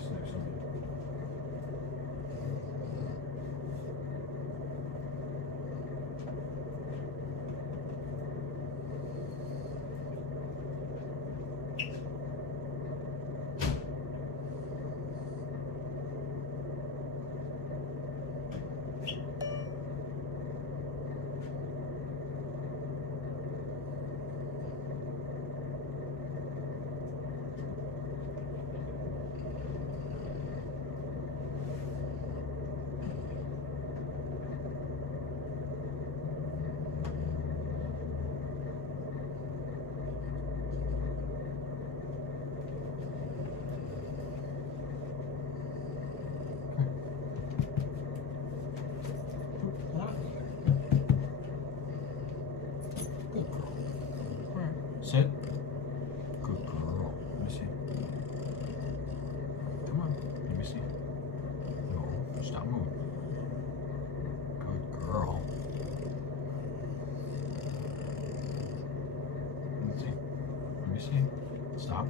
desk next to me. Sit. Good girl. Let me see. Come on. Let me see. No, stop moving. Good girl. Let me see. Let me see. Stop.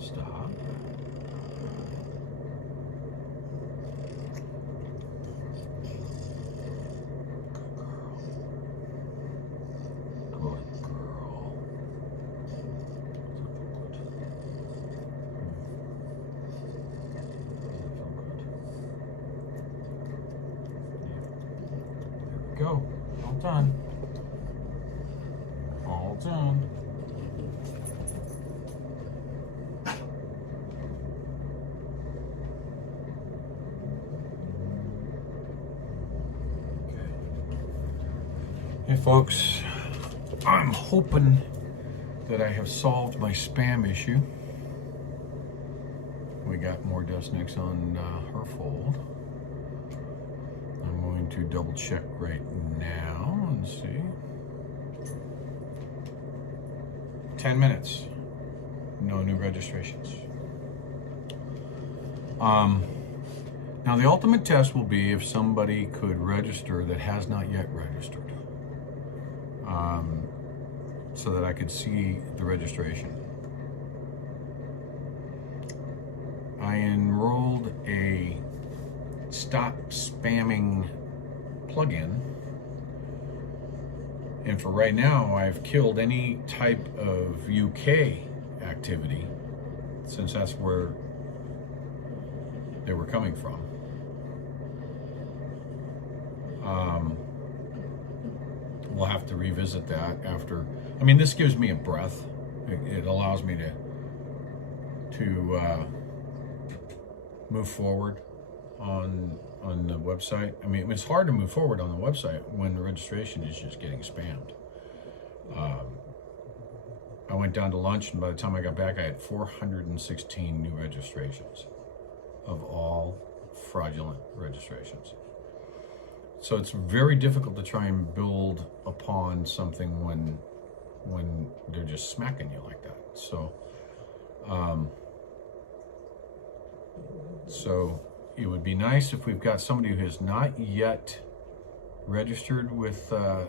Stop. Go. All done. All done. Okay. Hey folks, I'm hoping that I have solved my spam issue. We got more dust nicks on her fold. I'm going to double check right now and see. 10 minutes. No new registrations. Now the ultimate test will be if somebody could register that has not yet registered. So that I could see the registration. I enrolled a stop spamming plugin, and for right now I've killed any type of UK activity, since that's where they were coming from. We'll have to revisit that after. I mean, this gives me a breath. It allows me to move forward on the website. I mean, it's hard to move forward on the website when the registration is just getting spammed. I went down to lunch, and by the time I got back, I had 416 new registrations of all fraudulent registrations. So it's very difficult to try and build upon something when they're just smacking you like that. So, so it would be nice if we've got somebody who has not yet registered with the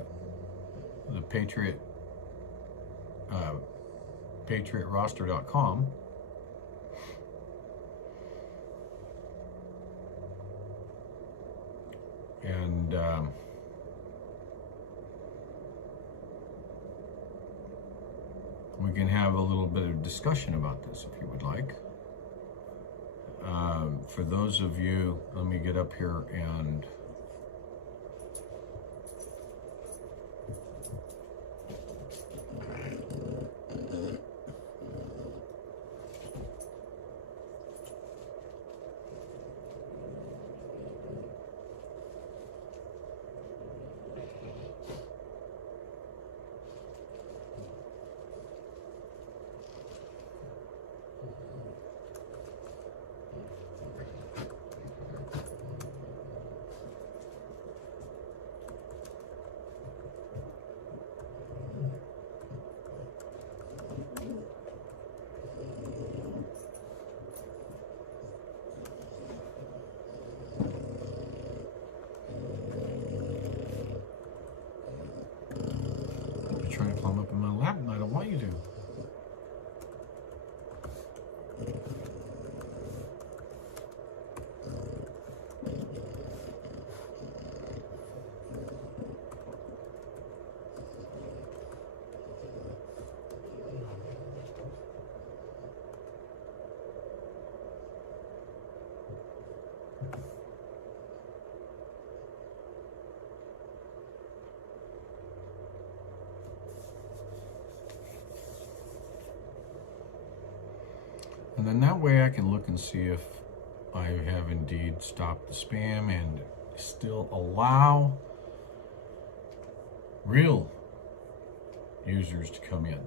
patriotroster.com. And we can have a little bit of discussion about this if you would like. For those of you, let me get up here and And then that way I can look and see if I have indeed stopped the spam and still allow real users to come in.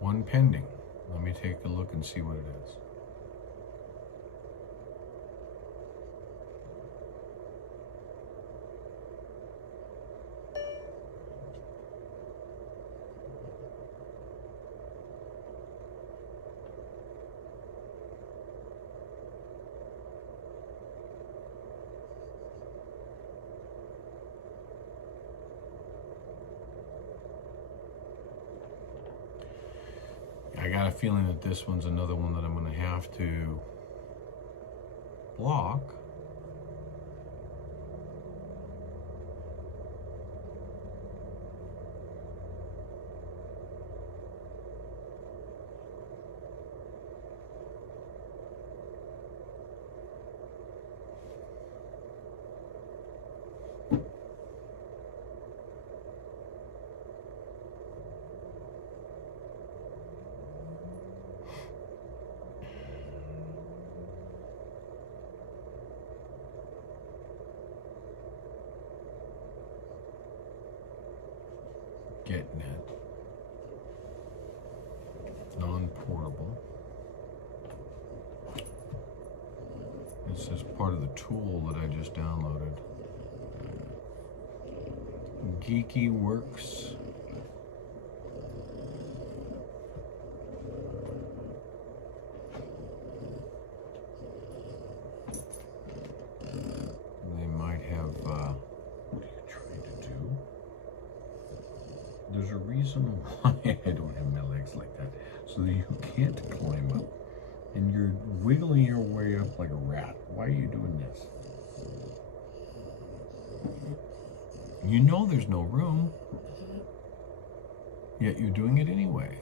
One pending. Let me take a look and see what it is. I got a feeling that this one's another one that I'm going to have to block. Getting it. Non-portable. This is part of the tool that I just downloaded. Geeky Works. They might have, what are you trying to do? There's a reason why I don't have my legs like that, so that you can't climb up. And you're wiggling your way up like a rat. Why are you doing this? You know there's no room, yet you're doing it anyway.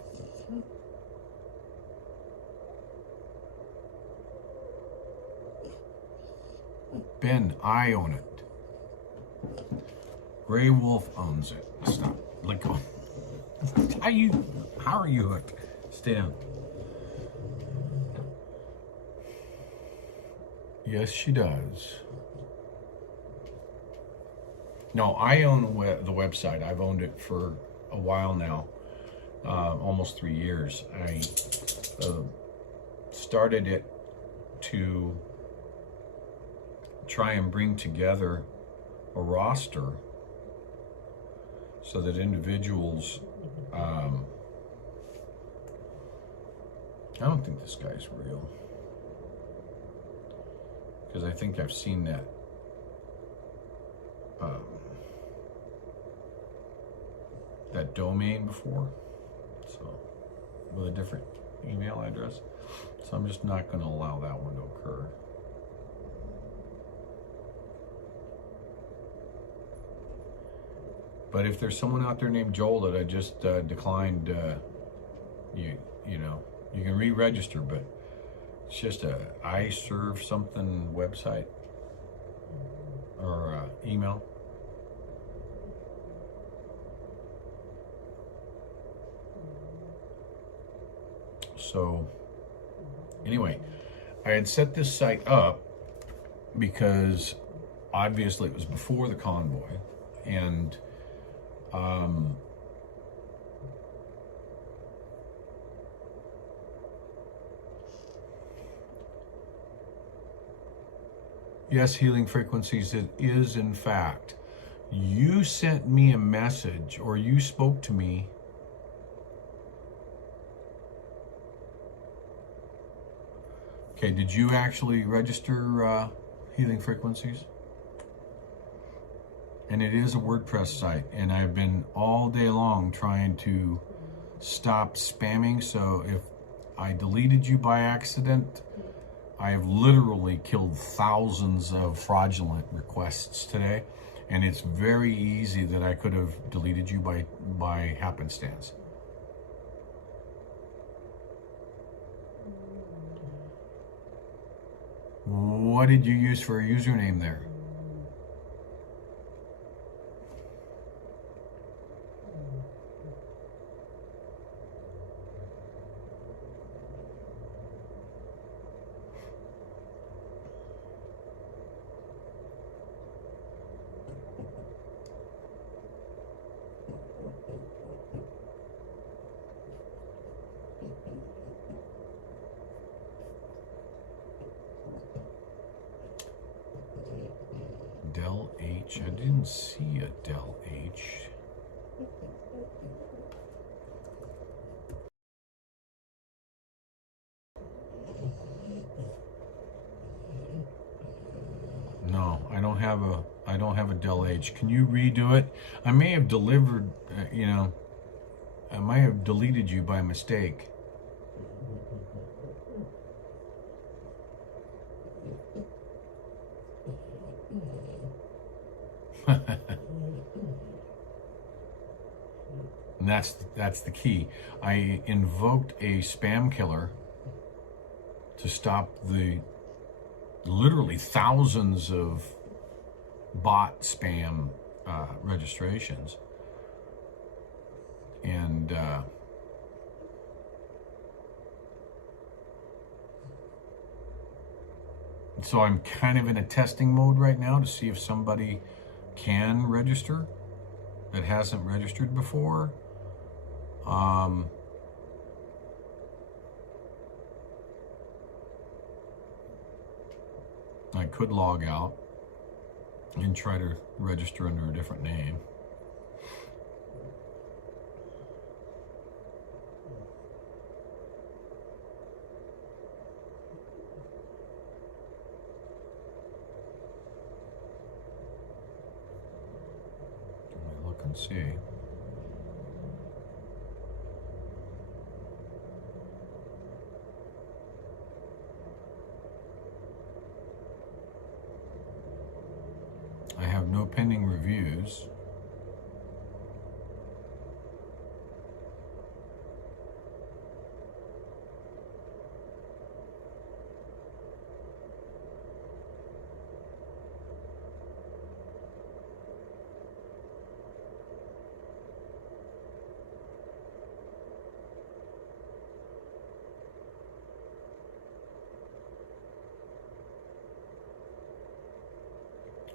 Ben, I own it. GreyWolf owns it. Stop. Let go. How are you hooked? Stay down. Yes, she does. No, I own the website. I've owned it for a while now, almost 3 years. I started it to try and bring together a roster so that individuals, I don't think this guy's real, because I think I've seen that that domain before, so with a different email address. So I'm just not going to allow that one to occur. But if there's someone out there named Joel that I just declined, you know, you can re-register, but it's just a I serve something website or email. So anyway, I had set this site up because obviously it was before the Convoy. And yes, healing frequencies, it is in fact. You sent me a message, or you spoke to me. Okay, did you actually register healing frequencies? And it is a WordPress site, and I've been all day long trying to stop spamming. So if I deleted you by accident, I have literally killed thousands of fraudulent requests today, and it's very easy that I could have deleted you by happenstance. What did you use for a username there? Del H. I didn't see a Del H. No, I don't have a Del H. Can you redo it? I may have delivered, I might have deleted you by mistake. And that's the key. I invoked a spam killer to stop the literally thousands of bot spam registrations. And so I'm kind of in a testing mode right now to see if somebody can register that hasn't registered before. I could log out and try to register under a different name. Let me look and see. I have no pending reviews.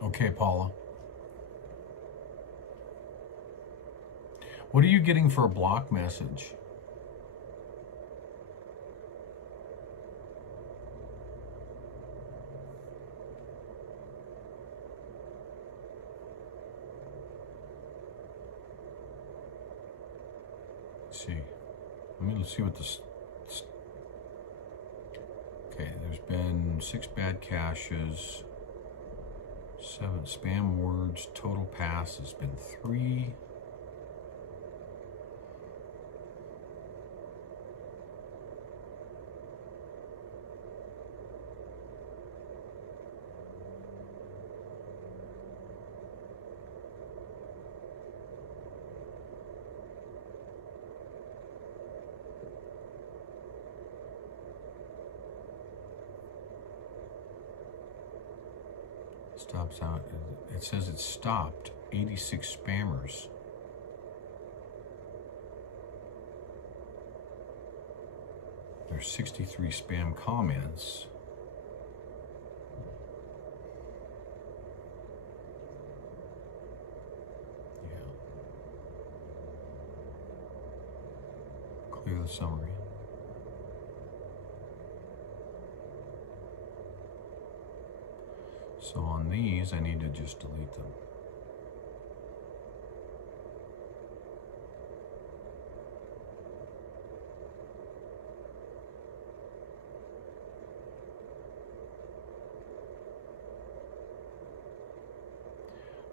Okay, Paula. What are you getting for a block message? Let's see. Let's see what this. Okay, there's been 6 bad caches. 7 spam words. Total pass has been 3. Stops out. It says it stopped 86 spammers. There's 63 spam comments. the summary. So on these, I need to just delete them.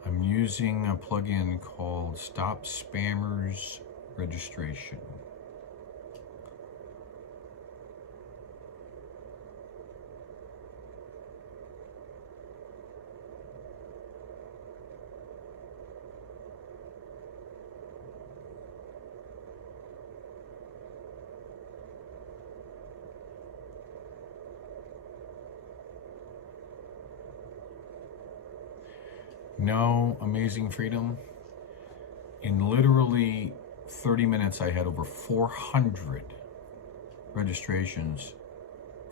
I'm using a plugin called Stop Spammers Registration. No, Amazing Freedom. In literally 30 minutes, I had over 400 registrations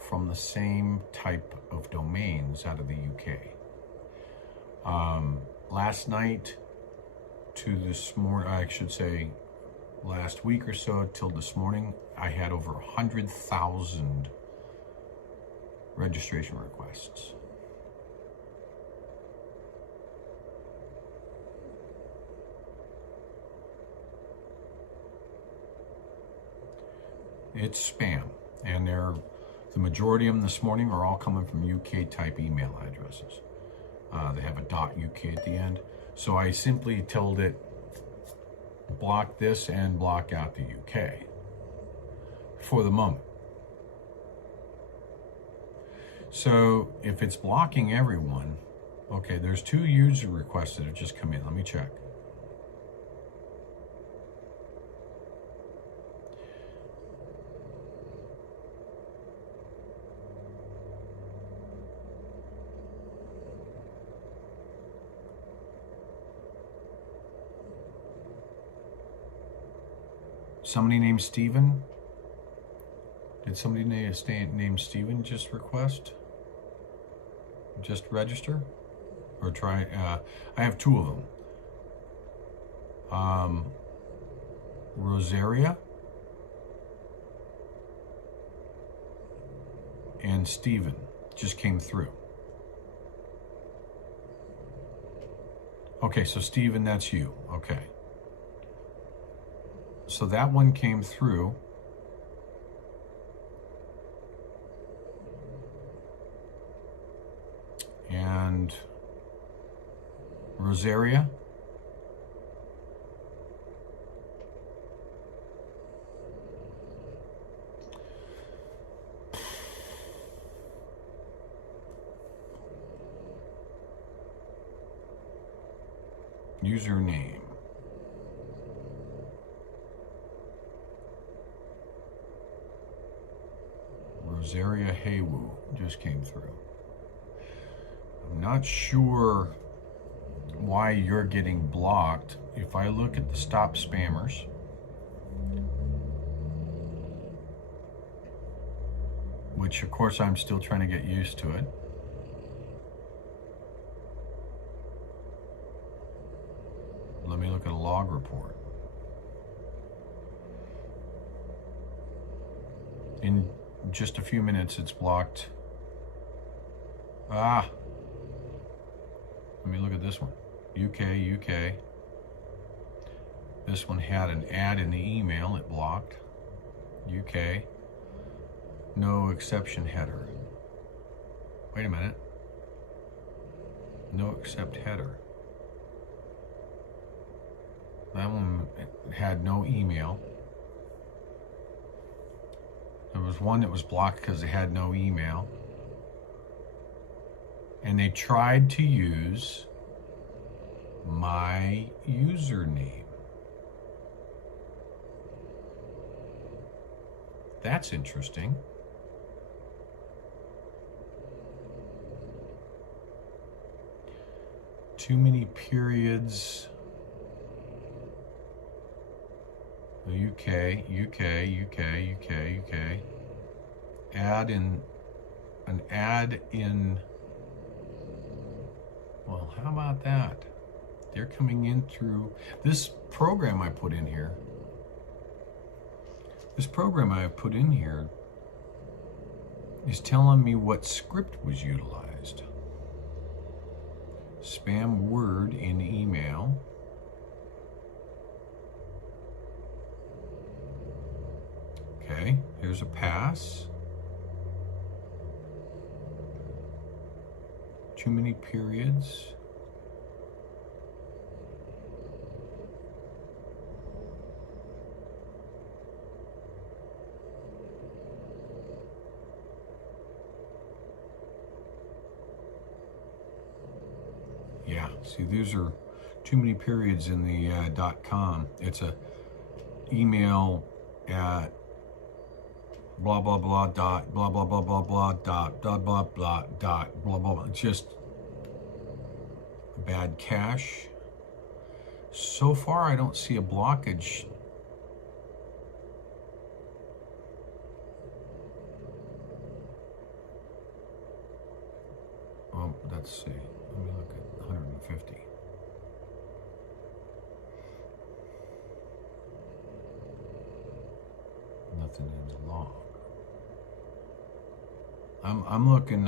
from the same type of domains out of the UK. Last night to this morning, I should say last week or so till this morning, I had over 100,000 registration requests. It's spam, and the majority of them this morning are all coming from UK type email addresses. They have a .uk at the end. So I simply told it, block this and block out the UK for the moment. So if it's blocking everyone, okay, there's 2 user requests that have just come in. Let me check. Somebody named Steven? Did somebody named Steven just request? Just register? Or try? I have 2 of them. Rosaria and Steven just came through. Okay, so Steven, that's you. Okay. So that one came through. And Rosaria. Username. Rosaria Haywu just came through. I'm not sure why you're getting blocked. If I look at the Stop Spammers, which of course I'm still trying to get used to it. Let me look at a log report. In just a few minutes, it's blocked. Let me look at this one. UK. This one had an ad in the email, it blocked. UK. No exception header. Wait a minute. No except header. That one had no email. There was one that was blocked because it had no email. And they tried to use my username. That's interesting. Too many periods. UK. An ad in, well, how about that? They're coming in through this program I put in here. This program I have put in here is telling me what script was utilized. Spam word in email. Okay, here's a pass. Too many periods. Yeah, see, these are too many periods in the .com. It's a email at blah blah blah dot blah blah blah blah blah dot blah blah blah dot blah blah blah. Just bad cache. So far, I don't see a blockage. Let's see. Let me look at 150. Nothing in the log. I'm looking.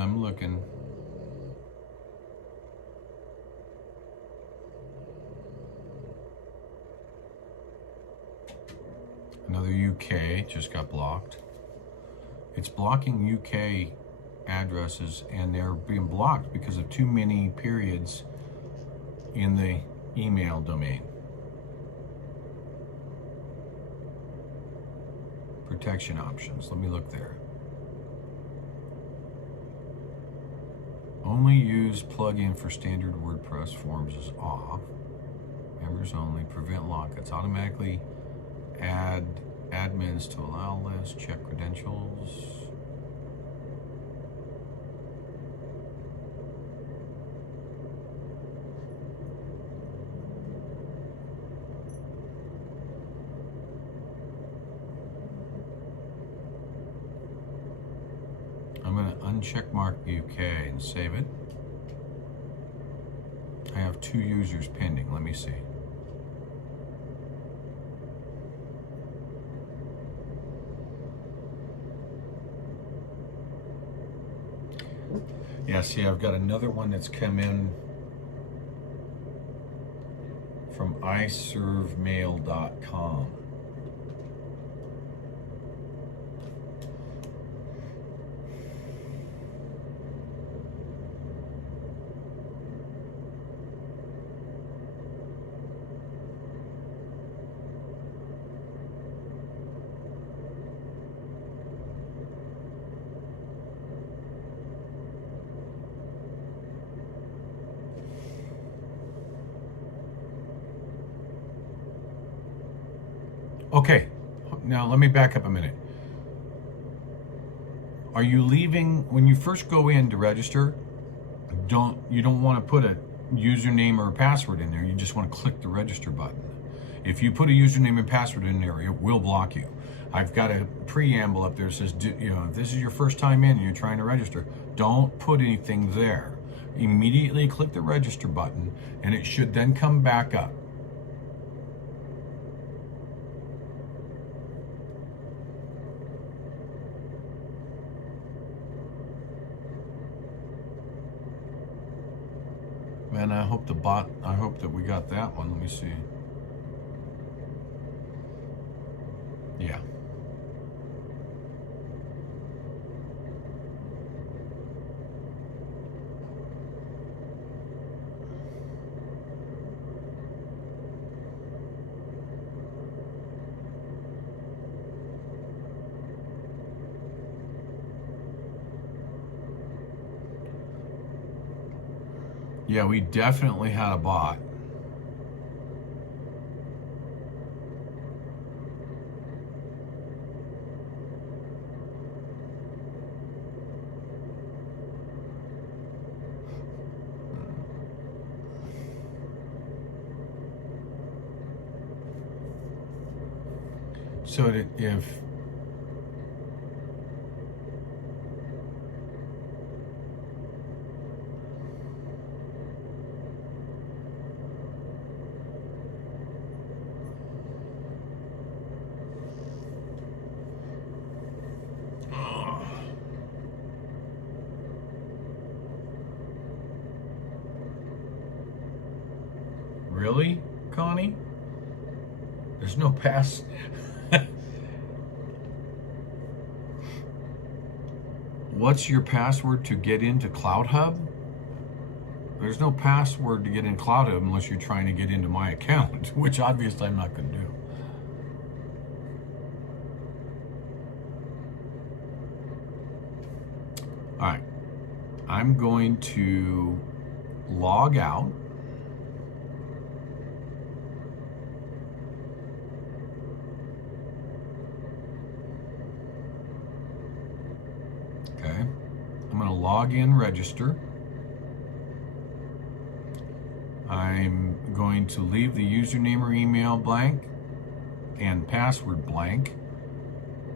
Another UK just got blocked. It's blocking UK addresses, and they're being blocked because of too many periods in the email domain. Protection options. Let me look there. Only use plugin for standard WordPress forms is off. Members only. Prevent lockouts. Automatically add admins to allow list. Check credentials. I'm going to uncheck mark UK and save it. I have 2 users pending. Let me see. Yeah, see, I've got another one that's come in from iservemail.com. Okay, now let me back up a minute. Are you leaving, when you first go in to register, you don't want to put a username or a password in there. You just want to click the register button. If you put a username and password in there, it will block you. I've got a preamble up there that says, if this is your first time in and you're trying to register, don't put anything there. Immediately click the register button, and it should then come back up. Man, I hope that we got that one. Let me see. Yeah. Yeah, we definitely had a bot. So that if Really, Connie? There's no pass. What's your password to get into CloutHub? There's no password to get in CloutHub unless you're trying to get into my account, which obviously I'm not going to do. All right, I'm going to log out. Okay, I'm going to log in, register. I'm going to leave the username or email blank and password blank.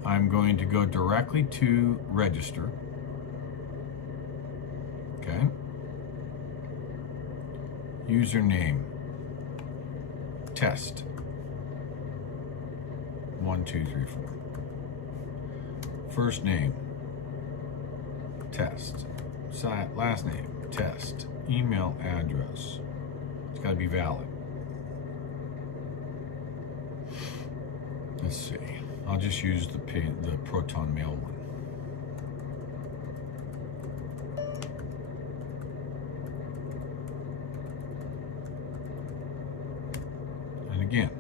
I'm going to go directly to register. Okay. Username. Test. 1, 2, 3, 4. First name. Test. Last name. Test. Email address. It's got to be valid. Let's see. I'll just use the Proton Mail one. And again.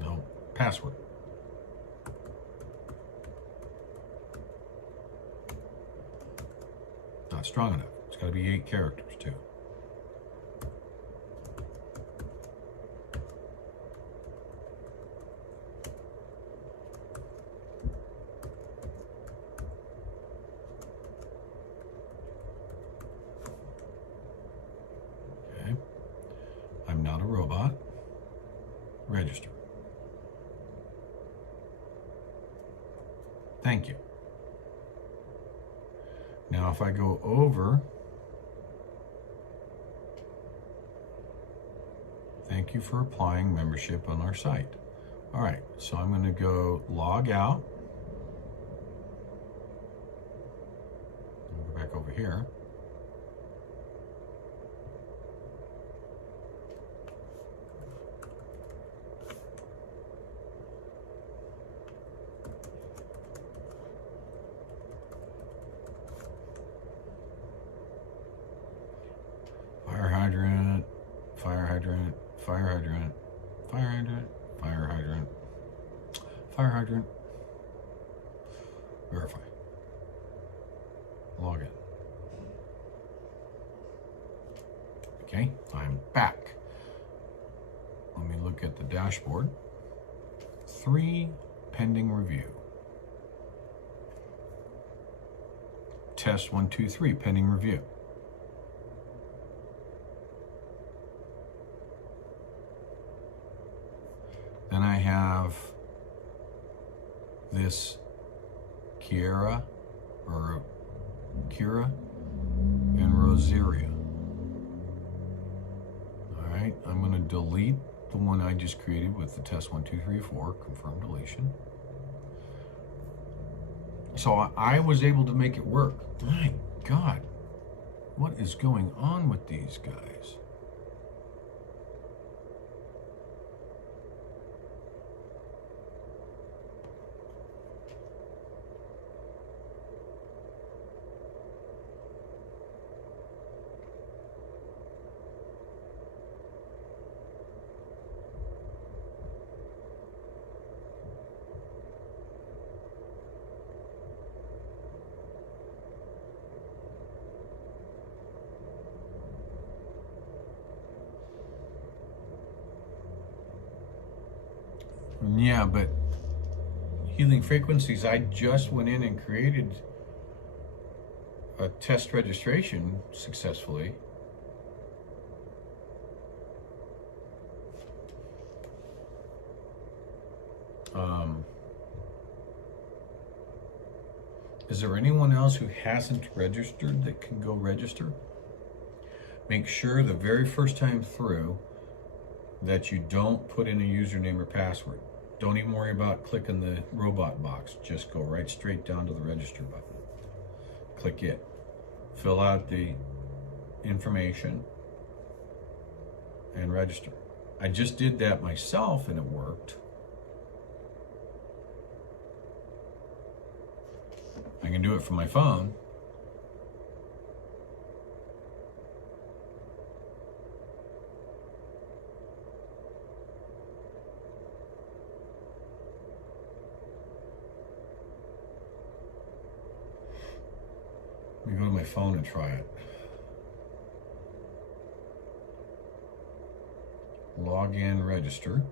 No, password. Not strong enough. It's got to be 8 characters too. Okay. I'm not a robot. Register. Thank you. Now, if I go over, thank you for applying membership on our site. All right, so I'm going to go log out. I'll go back over here. Fire hydrant, fire hydrant, fire hydrant, fire hydrant, fire hydrant, fire hydrant. Verify. Log in. Okay, I'm back. Let me look at the dashboard. 3 pending review. Test 1, 2, 3 pending review. Then I have this Kira and Rosaria. All right, I'm going to delete the one I just created with the test 1, 2, 3, 4, confirm deletion. So I was able to make it work. My God, what is going on with these guys? Yeah, but healing frequencies, I just went in and created a test registration successfully. Is there anyone else who hasn't registered that can go register? Make sure the very first time through that you don't put in a username or password. Don't even worry about clicking the robot box. Just go right straight down to the register button. Click it. Fill out the information and register. I just did that myself and it worked. I can do it from my phone. Let me go to my phone and try it. Log in, register.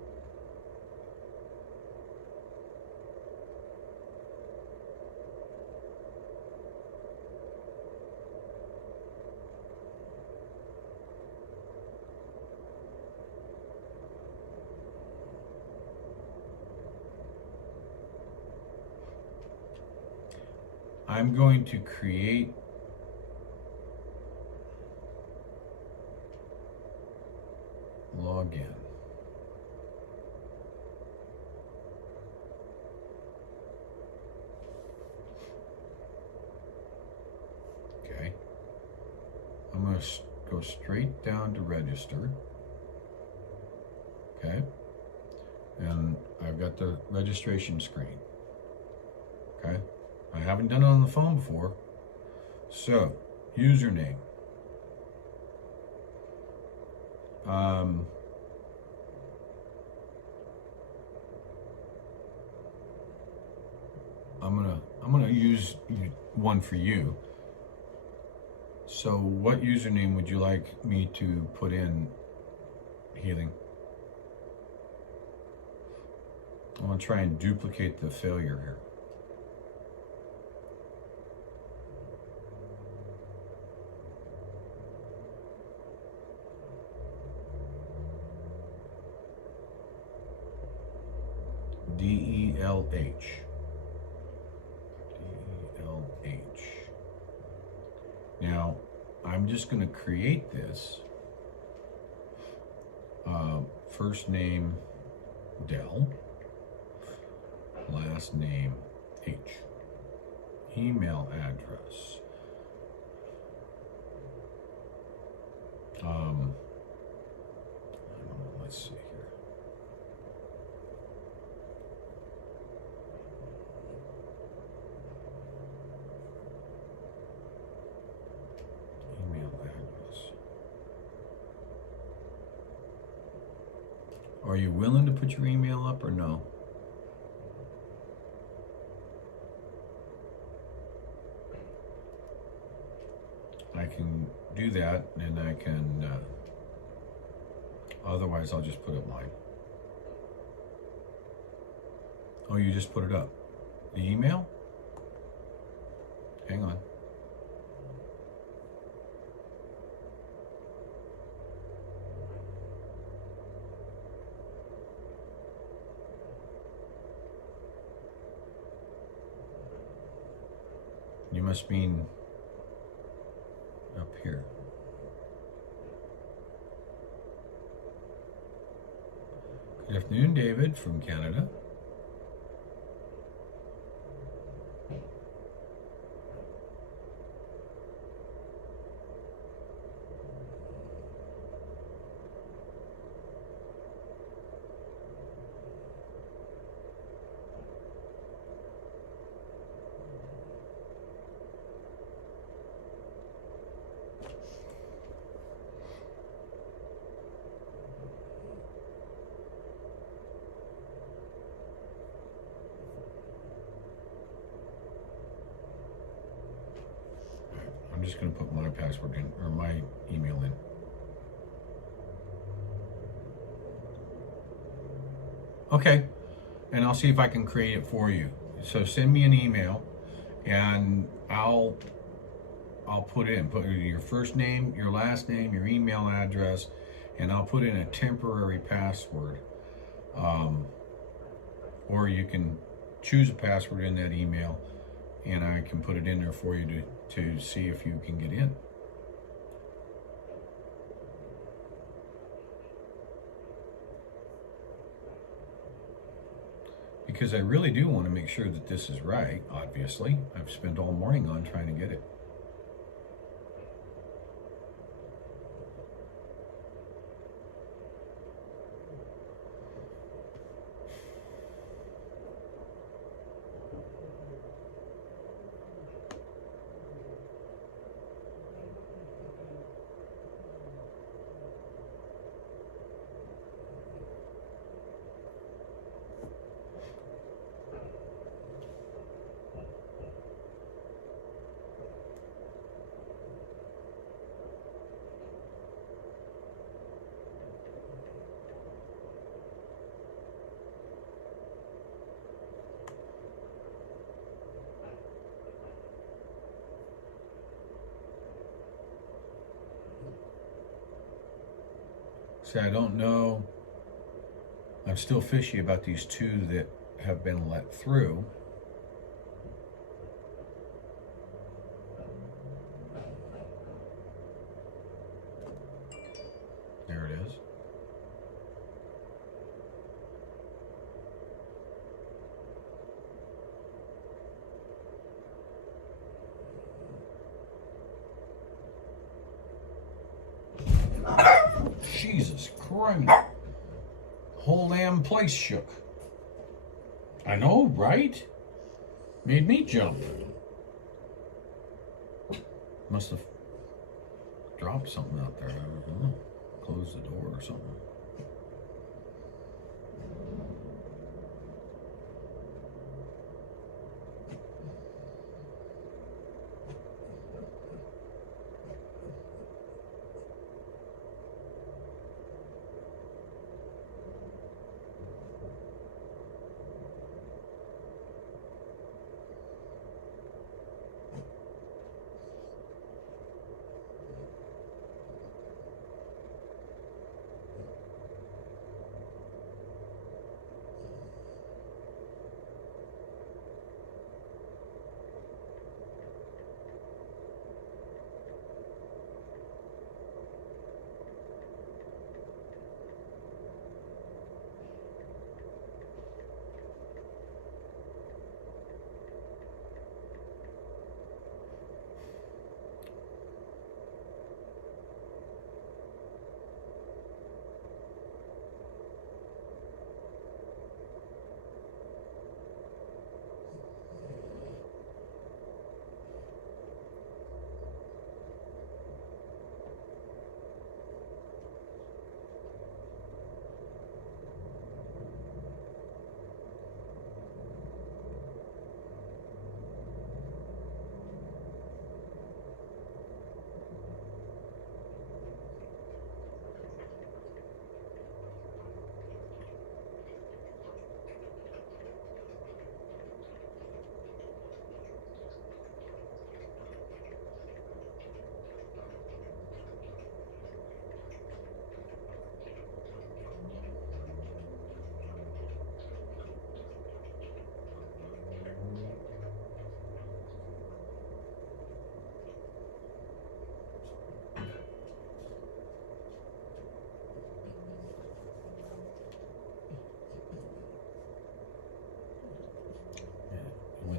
I'm going to create login. Okay. I'm going to go straight down to register. Okay. And I've got the registration screen. Okay. I haven't done it on the phone before. So, username. I'm gonna use one for you. So, what username would you like me to put in, Healing? I want to try and duplicate the failure here. DELH. DELH. Now, I'm just going to create this. First name, Del. Last name, H. Email address. Let's see here. Email address. Are you willing to put your email up or no? I can do that, and I can, otherwise I'll just put up mine. Oh, you just put it up. The email? Hang on. You must mean up here. Good afternoon, David from Canada. I'm just going to put my password in, or my email in. Okay, and I'll see if I can create it for you. So send me an email, and I'll put your first name, your last name, your email address, and I'll put in a temporary password. Or you can choose a password in that email, and I can put it in there for you to see if you can get in. because I really do want to make sure that this is right, obviously. I've spent all morning on trying to get it. See, I don't know. I'm still fishy about these two that have been let through. There it is. Jesus Christ. Whole damn place shook. I know, right? Made me jump. Must have dropped something out there. I don't know. Closed the door or something.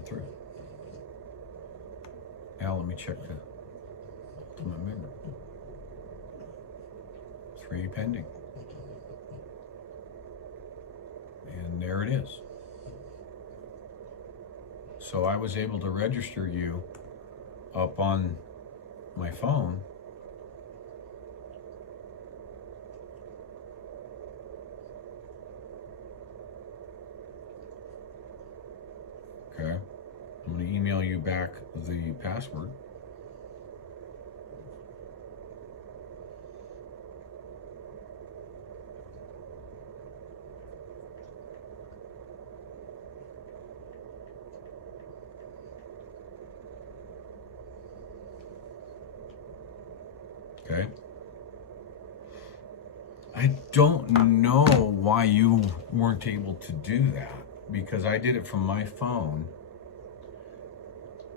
Through. Now let me check the memory. 3 pending. And there it is. So I was able to register you up on my phone. Okay. I'm going to email you back the password. Okay. I don't know why you weren't able to do that, because I did it from my phone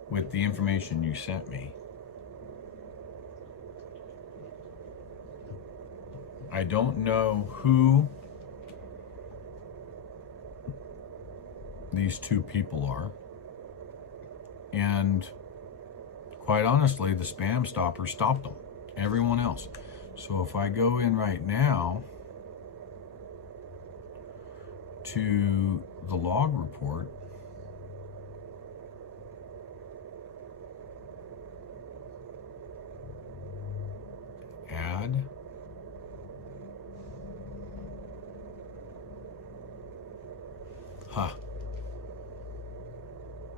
with the information you sent me. I don't know who these two people are. And quite honestly, the spam stopper stopped them, everyone else. So if I go in right now to the log report, add,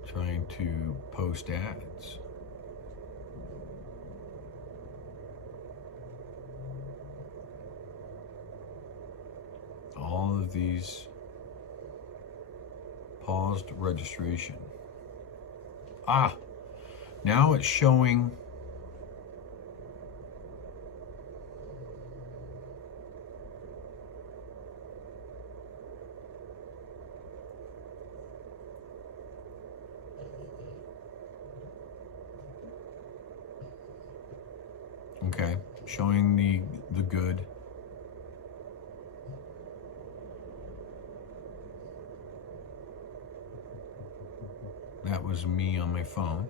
trying to post ads. All of these paused registration. Now it's showing showing the good. That was me on my phone.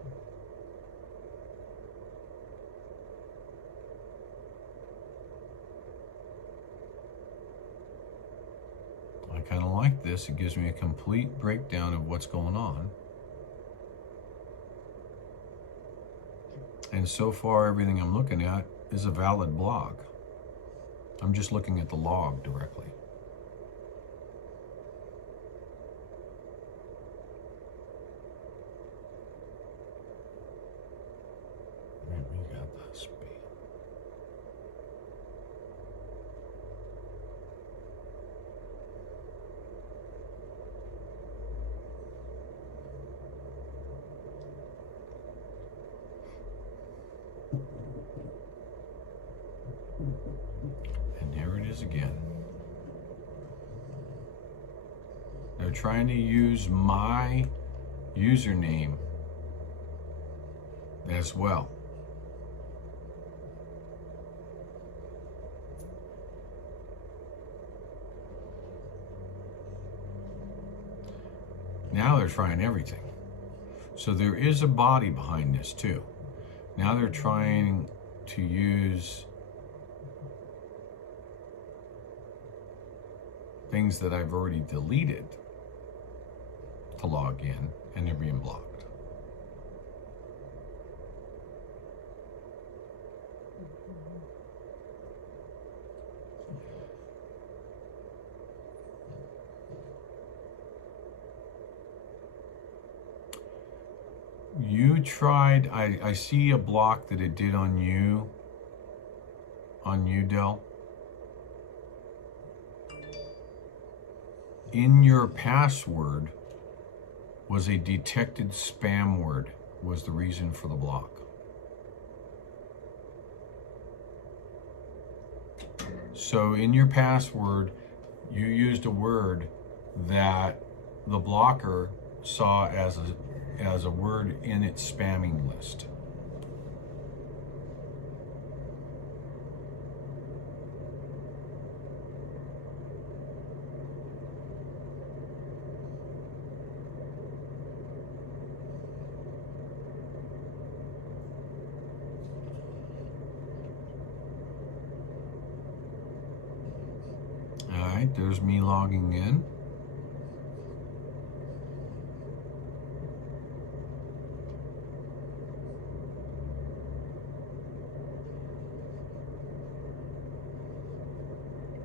I kind of like this. It gives me a complete breakdown of what's going on. And so far, everything I'm looking at is a valid blog. I'm just looking at the log directly. We got that speed. And there it is again. They're trying to use my username as well. Now they're trying everything. So there is a body behind this too. Now they're trying to use things that I've already deleted to log in, and they're being blocked. You tried, I see a block that it did on you, Del. In your password was a detected spam word, was the reason for the block. So in your password, you used a word that the blocker saw as a word in its spamming list. All right, there's me logging in.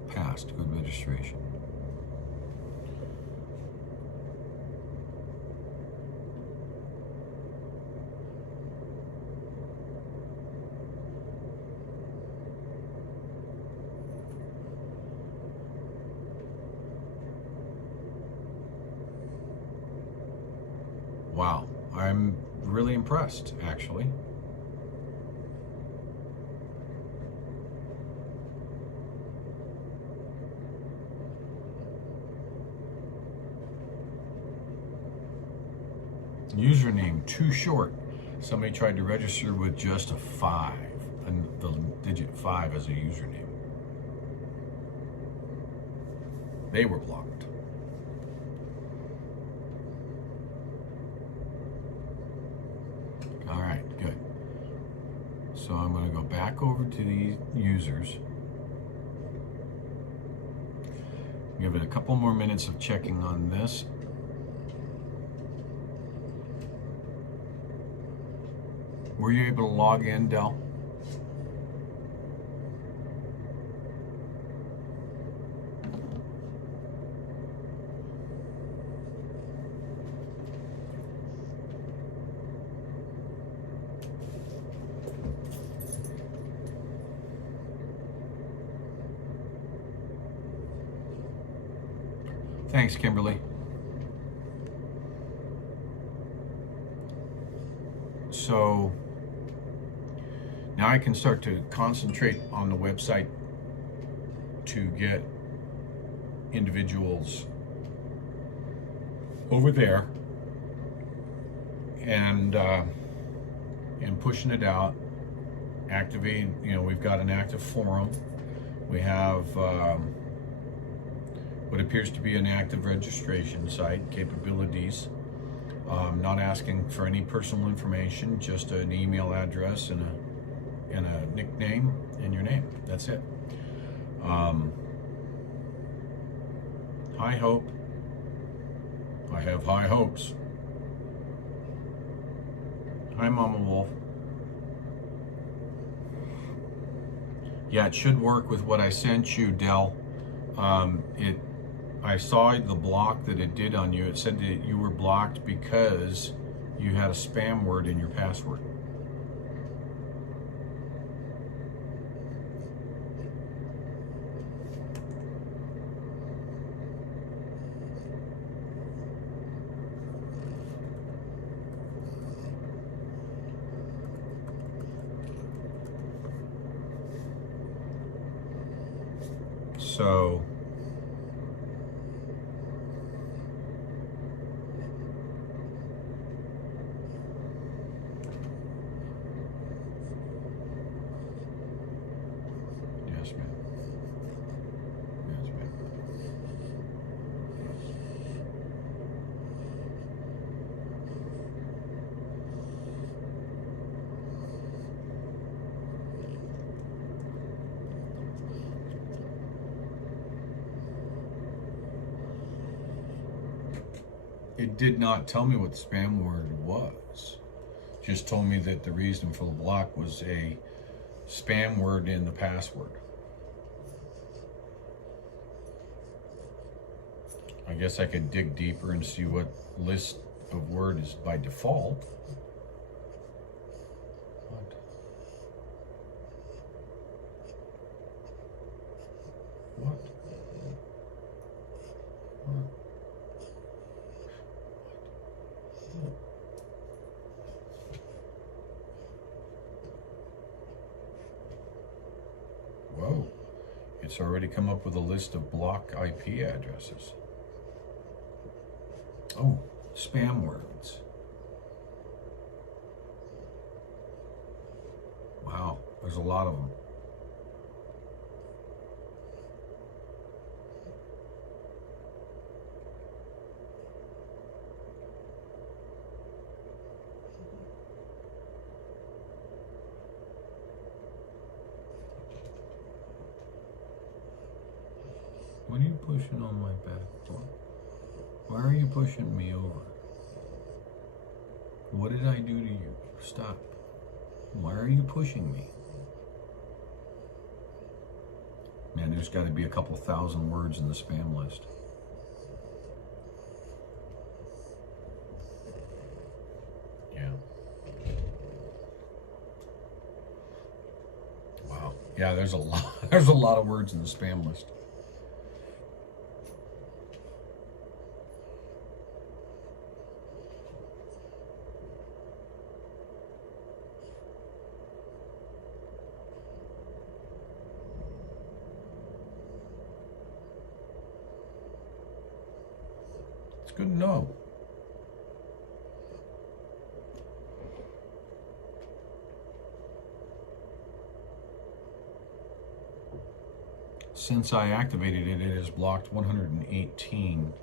Passed, good registration. Wow, I'm really impressed, actually. Username too short. Somebody tried to register with just a 5, and the digit 5 as a username. They were blocked. So I'm going to go back over to the users. Give it a couple more minutes of checking on this. Were you able to log in, Del? Thanks, Kimberly. So now I can start to concentrate on the website to get individuals over there and pushing it out, activate. You know, we've got an active forum. We have what appears to be an active registration site, capabilities. Not asking for any personal information, just an email address and a nickname and your name. That's it. High hope. I have high hopes. Hi, Mama Wolf. Yeah, it should work with what I sent you, Del. I saw the block that it did on you. It said that you were blocked because you had a spam word in your password. So yes, ma'am. Yes, ma'am. It did not tell me what the spam word was. Just told me that the reason for the block was a spam word in the password. I guess I could dig deeper and see what list of word is by default. What? Whoa, it's already come up with a list of block IP addresses. Oh, spam words. Wow, there's a lot of them. What are you pushing on my back for? Why are you pushing me over? What did I do to you? Stop. Why are you pushing me? Man, there's got to be a couple thousand words in the spam list. Yeah. Wow. Yeah, there's a lot. There's a lot of words in the spam list. It's good to know. Since I activated it, it has blocked 118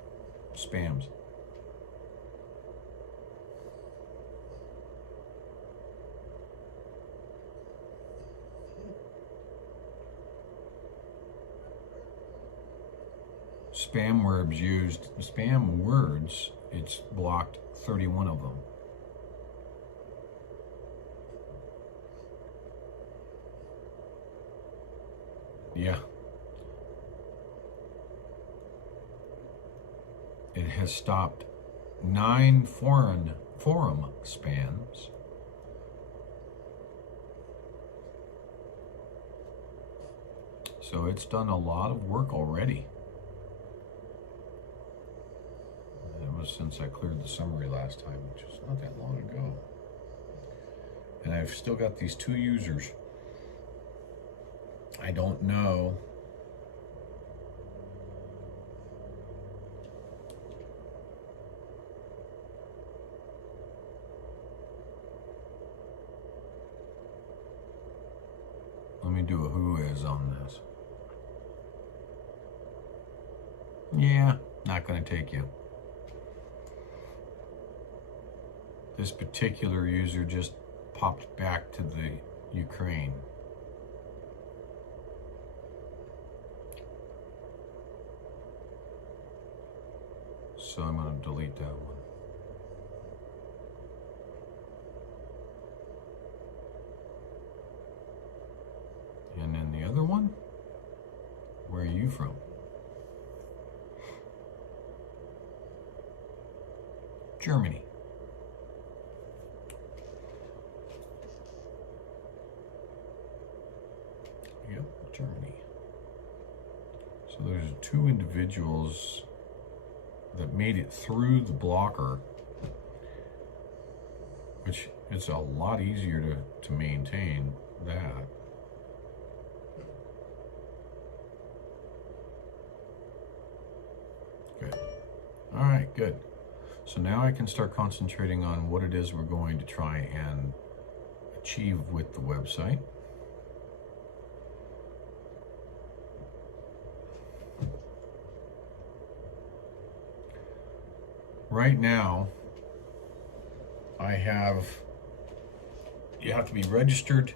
spams. spam words, it's blocked 31 of them. Yeah. It has stopped 9 forum spams. So it's done a lot of work already. That was since I cleared the summary last time, which was not that long ago. And I've still got these 2 users. I don't know. Let me do a who is on this. Yeah, not going to take you. This particular user just popped back to the Ukraine. So I'm going to delete that one. And then the other one, where are you from? Germany. Yep, Germany. So there's 2 individuals that made it through the blocker, which it's a lot easier to maintain that. Good. All right, good. So now I can start concentrating on what it is we're going to try and achieve with the website. Right now, you have to be registered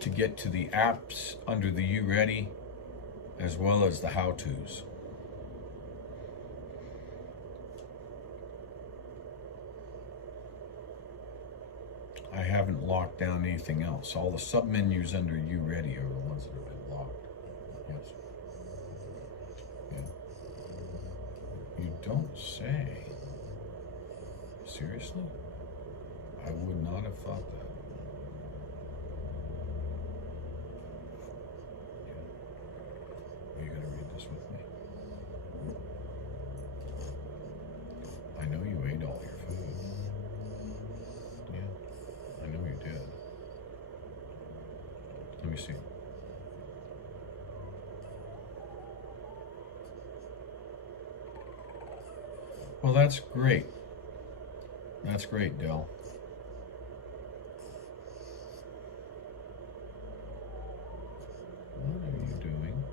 to get to the apps under the UReady, as well as the how-tos. I haven't locked down anything else. All the submenus under UReady are the ones that have been locked. Yes. Yeah. You don't say. Seriously? I would not have thought that. Yeah. Are you going to read this with me? I know you ate all your food. Yeah, I know you did. Let me see. Well, that's great. That's great, Dell. What are you doing?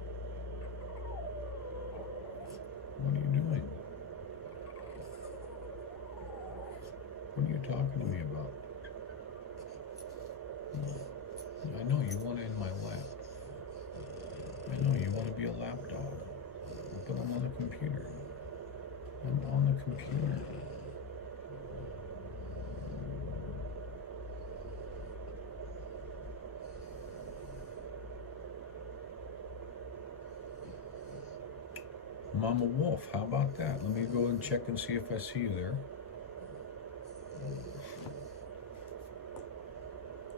What are you doing? What are you talking to me about? I know you want it in my lap. I know you want to be a lap dog. But I'm on the computer. I'm on the computer. Mama Wolf, how about that? Let me go and check and see if I see you there.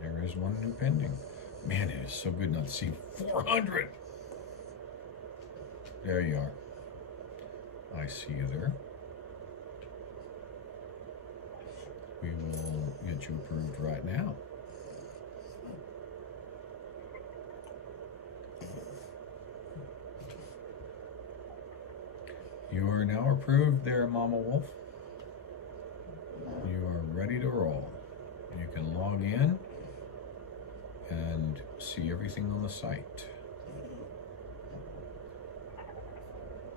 There is one new pending. Man, it is so good not to see 400. There you are. I see you there. We will get you approved right now. You are now approved there, Mama Wolf. You are ready to roll. You can log in and see everything on the site.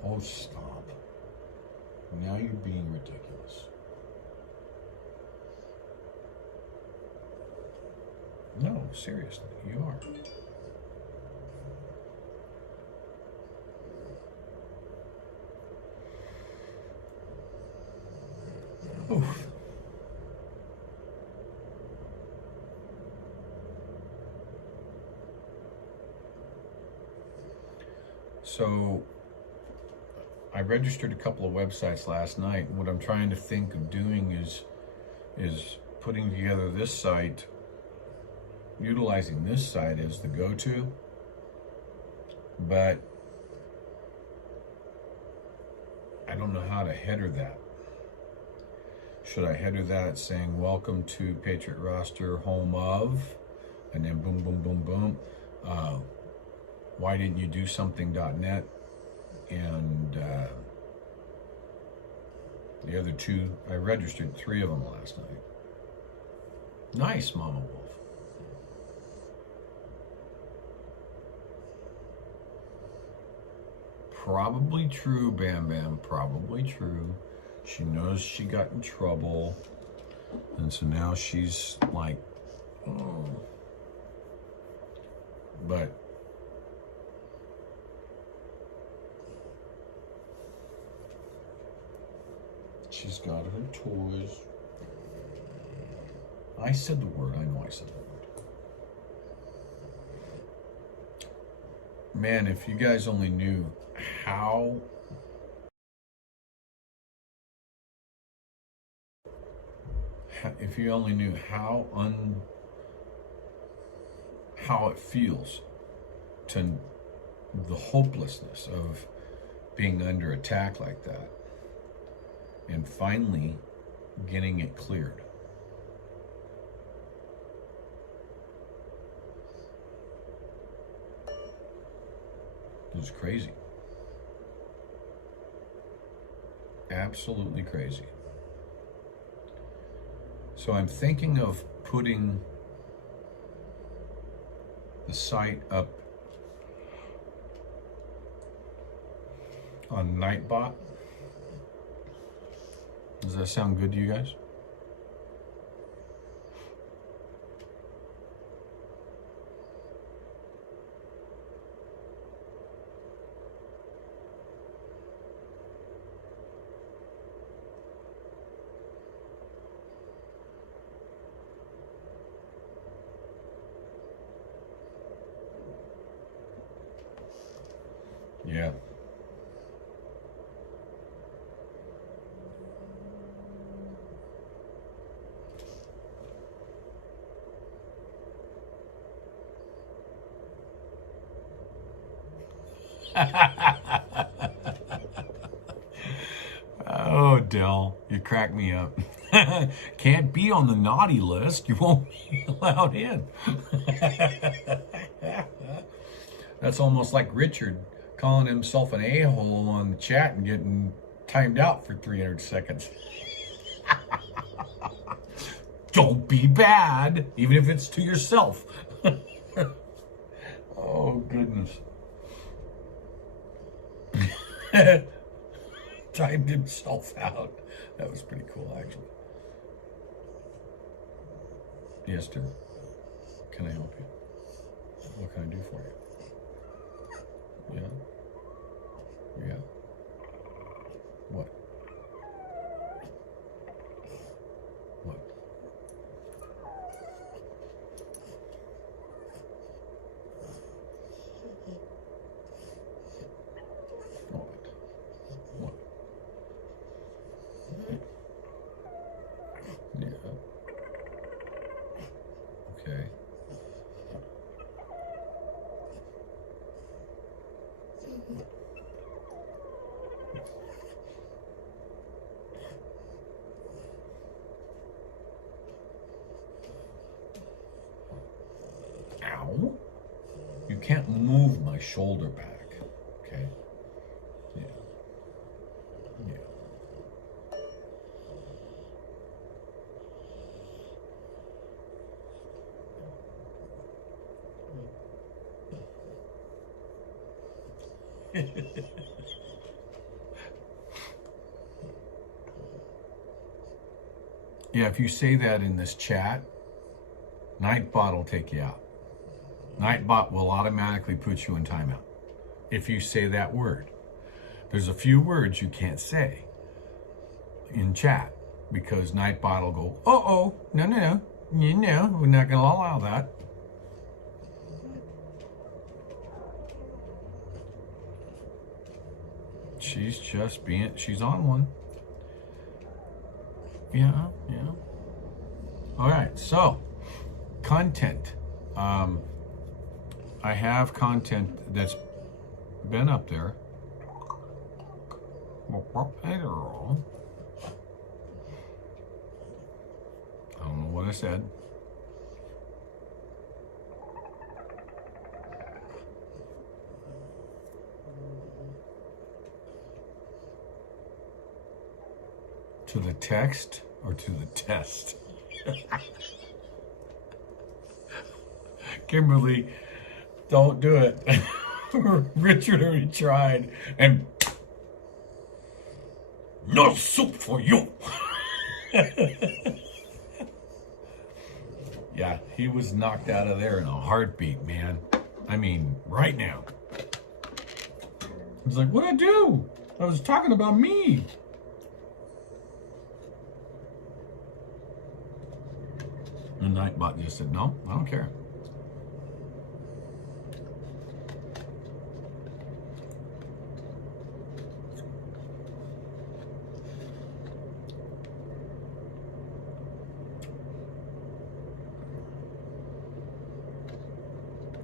Oh, stop. Now you're being ridiculous. No, seriously, you are. Oof. So I registered a couple of websites last night, and what I'm trying to think of doing is putting together this site, utilizing this site as the go-to, but I don't know how to header that. Should I header that saying welcome to Patriot Roster, home of, and then boom, boom, boom, boom. Why didn't you do something.net? And the other two, I registered 3 of them last night. Nice, Mama Wolf. Probably true, Bam Bam, probably true. She knows she got in trouble, and so now she's like, oh. But she's got her toys. I said the word. I know I said the word. Man, if you guys only knew how how it feels to the hopelessness of being under attack like that, and finally getting it cleared. It was crazy. Absolutely crazy. So I'm thinking of putting the site up on Nightbot. Does that sound good to you guys? Yeah. Oh, Dell, you crack me up. Can't be on the naughty list. You won't be allowed in. That's almost like Richard calling himself an a-hole on the chat and getting timed out for 300 seconds. Don't be bad, even if it's to yourself. Oh, goodness. Timed himself out. That was pretty cool, actually. Yes, dear. Can I help you? What can I do for you? Yeah? Yeah? What? What? What? Yeah. Okay. Ow. You can't move my shoulder back, okay? Yeah. Yeah. Yeah, if you say that in this chat, Nightbot will take you out. Nightbot will automatically put you in timeout if you say that word. There's a few words you can't say in chat. because Nightbot will go, oh, no, we're not going to allow that. She's just she's on one. Yeah. All right, so content. I have content that's been up there. I don't know what I said. To the text or to the test? Kimberly, don't do it. Richard already tried, and no soup for you. Yeah, he was knocked out of there in a heartbeat, man. I mean, right now. He's like, what'd I do? I was talking about me. And Nightbot just said, no, I don't care.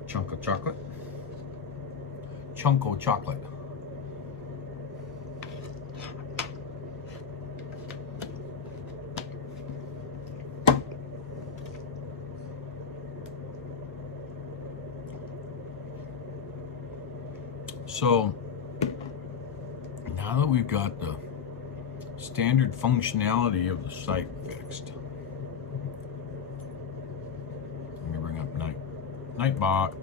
Chunk of chocolate. Chunko chocolate. So now that we've got the standard functionality of the site fixed, let me bring up Nightbot.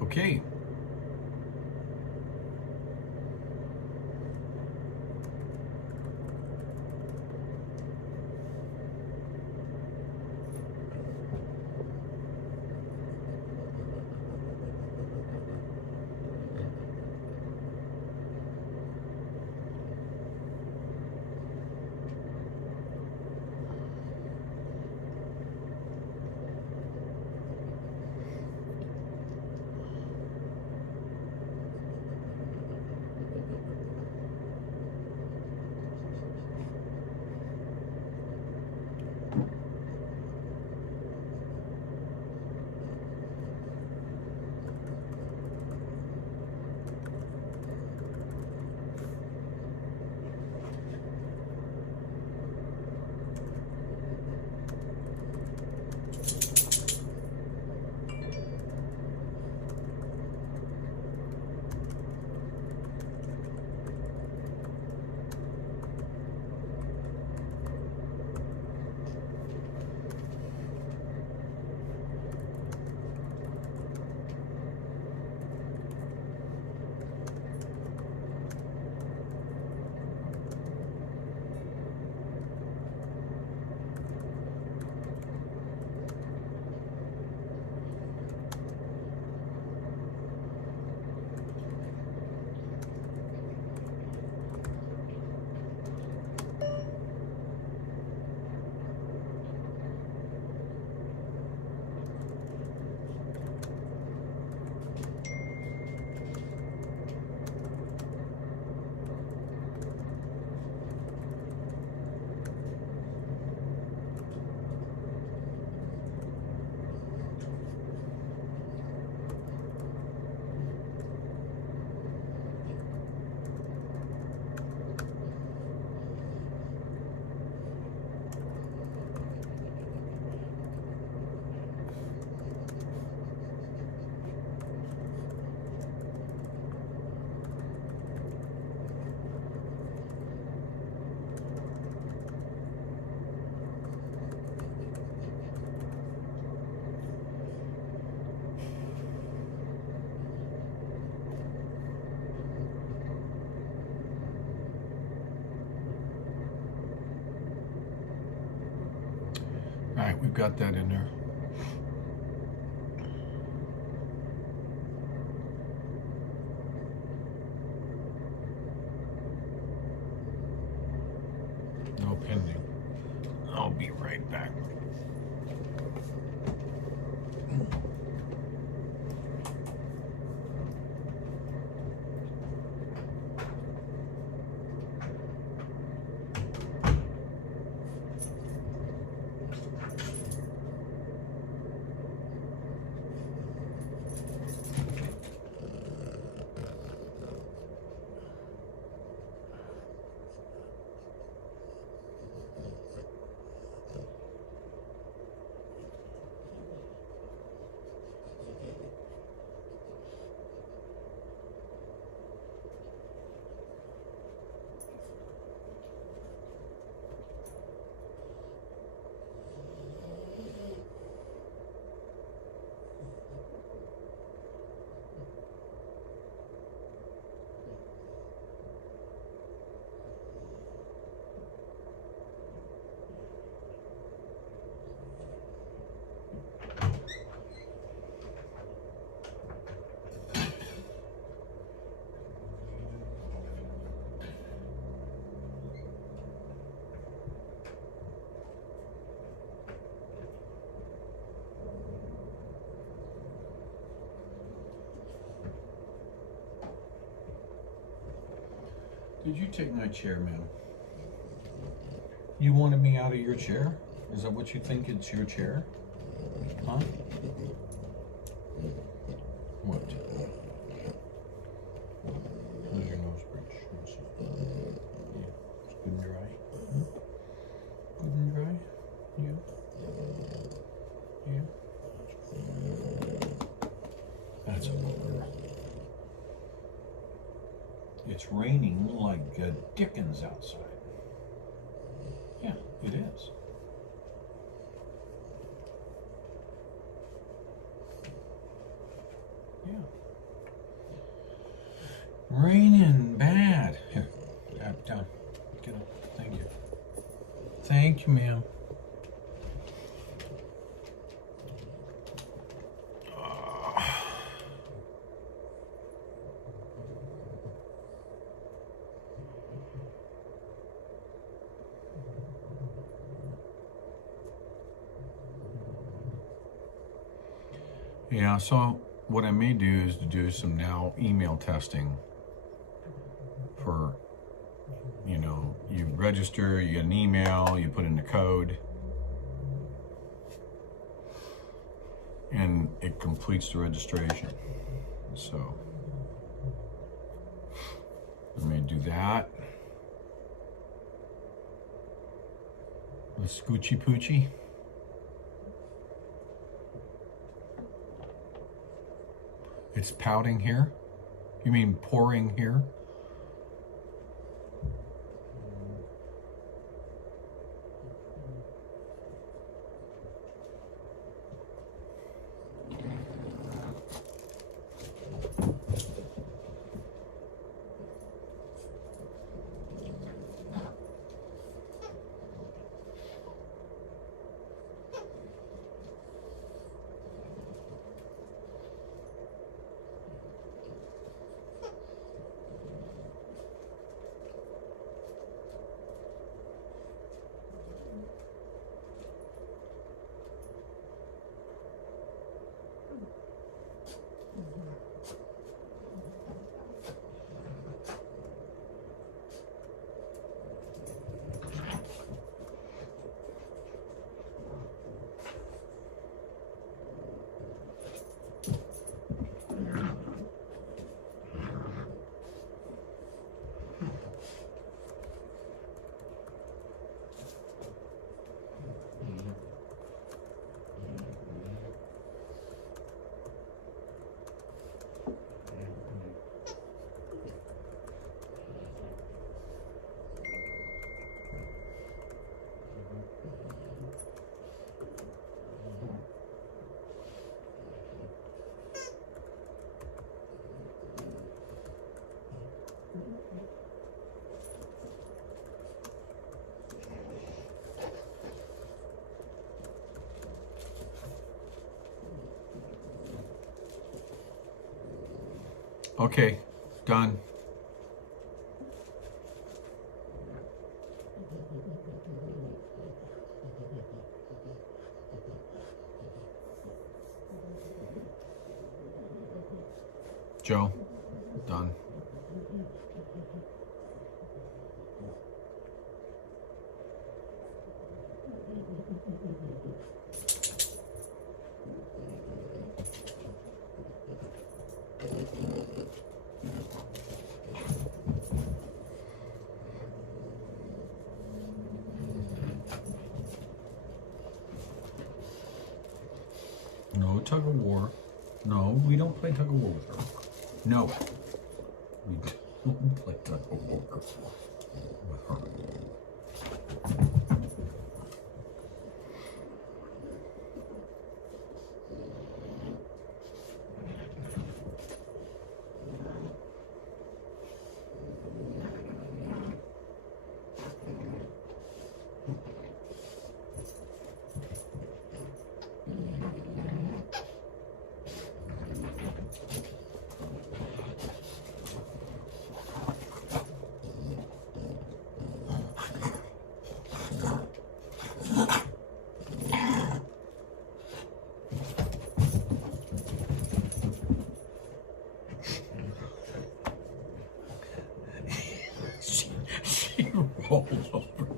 Okay. right, we've got that in there. No pending. I'll be right back. Did you take my chair, ma'am? You wanted me out of your chair? Is that what you think it's your chair? Huh? What? How's your nose bridge? Yeah. It's good and dry. Good and dry? Yeah. That's a bummer. It's raining like Dickens outside. Yeah, it is. Yeah. Raining bad. Here, down. Get up. Thank you. Thank you, ma'am. Yeah, so what I may do is to do some now email testing for, you know, you register, you get an email, you put in the code, and it completes the registration. So I may do that. The Scoochie Poochie. It's pouting here? You mean pouring here? Okay, done. Joe, done. No tug of war. No, we don't play tug of war with her. No. We don't play tug of war with her. She rolled over.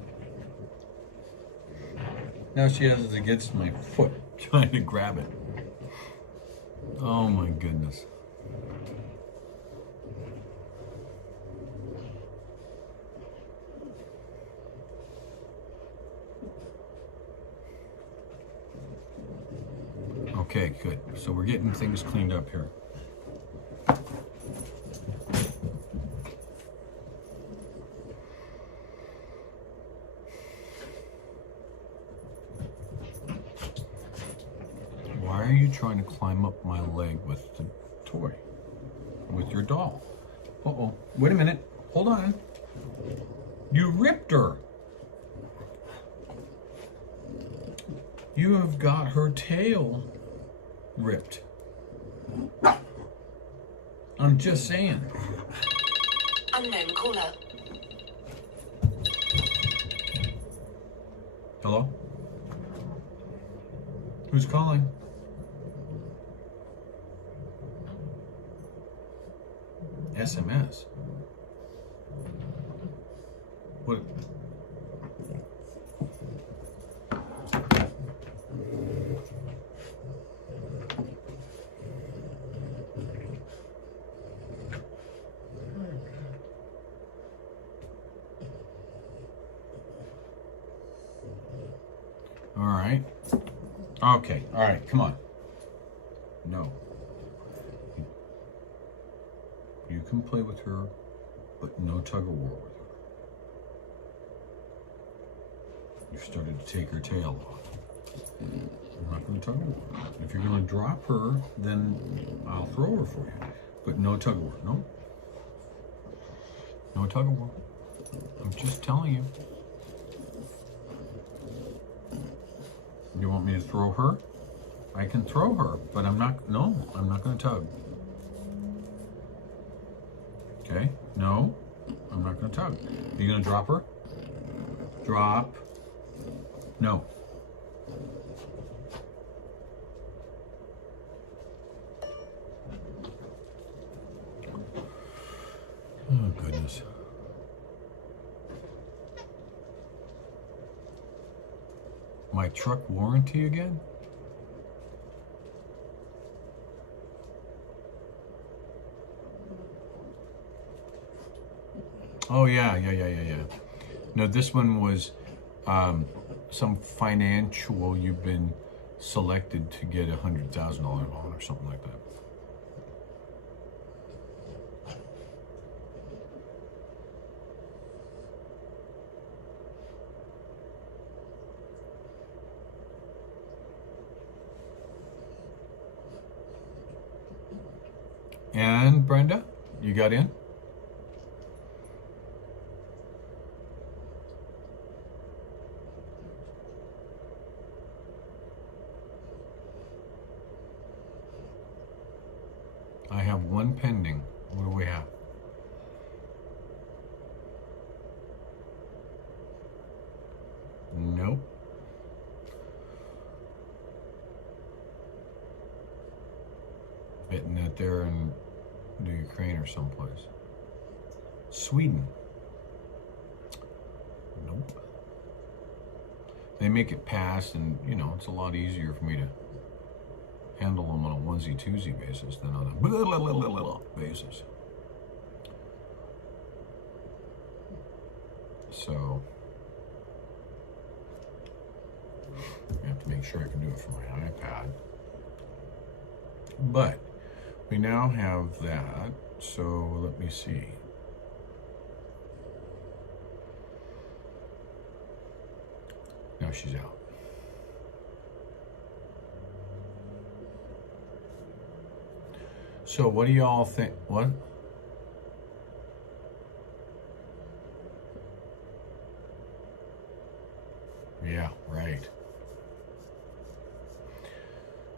Now she has it against my foot, trying to grab it. Oh my goodness. Okay, good. So we're getting things cleaned up here. Why are you trying to climb up my leg with the toy? With your doll? Uh-oh. Wait a minute. Hold on. You ripped her. You have got her tail ripped. I'm just saying. Unknown caller. Hello? Who's calling? SMS. What? All right. Okay. All right. Come on. No. You can play with her, but no tug of war with her. You started to take her tail off. I'm not going to tug of war. If you're going to drop her, then I'll throw her for you. But no tug of war. No. No tug of war. I'm just telling you. You want me to throw her? I can throw her, but I'm not going to tug. Okay, no, I'm not going to tug. Are you going to drop her? Drop. No. Oh, goodness. My truck warranty again? Oh, yeah. No, this one was some financial, you've been selected to get $100,000 loan or something like that. And Brenda, you got in? I have one pending. Isn't that there in the Ukraine or someplace? Sweden. Nope. They make it pass, and you know, it's a lot easier for me to handle them on a onesie-twosie basis than on a blah, blah, blah, blah, blah basis. So I have to make sure I can do it from my iPad. But we now have that, so let me see. Now she's out. So what do y'all think? What? Yeah, right.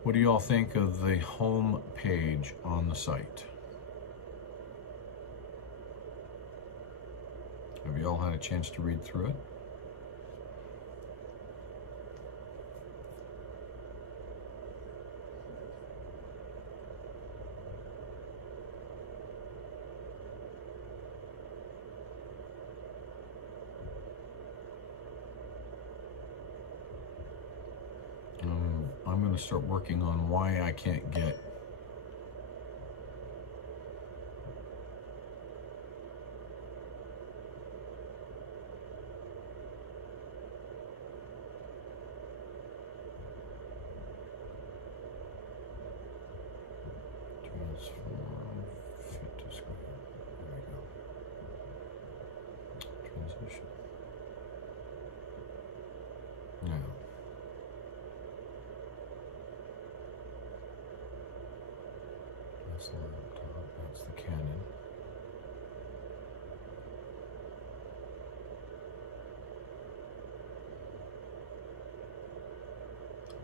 What do y'all think of the home page on the site? Have you all had a chance to read through it? I'm going to start working on why I can't get transform fit to screen. There we go. Transition. Now. That's the laptop, that's the Canon.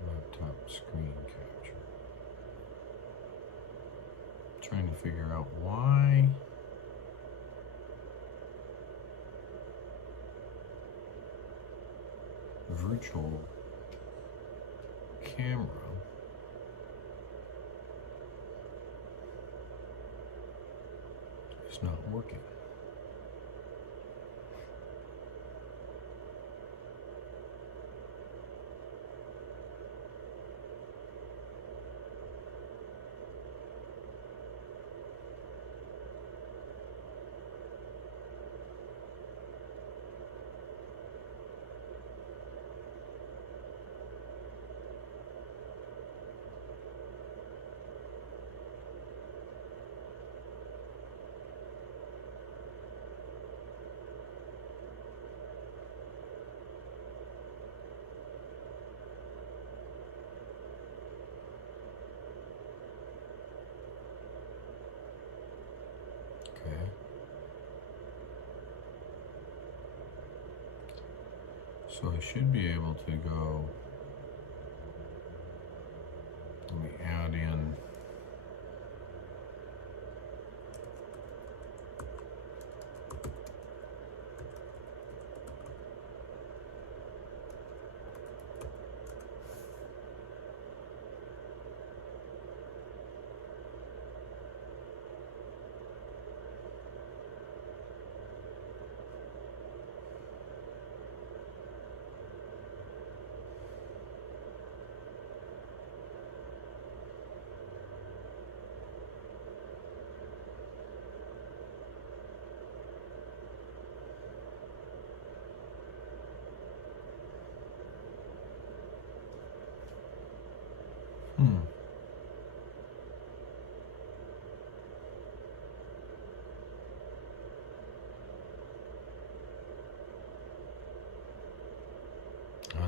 Laptop screen capture. Trying to figure out why virtual camera is not working. Okay. So I should be able to go, let me add in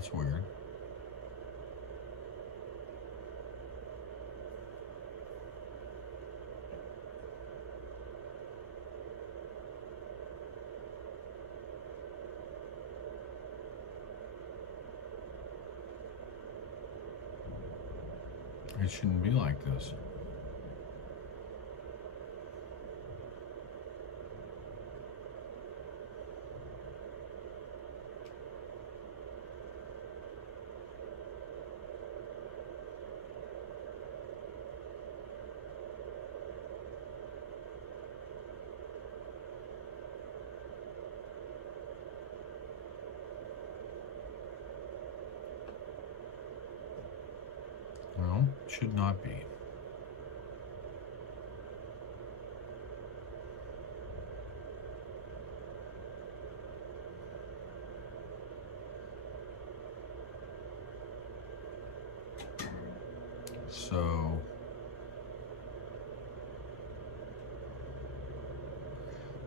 That's weird. It shouldn't be like this. Should not be. So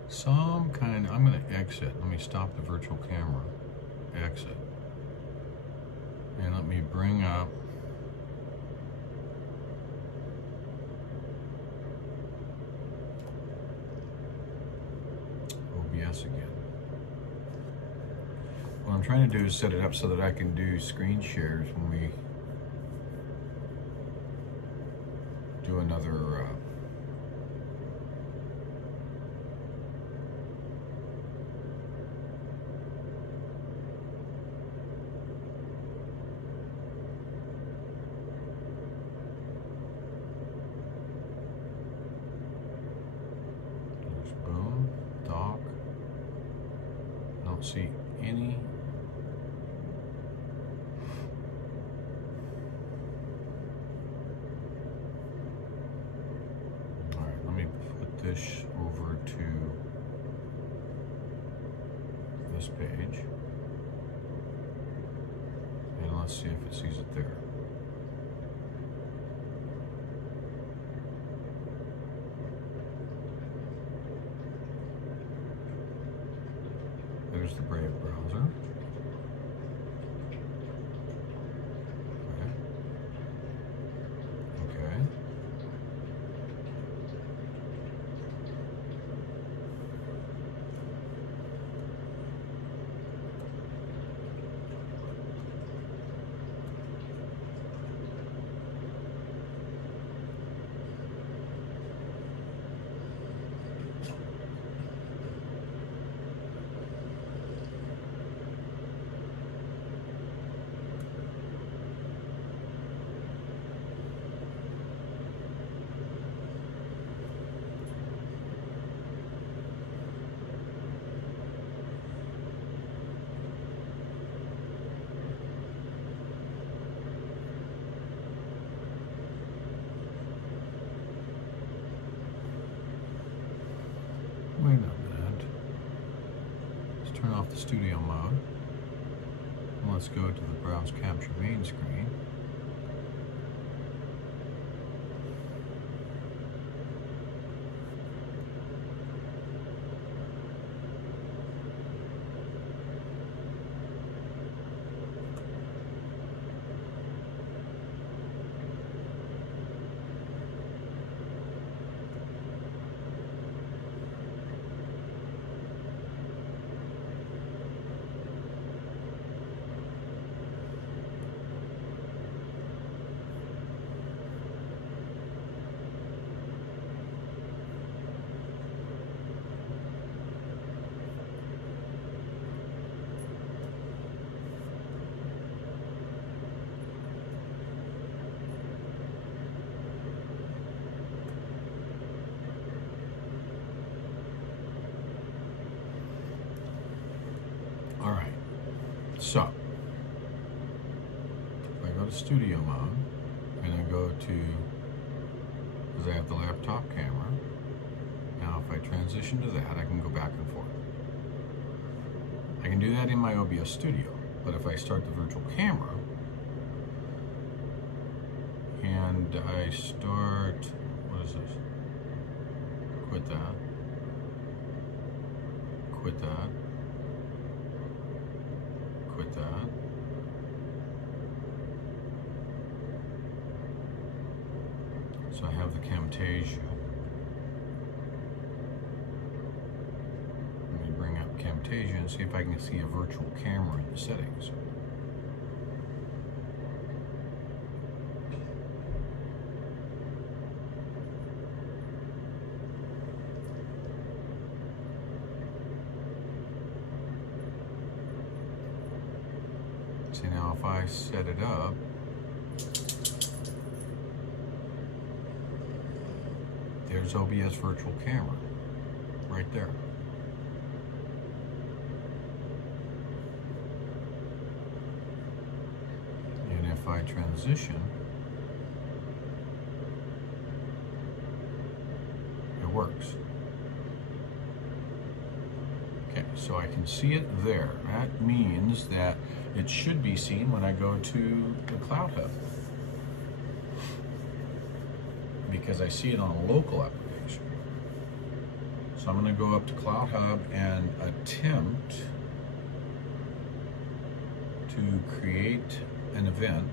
some kind, I'm going to exit. Let me stop the virtual camera. Exit. And let me bring up OBS again. What I'm trying to do is set it up so that I can do screen shares when we do another boom, dock. Don't see any. All right, let me put this over to this page. And let's see if it sees it there. There's the Brave browser. Okay. Wait a minute. Let's turn off the studio mode. And let's go to the browse capture main screen. All right, so if I go to studio mode and I go to, because I have the laptop camera, now if I transition to that, I can go back and forth. I can do that in my OBS studio, but if I start the virtual camera and I start, what is this? Quit that. Quit that. Quit that. So I have the Camtasia. Let me bring up Camtasia and see if I can see a virtual camera in the settings. See, now if I set it up, there's OBS virtual camera right there. And if I transition So I can see it there. That means that it should be seen when I go to the CloutHub, because I see it on a local application. So I'm going to go up to CloutHub and attempt to create an event.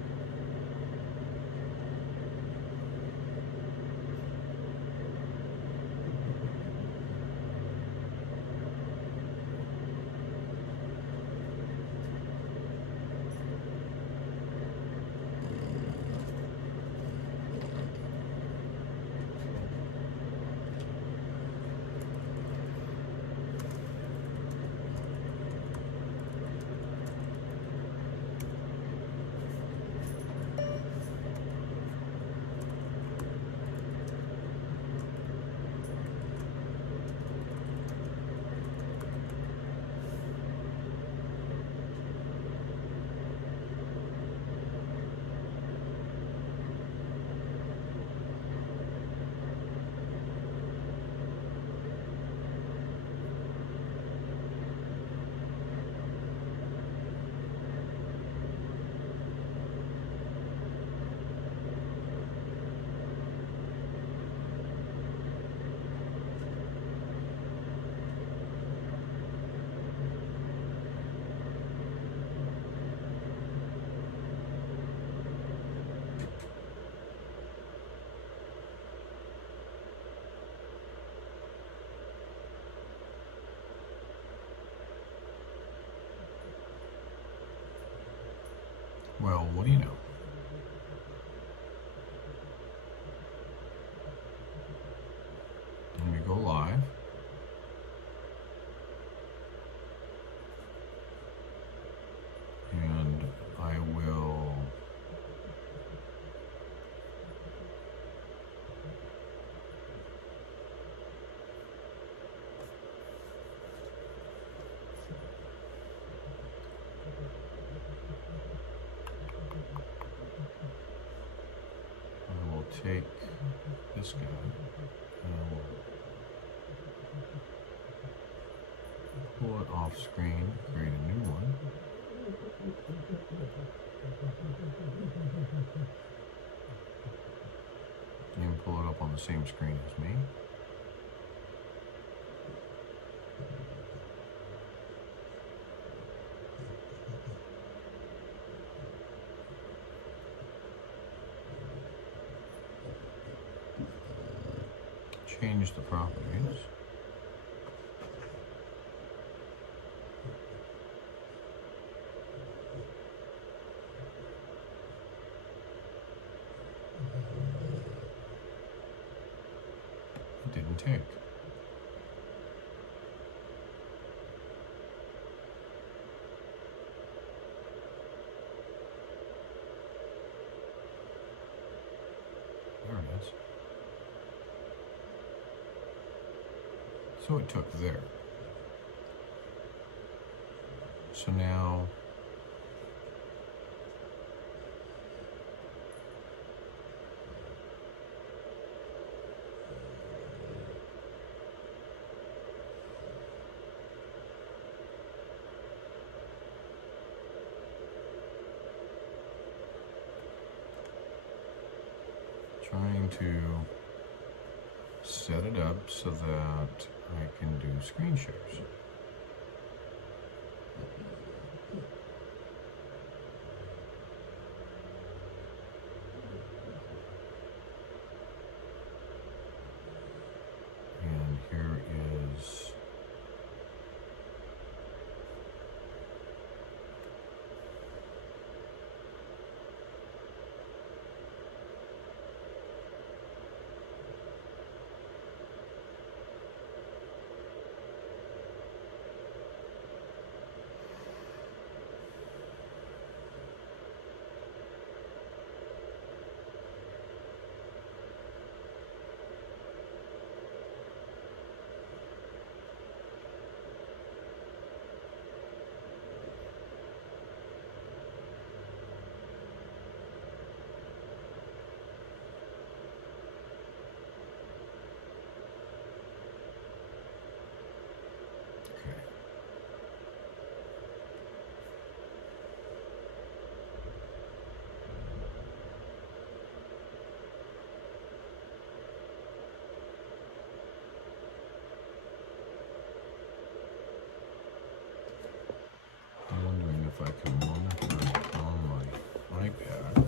Well, what do you know? Let me go live. And I will take this guy and I will pull it off screen, create a new one. And pull it up on the same screen as me. Change the properties. It didn't take. There it is. So it took there. So now trying to set it up so that I can do screen shares. And here is if I can monitor it on my iPad.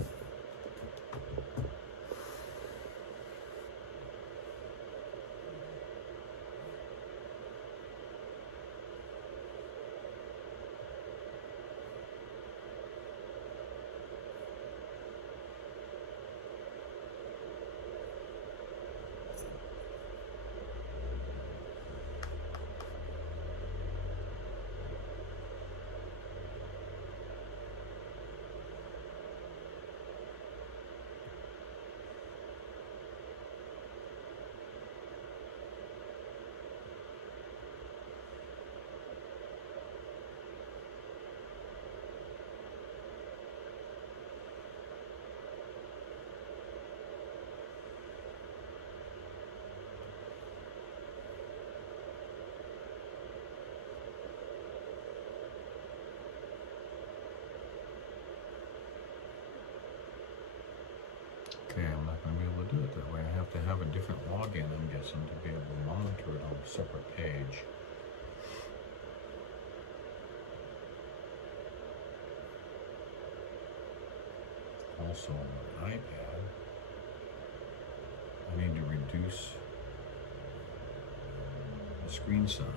Okay, I'm not going to be able to do it that way. I have to have a different login, I'm guessing, to be able to monitor it on a separate page. Also on my iPad, I need to reduce the screen size.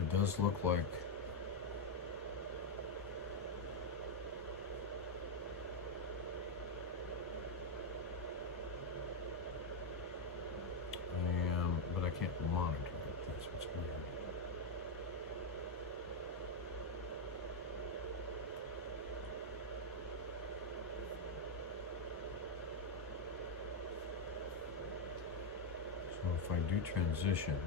It does look like I am, but I can't monitor it. That's what's weird. So if I do transition,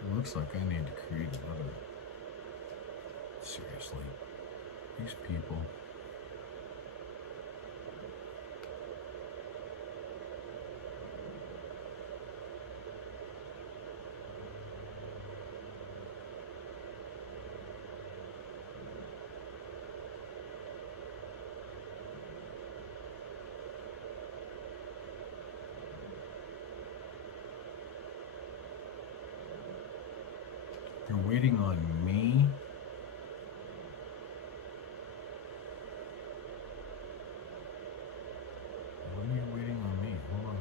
it looks like I need to create another. Seriously, these people. You're waiting on me? What are you waiting on me? Hold on.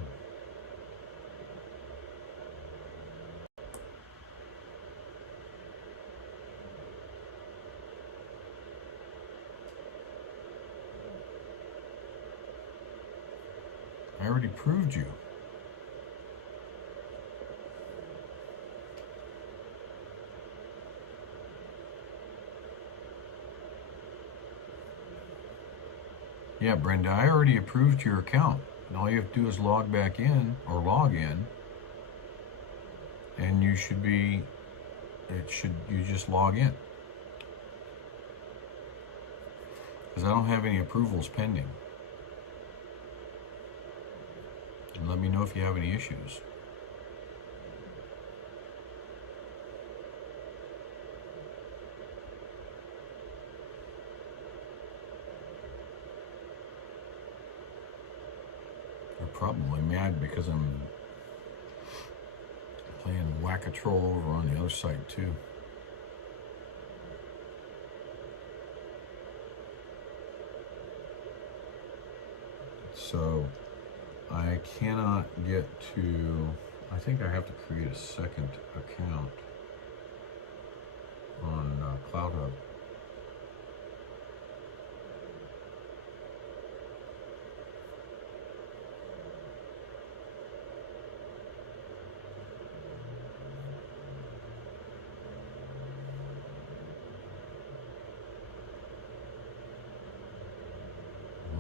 I already proved you. Yeah, Brenda, I already approved your account. And all you have to do is log back in or log in. And you should be, you just log in. Because I don't have any approvals pending. And let me know if you have any issues. probably mad because I'm playing Whack-A-Troll over on the other side too. So I cannot get to, I think I have to create a second account on CloutHub.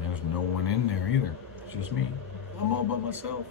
There's no one in there either. It's just me. I'm all by myself.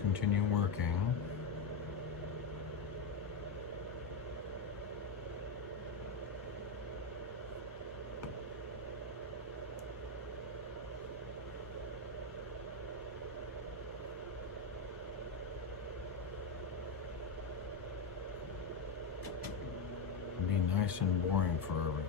continue working. Be nice and boring for everybody.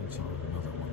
Let's on another one.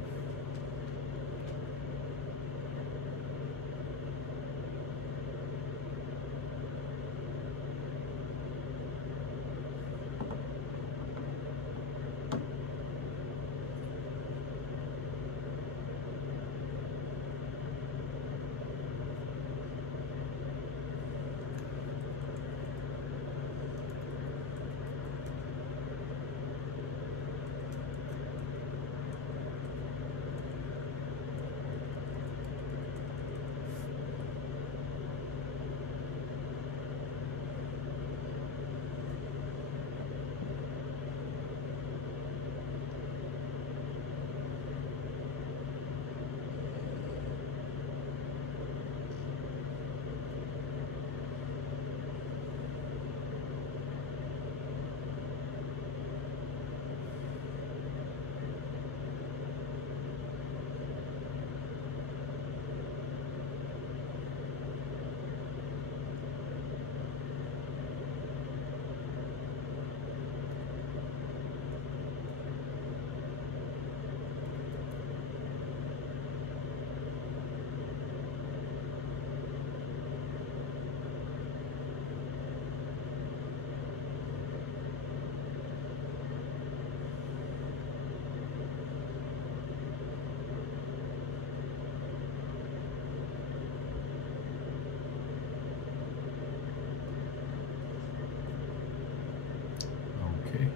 Okay.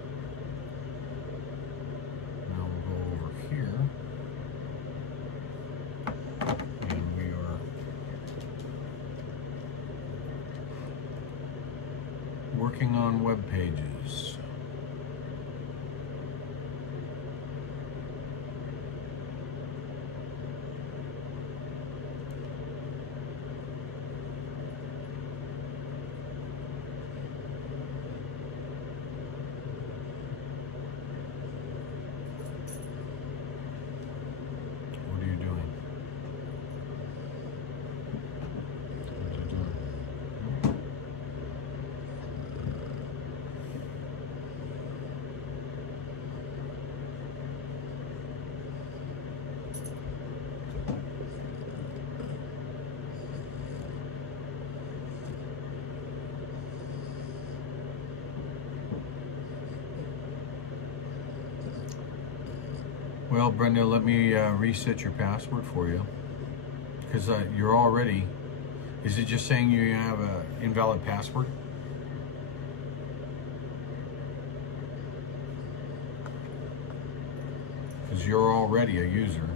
Now we'll go over here. And we are working on web pages. What are you doing? What are you doing? Well, Brenda, let me reset your password for you, because you're already, is it just saying you have an invalid password? because you're already a user.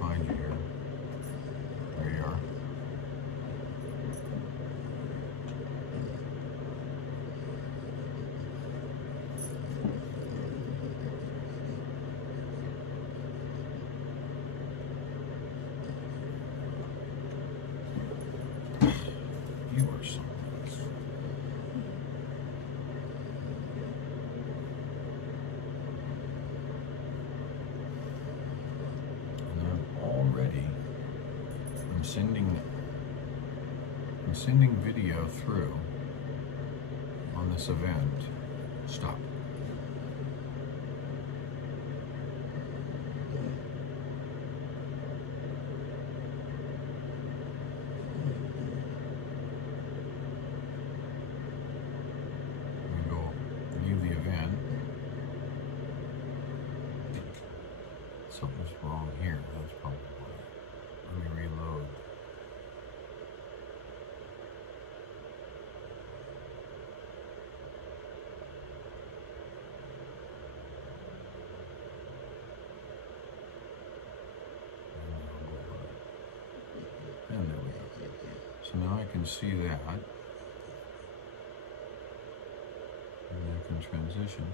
Find you here. There you are. You are something else. And I'm sending video through on this event. Stop. Something's wrong here. That's probably why. Let me reload. And there we go. So now I can see that. And I can transition.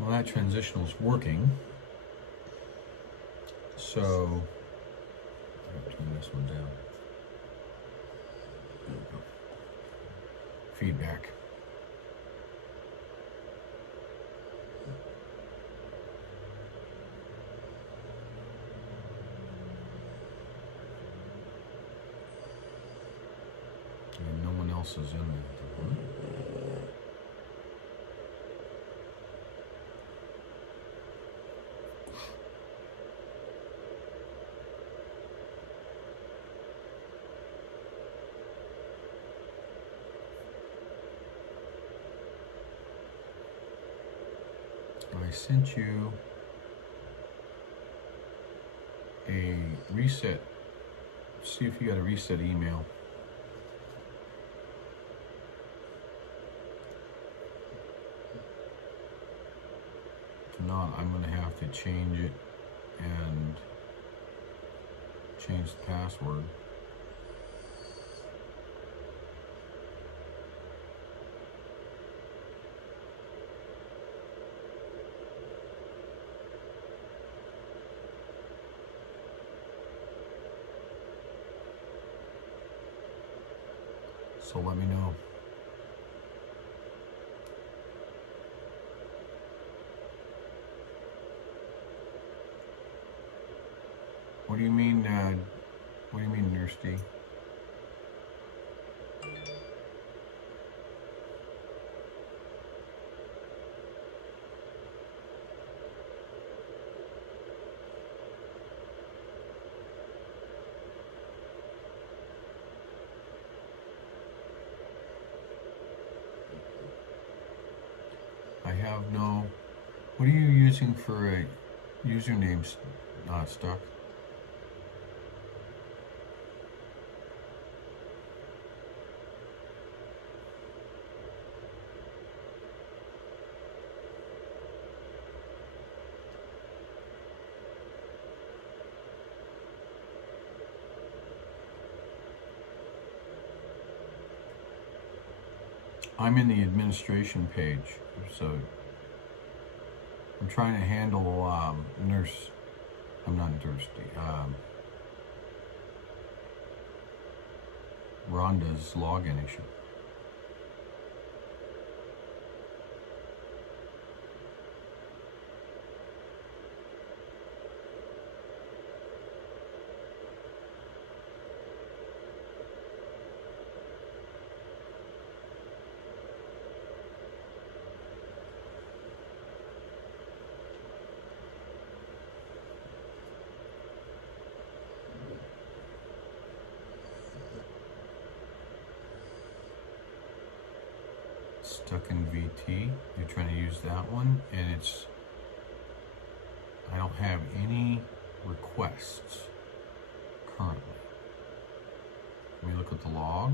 Well, that transitional is working. So, I'll turn this one down. There we go. Feedback. And no one else is in there. I sent you a reset. See if you got a reset email. If not, I'm going to have to change it and change the password. So let me know. What do you mean, Nurse D? Have no. What are you using for a username? Not stuck. I'm in the administration page, so I'm trying to handle Nurse thirsty. Rhonda's login issue. Stuck in VT. You're trying to use that one, and it's, I don't have any requests currently. Let me look at the log.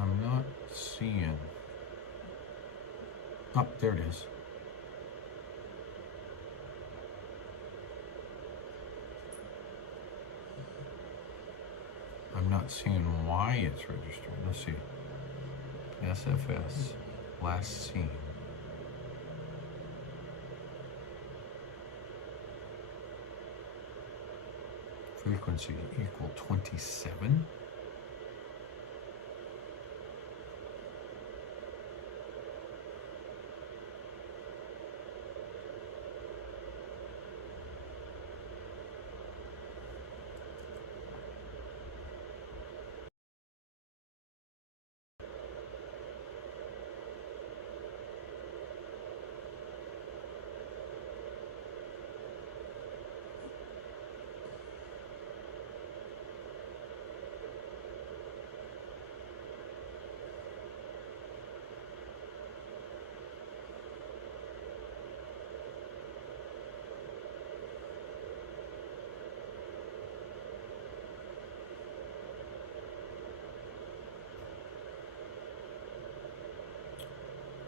I'm not seeing. Oh, there it is. I'm not seeing why it's registering. Let's see. SFS, last seen. Frequency equal 27.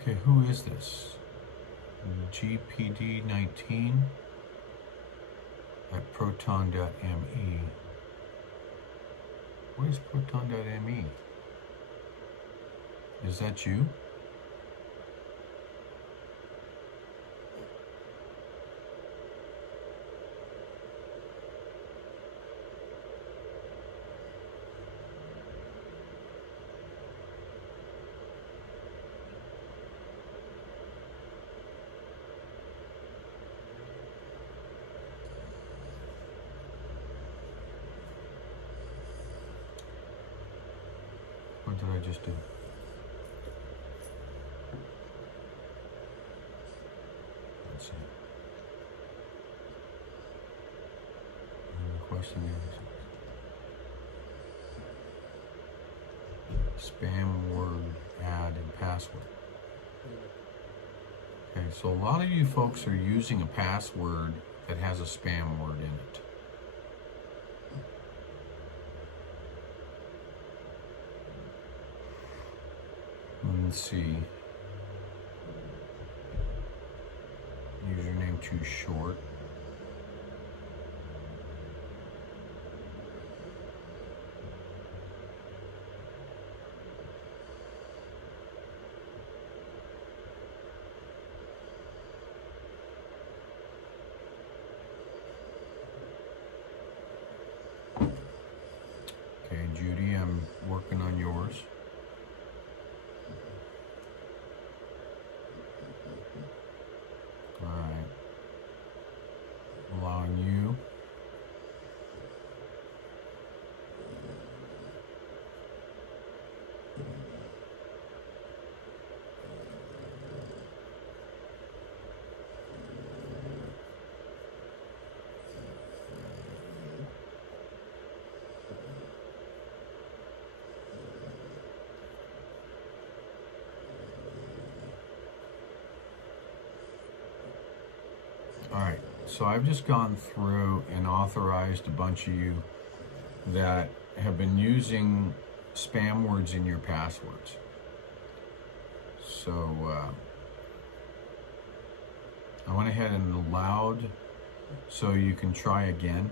Okay, who is this? GPD19 at proton.me. What is proton.me? Is that you? What did I just do? Let's see. Requesting spam word, add, and password. Okay, so a lot of you folks are using a password that has a spam word in it. Let's see. Username too short. All right, so I've just gone through and authorized a bunch of you that have been using spam words in your passwords. So I went ahead and allowed so you can try again.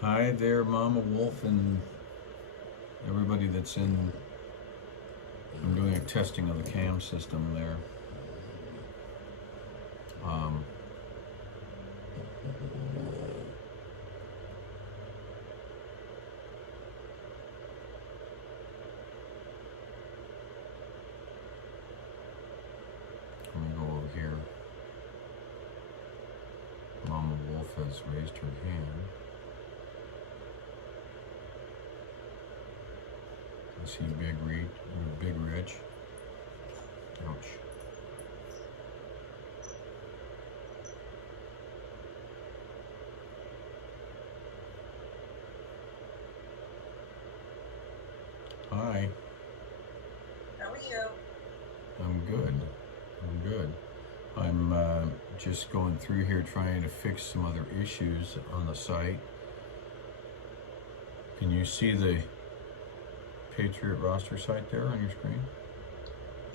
Hi there, Mama Wolf, and everybody that's in. I'm doing a testing of the cam system there. Let me go over here. Mama Wolf has raised her hand. I see Big Rich. Ouch. Hi. How are you? I'm good. I'm just going through here trying to fix some other issues on the site. Can you see the Patriot roster site there on your screen?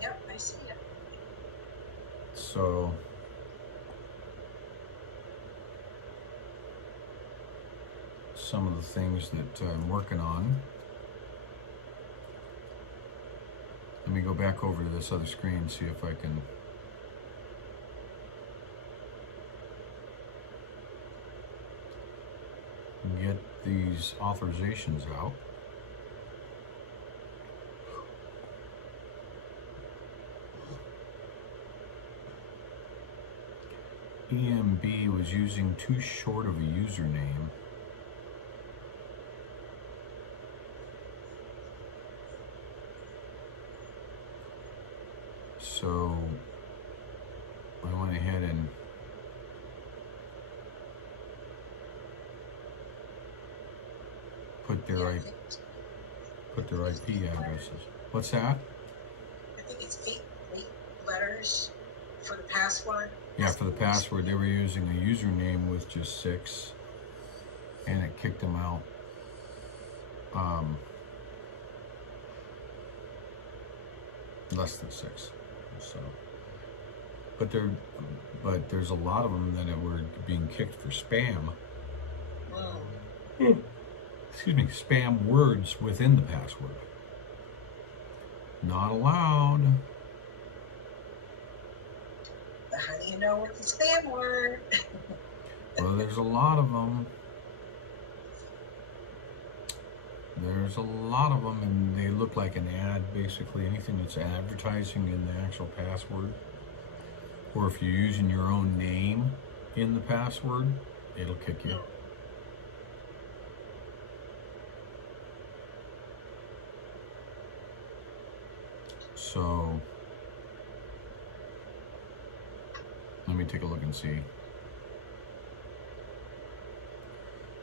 Yep, I see it. So some of the things that I'm working on. Let me go back over to this other screen and see if I can get these authorizations out. EMB was using too short of a username. So I went ahead and put their IP addresses. What's that? I think it's eight letters for the password. Yeah, for the password, they were using a username with just 6, and it kicked them out. Less than 6. So, but there's a lot of them that were being kicked for spam. Excuse me, spam words within the password. Not allowed. How do you know it's a spam word? Well, there's a lot of them. There's a lot of them, and they look like an ad, basically. Anything that's advertising in the actual password. Or if you're using your own name in the password, it'll kick you. So, let me take a look and see.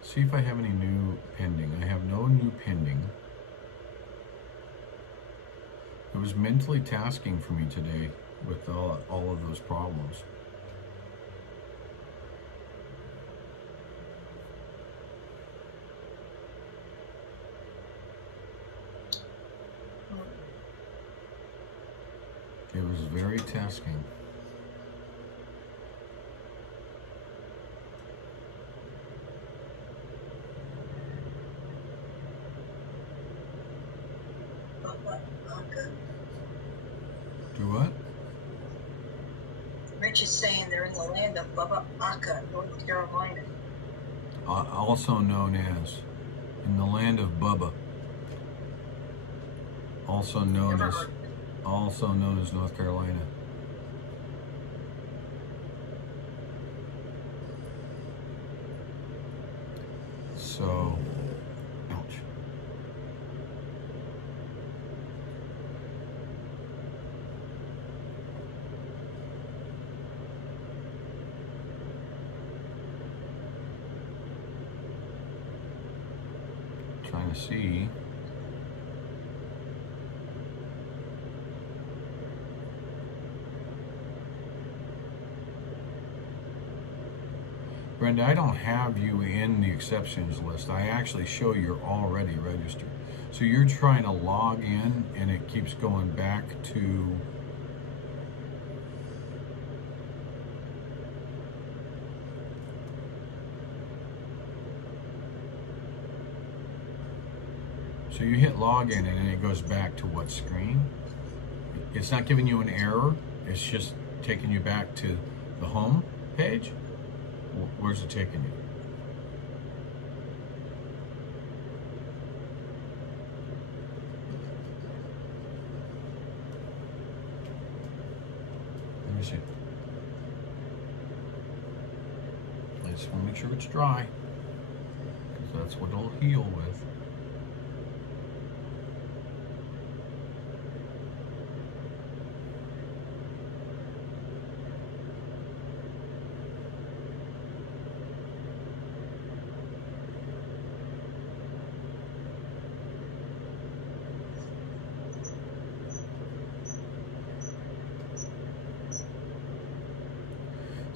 See if I have any new pending. I have no new pending. It was mentally tasking for me today with all of those problems. It was very tasking. Do what? Rich is saying they're in the land of Baba Aka, North Carolina. Also known as in the land of Bubba. Also known as North Carolina. So, ouch. trying to see. Brenda, I don't have you in the exceptions list. I actually show you're already registered. So you're trying to log in and it keeps going back to so you hit login and then it goes back to what screen? It's not giving you an error. It's just taking you back to the home page. Where's it taking you? Let me see. I just want to make sure it's dry, because that's what it'll heal with.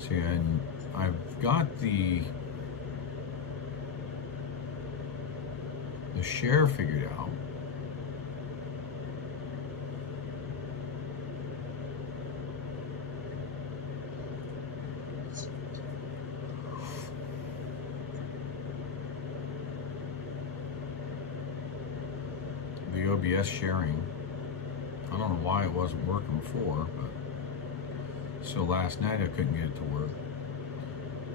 See, and I've got the share figured out. The OBS sharing. I don't know why it wasn't working before, but so last night I couldn't get it to work.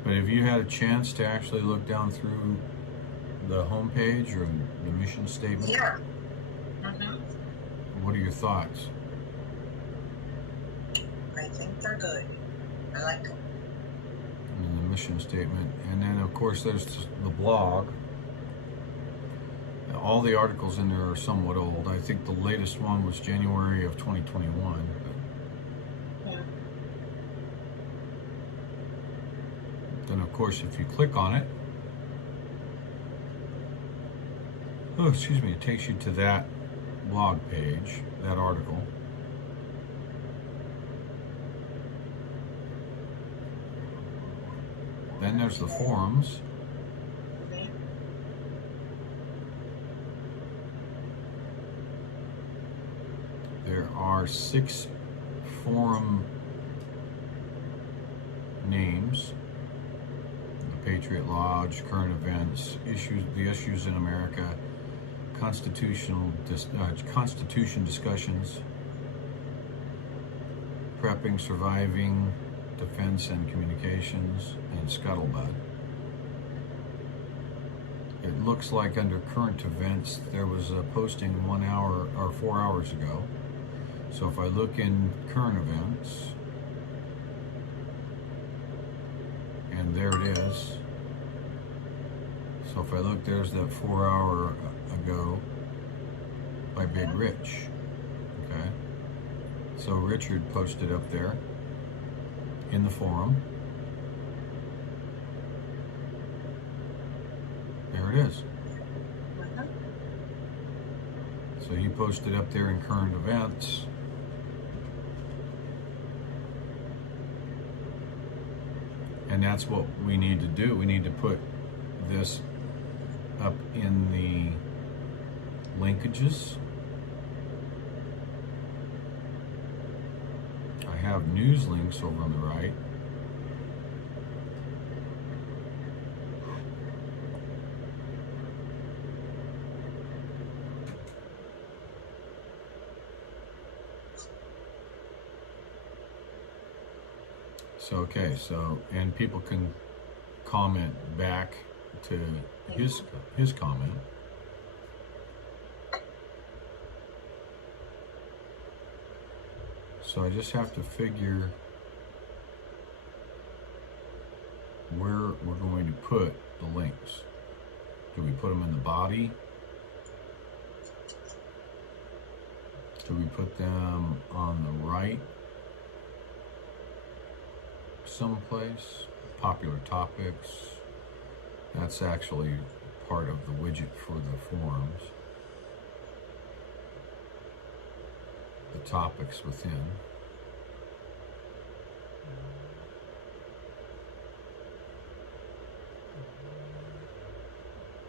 But if you had a chance to actually look down through the home page or the mission statement, Yeah. what are your thoughts? I think they're good. I like them. And the mission statement, and then of course there's the blog. All the articles in there are somewhat old. I think the latest one was January of 2021. Yeah. Then of course if you click on it, oh excuse me, it takes you to that blog page, that article. Then there's the forums. Okay. There are 6 forum names: the Patriot Lodge, current events, the issues in America, constitution discussions, prepping, surviving, defense and communications, and scuttlebutt. It looks like under current events there was a posting 1 hour or 4 hours ago. So if I look in current events, and there it is. So if I look, there's that 4 hour ago by Big Rich. Okay. So Richard posted up there in the forum. There it is. So he posted up there in current events. And that's what we need to do. We need to put this up in the linkages. I have news links over on the right. So, okay, so, and people can comment back to his comment. So I just have to figure where we're going to put the links. Do we put them in the body? Do we put them on the right someplace? Popular topics. That's actually part of the widget for the forums. The topics within.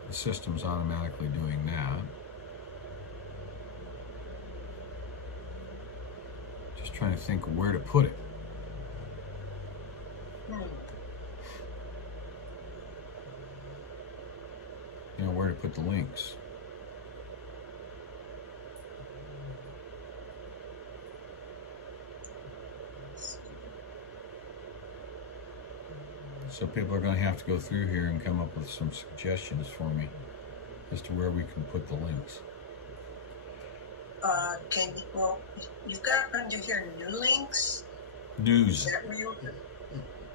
The system's automatically doing that. Just trying to think where to put it. You know, where to put the links. So people are going to have to go through here and come up with some suggestions for me as to where we can put the links. Well, you've got under here new links. News. Is that where you?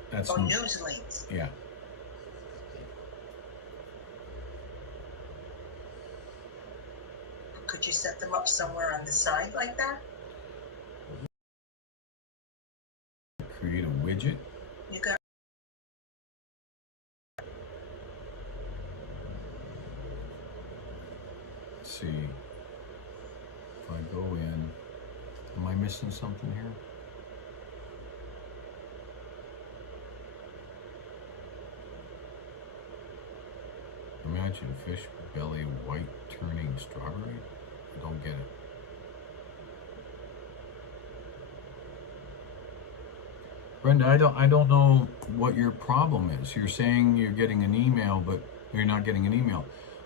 That's news links. Yeah. Could you set them up somewhere on the side like that? Create a widget. You got. Let's see. If I go in, am I missing something here? Imagine fish belly white turning strawberry. I don't get it. Brenda, I don't know what your problem is. You're saying you're getting an email, but you're not getting an email.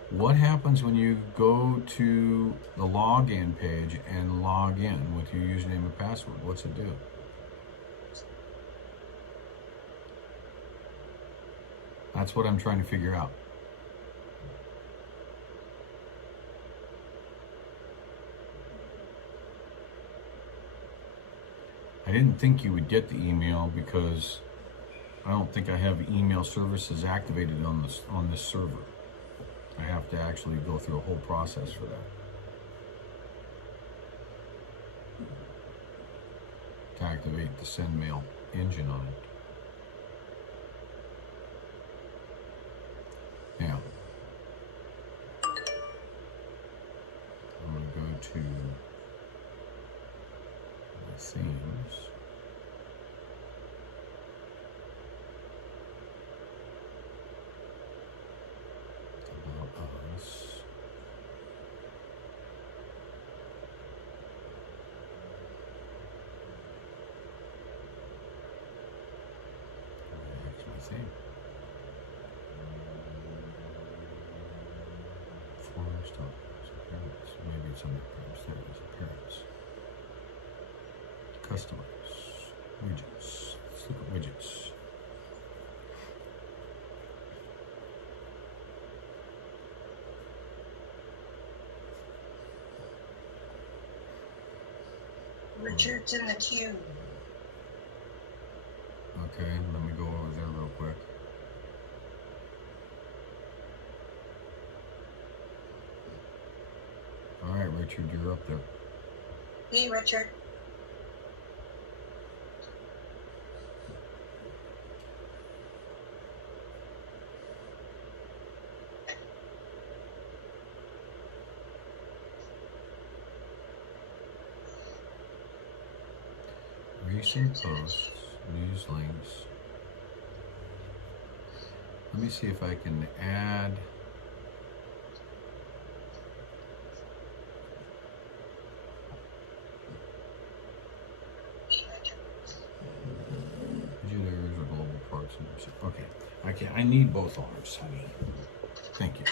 What happens when you go to the login page and log in with your username and password? What's it do? That's what I'm trying to figure out. I didn't think you would get the email because I don't think I have email services activated on this server. I have to actually go through a whole process for that. To activate the send mail engine on it. Now, I'm going to go to the themes. About us. Here's my theme. Form stuff. Appearance. Maybe it's under appearance. Appearance. Customize. Widgets. Let's look at widgets. Richard's in the queue. Okay, let me go over there real quick. All right, Richard, you're up there. Hey, Richard. Recent posts, news links. Let me see if I can add. Areas or global parts. Okay, I need both arms, honey. Thank you.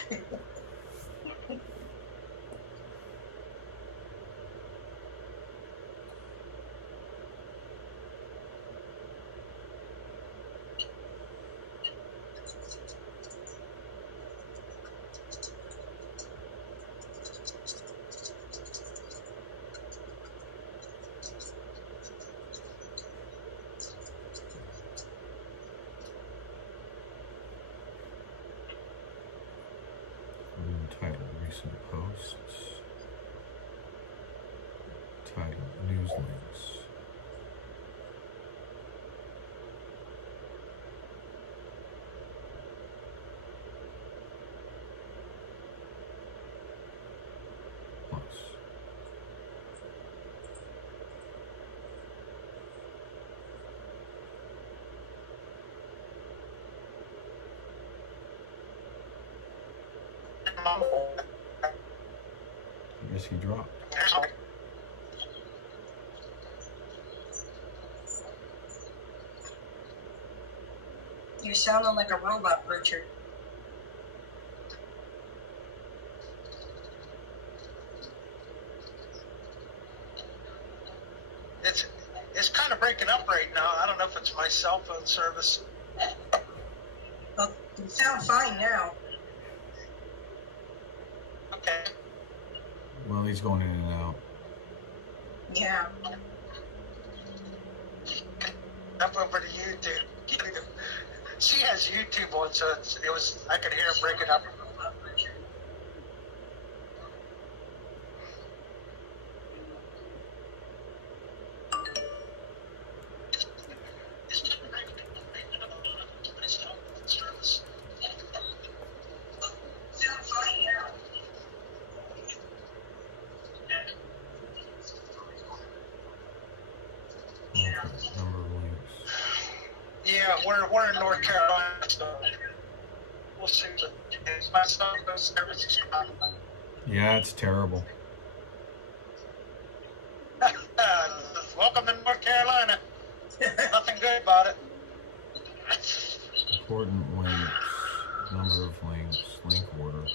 Title, recent posts. Title, news links. I guess he dropped. You're sounding like a robot, Richard. It's kind of breaking up right now. I don't know if it's my cell phone service. Well, you sound fine now. Okay. Well, he's going in and out. Yeah. Up over to YouTube. She has YouTube on, so I could hear it breaking up. Number of links. Yeah, we're in North Carolina, so we'll see. My cell phone service is fine. Yeah, it's terrible. Welcome to North Carolina. Nothing good about it. Important links, number of links, link order,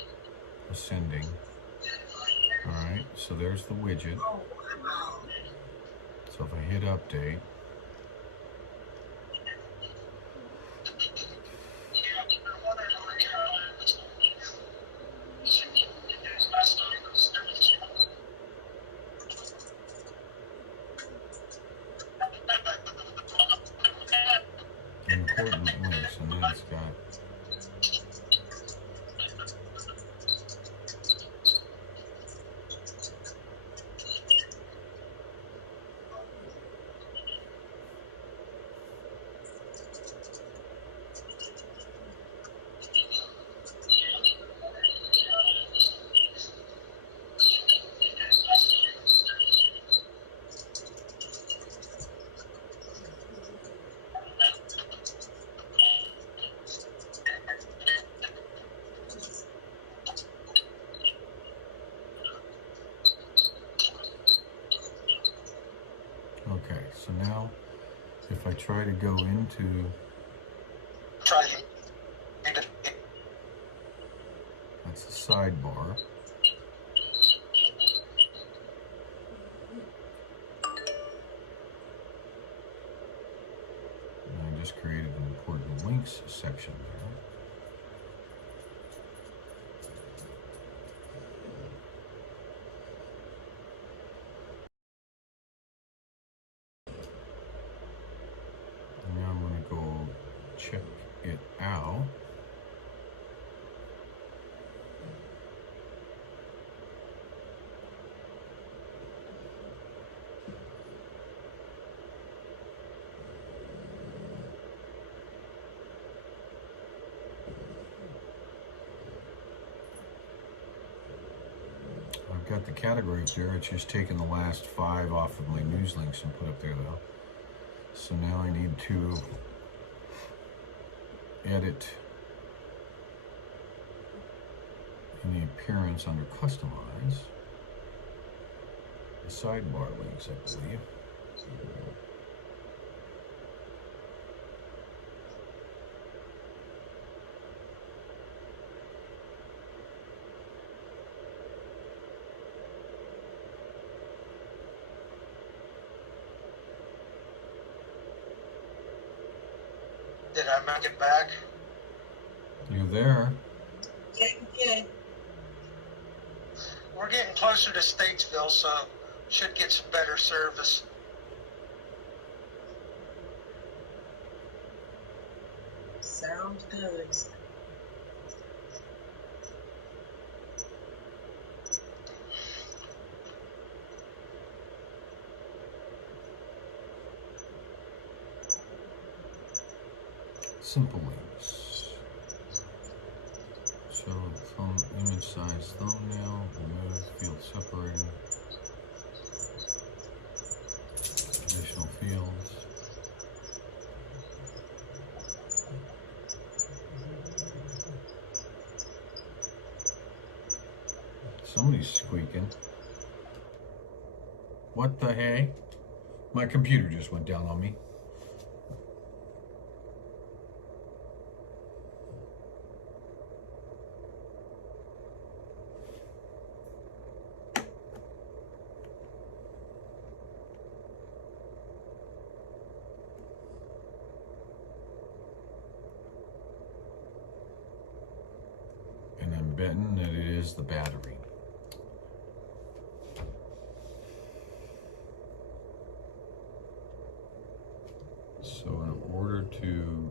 ascending. All right, so there's the widget. So if I hit update, important links, and then it's got okay, so now if I try to go into that's the sidebar. And I just created an important links section there. Now I'm going to go check it out. I've got the categories there. It's just taken the last 5 off of my news links and put up there though. So now I need to edit in the appearance under customize the sidebar links, I believe. Did I make it back? You're there. Yeah. We're getting closer to Statesville, so should get some better service. Sounds good. Simple links. So image size thumbnail, remove field separator, additional fields. Somebody's squeaking. What the hey? My computer just went down on me. And I'm betting that it is the battery. So in order to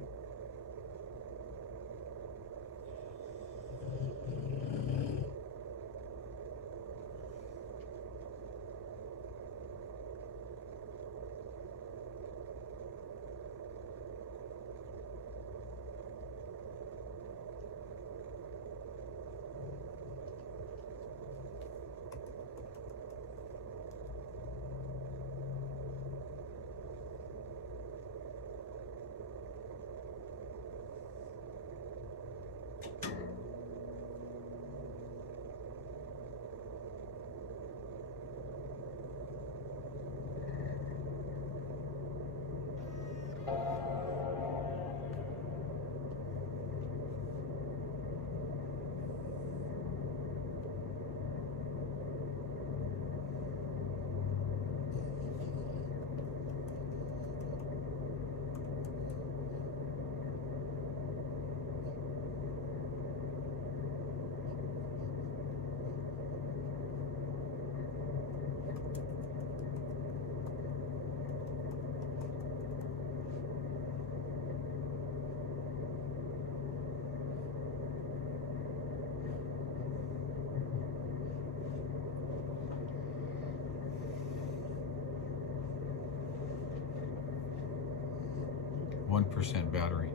% battery.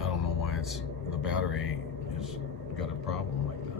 I don't know why the battery has got a problem like that.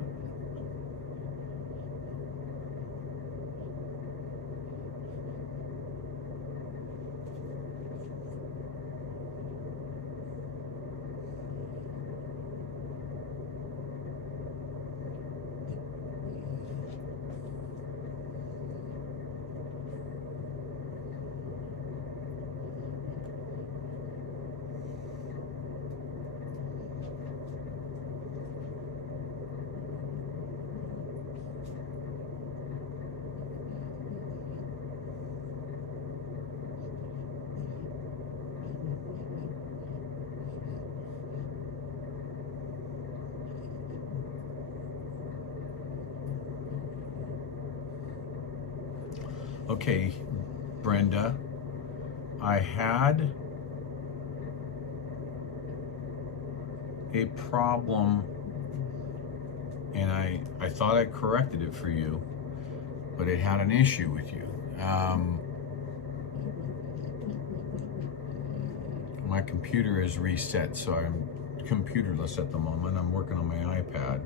Okay, Brenda, I had a problem and I thought I corrected it for you, but it had an issue with you. My computer is reset, so I'm computerless at the moment. I'm working on my iPad.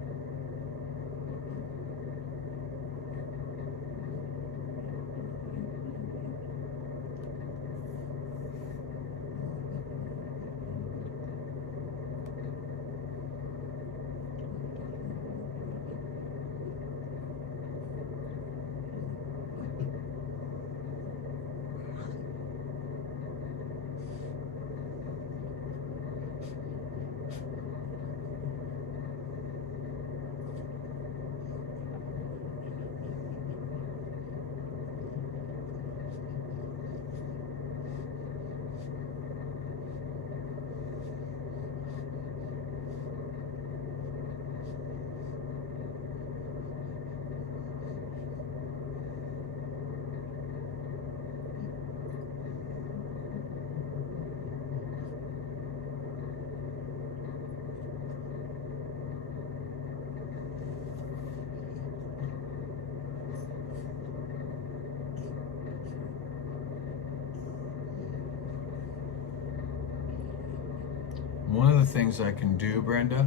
One of the things I can do, Brenda,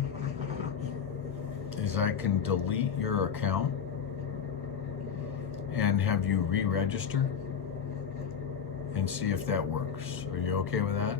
is I can delete your account and have you re-register and see if that works. Are you okay with that?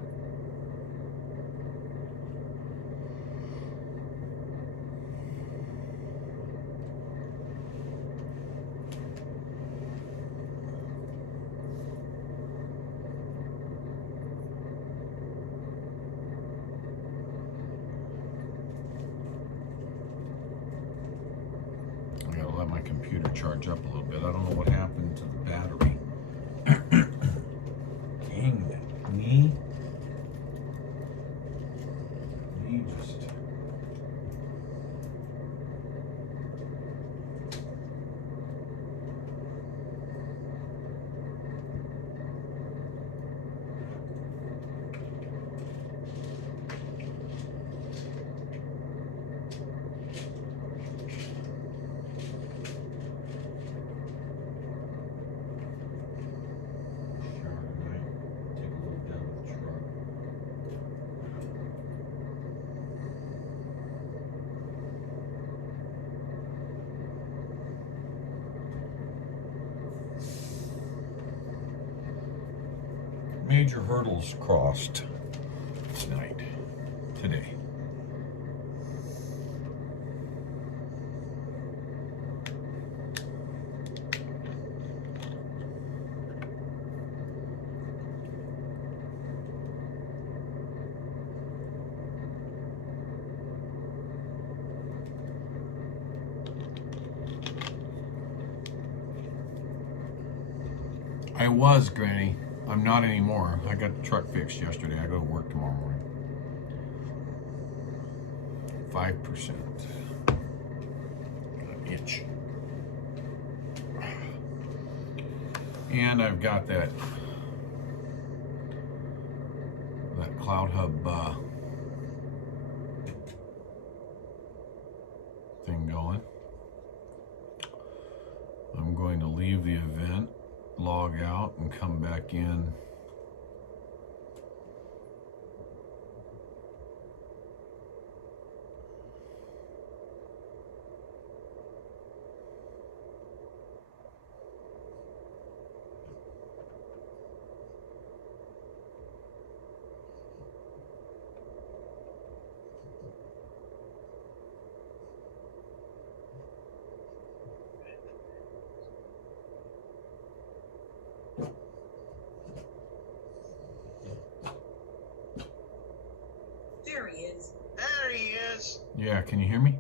let my computer charge up a little bit. I don't know what happened to the battery. Dang that knee. Knee just. Major hurdles crossed tonight, today. I was, Granny. I'm not anymore. I got the truck fixed yesterday. I go to work tomorrow morning. 5%. An inch. And I've got that CloutHub thing going. I'm going to leave the event, log out, and come back in. There he is. There he is. Yeah, can you hear me?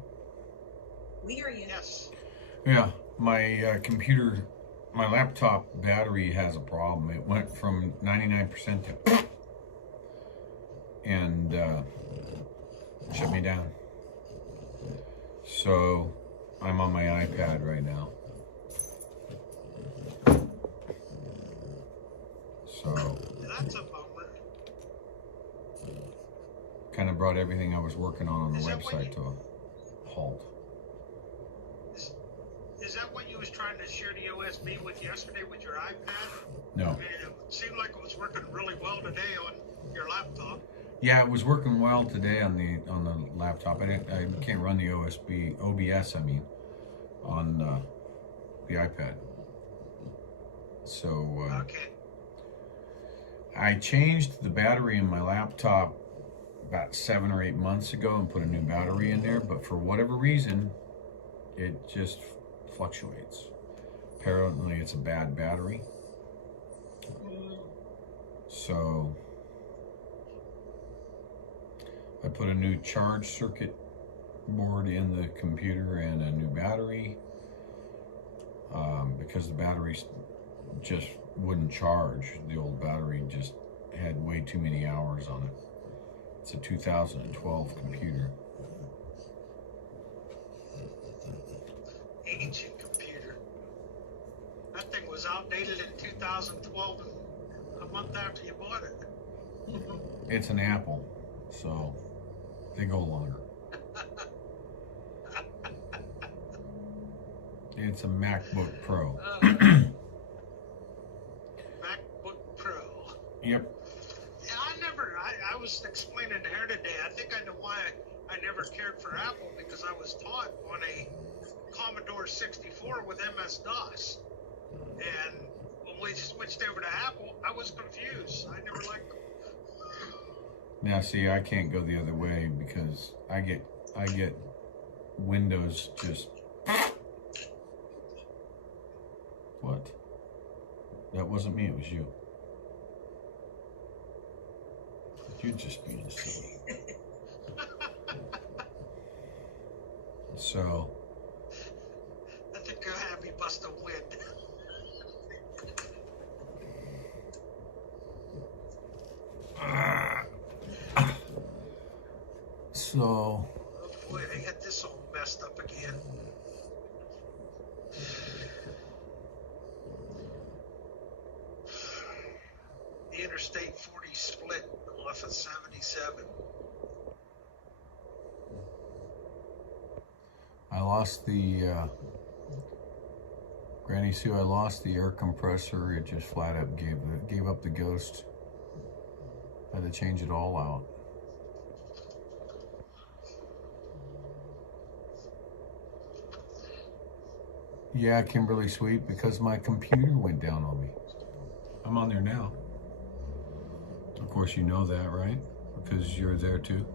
We hear you. Yes. Yeah, my computer, my laptop battery has a problem. It went from 99% to and shut me down. So I'm on my iPad right now. So That's a bummer. kind of brought everything I was working on the Is that what website you- to a halt. Is that what you was trying to share the USB with yesterday with your iPad? No. I mean, it seemed like it was working really well today on your laptop. Yeah, it was working well today on the laptop. I can't run the OBS. I mean, on the iPad. So Okay. I changed the battery in my laptop about 7 or 8 months ago and put a new battery in there. But for whatever reason, it just fluctuates. Apparently, it's a bad battery. So I put a new charge circuit board in the computer and a new battery because the battery just wouldn't charge. The old battery just had way too many hours on it. It's a 2012 computer. Ancient computer. That thing was outdated in 2012 and a month after you bought it. It's an Apple, so they go longer. It's a MacBook Pro. MacBook Pro. Yep. Yeah, I was explaining to her today, I think I know why I never cared for Apple, because I was taught on a Commodore 64 with MS-DOS. And when we switched over to Apple, I was confused. I never liked them. Now, see, I can't go the other way because I get Windows just. What? That wasn't me. It was you. You're just being silly. So. I think bust of wind. So, Oh boy, I got this all messed up again. The Interstate 40 split off of 77. I lost the, Granny Sue, I lost the air compressor. It just flat up gave up the ghost. Had to change it all out. Yeah, Kimberly Sweet, because my computer went down on me. I'm on there now. Of course you know that, right? Because you're there too.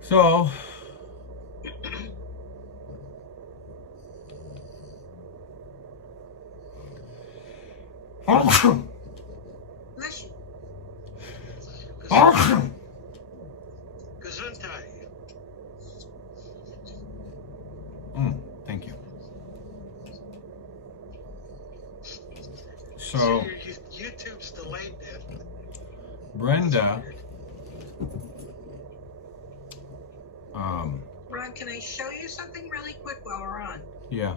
So, Bless you. Gesundheit. Thank you. So So, your YouTube's delayed then. Brenda, Ron, can I show you something really quick while we're on? yeah.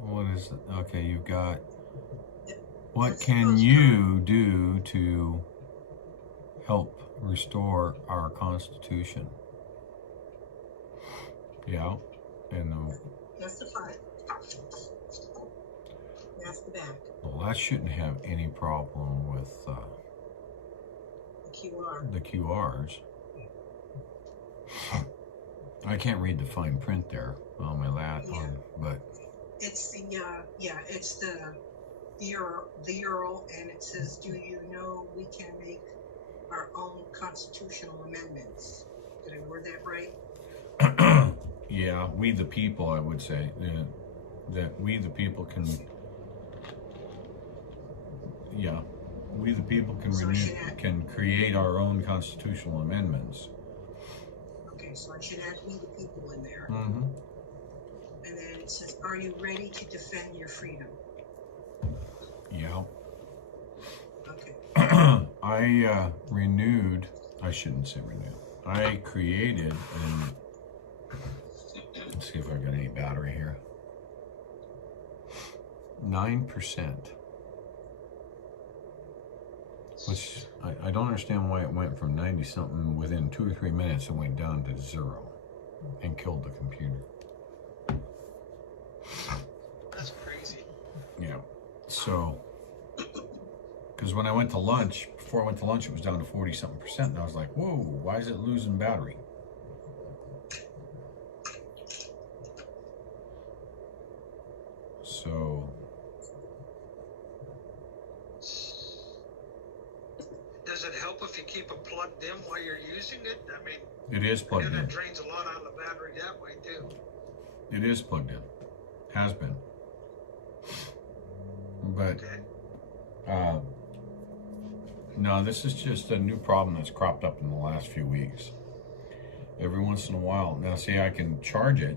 What is it? Okay, you've got, what can you do to help restore our Constitution? Yeah, and That's the front. That's the back. well, that shouldn't have any problem with The QR. the QRs. I can't read the fine print there on my but It's the it's the URL, and it says, "Do you know we can make our own constitutional amendments?" Did I word that right? yeah, we the people, I would say that we the people can. Yeah, we the people can So can create our own constitutional amendments. Okay, so I should add "we the people" in there. Mm-hmm. And then it says, "Are you ready to defend your freedom?" Yeah. Okay. I renewed. I shouldn't say renewed. I created and let's see if I got any battery here. 9%. Which I don't understand why it went from 90 something within 2 or 3 minutes and went down to 0 and killed the computer. That's crazy. Yeah. So, because when I went to lunch, before I went to lunch, it was down to 40 something percent, and I was like, whoa, why is it losing battery? So, Does it help if you keep it plugged in while you're using it? I mean, it is plugged and in. it drains a lot out of the battery that way too. It is plugged in. Has been. But, Okay. no, this is just a new problem that's cropped up in the last few weeks. Every once in a while. Now, see, I can charge it,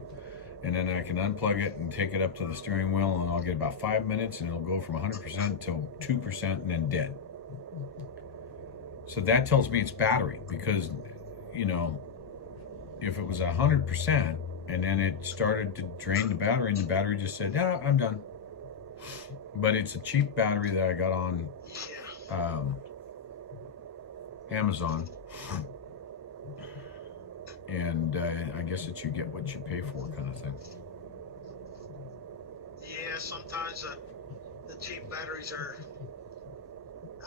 and then I can unplug it and take it up to the steering wheel, and I'll get about 5 minutes, and it'll go from 100% to 2% and then dead. So that tells me it's battery, because, you know, if it was 100% and then it started to drain the battery, and the battery just said, "Yeah, I'm done." But it's a cheap battery that I got on Amazon, and I guess that you get what you pay for, kind of thing. Yeah, sometimes the cheap batteries are,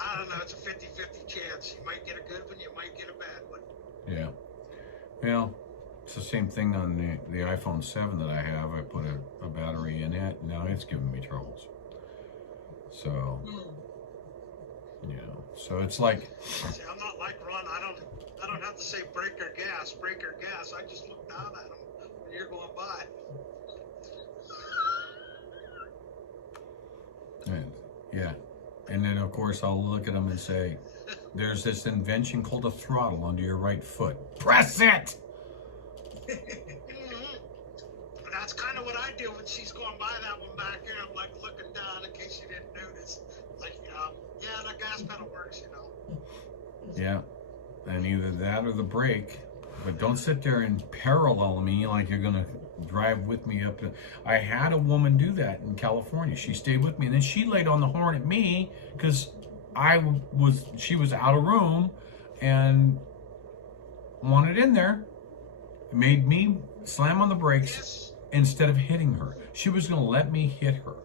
I don't know, it's a 50-50 chance. You might get a good one, you might get a bad one. Yeah. Well, it's the same thing on the iPhone 7 that I have. I put a battery in it. Now it's giving me troubles. So, you know, so it's like. See, I'm not like Ron. I don't have to say breaker gas, breaker gas. I just look down at them when you're going by. Yeah. And then, of course, I'll look at them and say, there's this invention called a throttle under your right foot. Press it! Mhm. That's kind of what I do when she's going by that one back here. I'm like looking down in case you didn't notice. Like, yeah, that gas pedal works, you know. Yeah. And either that or the brake. But don't sit there and parallel me like you're going to drive with me up. I had a woman do that in California. She stayed with me, and then she laid on the horn at me because she was out of room and wanted in there. It made me slam on the brakes Yes. instead of hitting her. She was going to let me hit her.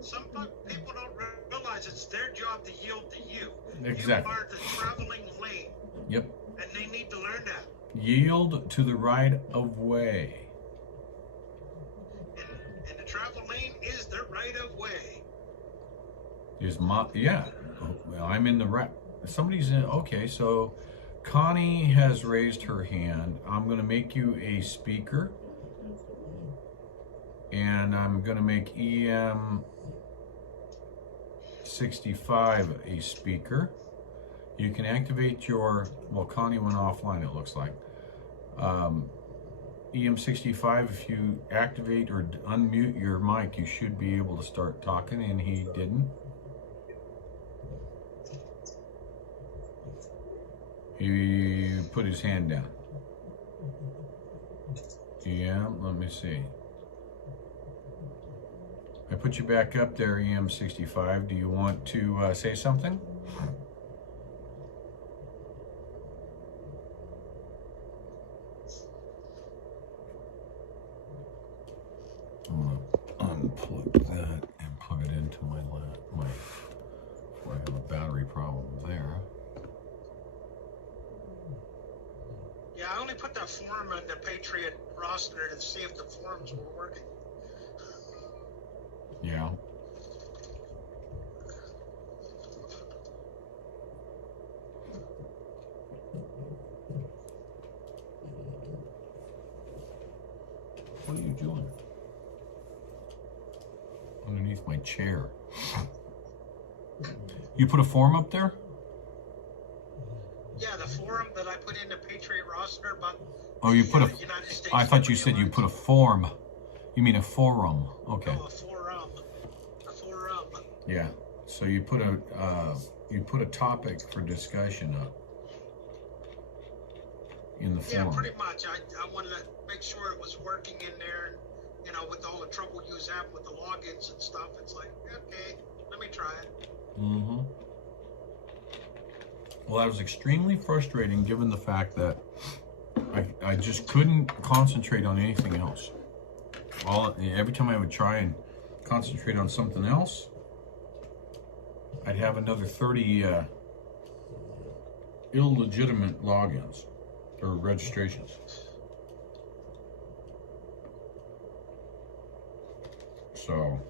Some people don't realize it's their job to yield to you. Exactly. You are the traveling lane, Yep. and they need to learn that. Yield to the right of way. And the travel lane is the right of way. Yeah. Well, I'm in the right. Somebody's in. Okay, so Connie has raised her hand. I'm going to make you a speaker. And I'm going to make EM65 a speaker. You can activate your, well, Connie went offline, it looks like. EM65, if you activate or unmute your mic, you should be able to start talking, and he didn't. He put his hand down. Yeah, let me see. I put you back up there, EM65. Do you want to say something? I'm gonna unplug that and plug it into my before I have a battery problem there. Yeah, I only put that form on the Patriot roster to see if the forms were working. Yeah. What are you doing? Underneath my chair. You put a form up there? Yeah, the forum that I put in the Patriot roster about Oh, you put a. United States. I thought you said you put a form. You mean a forum? Okay. Oh, a forum. A forum. Yeah. So you put a topic for discussion up in the Yeah, forum. pretty much. I wanted to make sure it was working in there. You know, with all the trouble you was having with the logins and stuff, it's like, okay, let me try it. Mm-hmm. Well, that was extremely frustrating given the fact that I just couldn't concentrate on anything else. Every time I would try and concentrate on something else, I'd have another 30 illegitimate logins or registrations. So,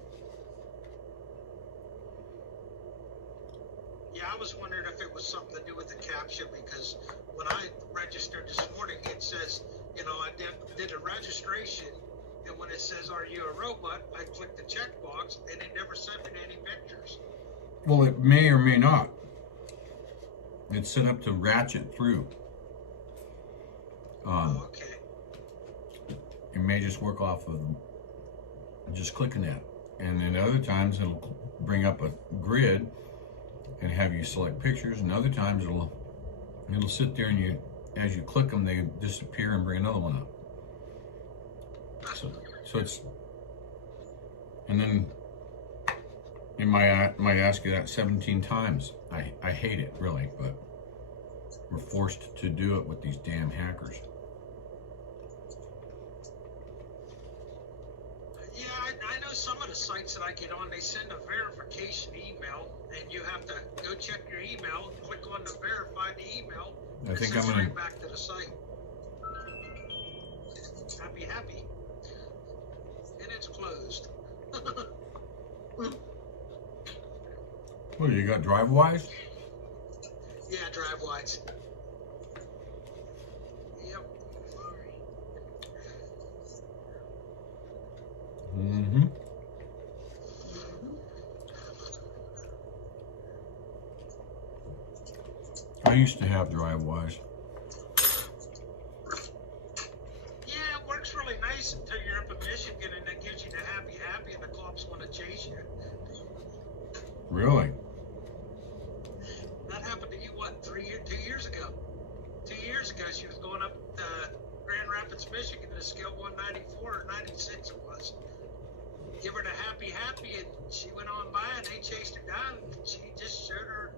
Yeah, I was wondering if it was something to do with the caption, because when I registered this morning, it says, you know, I did a registration, and when it says, "Are you a robot?" I clicked the checkbox, and it never sent me any pictures. well, it may or may not. It's set up to ratchet through. Oh, okay. It may just work off of just clicking that. And then other times it'll bring up a grid and have you select pictures, and other times it'll sit there and as you click them, they disappear and bring another one up. So it's, and then it might ask you that 17 times. I hate it, really, but we're forced to do it with these damn hackers. Yeah, I know some of the sites that I get on, they send a verification email, and you have to go check your email, click on the verify the email, I think and I'm send gonna. right back to the site. Happy. And it's closed. What, you got DriveWise? Yeah, DriveWise. Yep. Mm-hmm. I used to have DriveWise. Yeah, it works really nice until you're up in Michigan and it gives you the happy and the cops want to chase you. Really? That happened to you, what, 2 years ago? 2 years ago, she was going up Grand Rapids, Michigan, to scale 194 or 96 it was. Give her the happy, and she went on by and they chased her down. She just showed her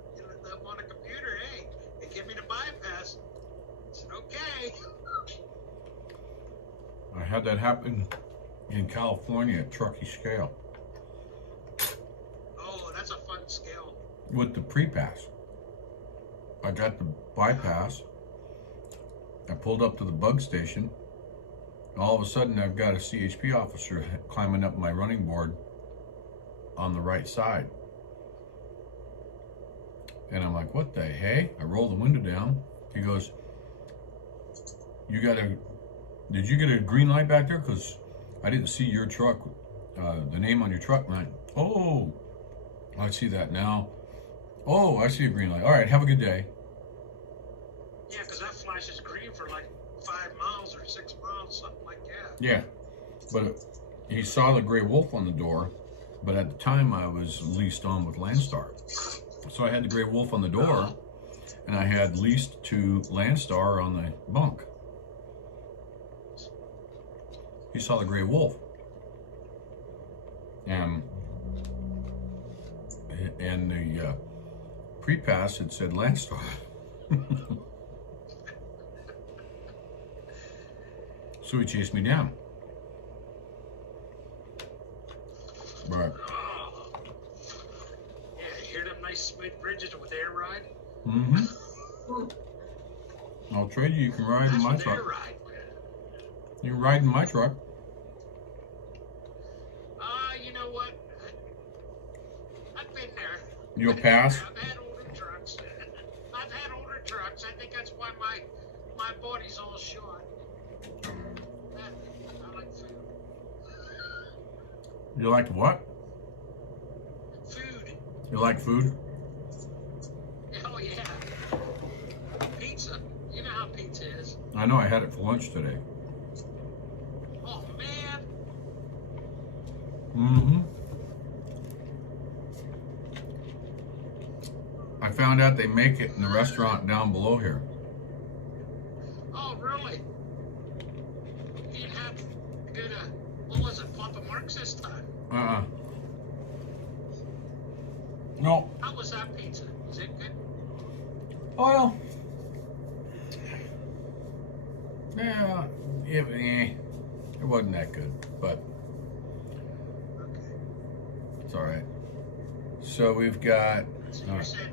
on a computer, hey, give me the bypass. I said, okay. I had that happen in California at Truckee Scale Oh, that's a fun scale. with the pre-pass. I got the bypass. I pulled up to the bug station. All of a sudden, I've got a CHP officer climbing up my running board on the right side. And I'm like, what the hey? I roll the window down. He goes, did you get a green light back there? Because I didn't see your truck, the name on your truck. And oh, I see that now. Oh, I see a green light. All right, have a good day. Yeah, because that flashes green for like 5 miles or 6 miles, something like that. Yeah, but he saw the GreyWolf on the door, but at the time I was leased on with Landstar. So I had the GreyWolf on the door, and I had leased to Landstar on the bunk. He saw the GreyWolf. And the pre-pass had said Landstar. So he chased me down. Right. Yeah, you hear them nice smooth bridges with air ride? Mm-hmm. I'll trade you. You can ride in my That's with truck. air ride. You can ride in my truck. You know what? I've been there. You'll pass. I've had older trucks. I think that's why my body's all shot. I like food. You like what? Food. You like food? Oh yeah. Pizza. You know how pizza is. I know. I had it for lunch today. Oh man. Mm-hmm. I found out they make it in the restaurant down below here. Oh really? You didn't have good what was it, Papa Mark's this time? No. How was that pizza? Was it good? Well. Yeah. It wasn't that good, but Okay. it's all right. So we've got. So you're saying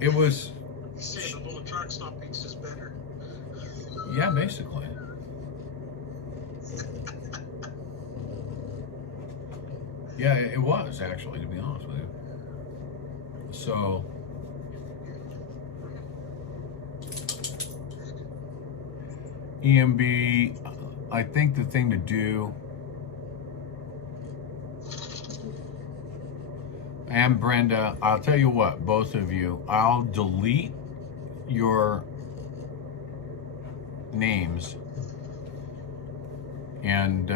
It was. the little truck stop pizza's better. Yeah, basically. Yeah, it was actually, to be honest with you. So, EMB, I think the thing to do, and Brenda, I'll tell you what, both of you, I'll delete your names and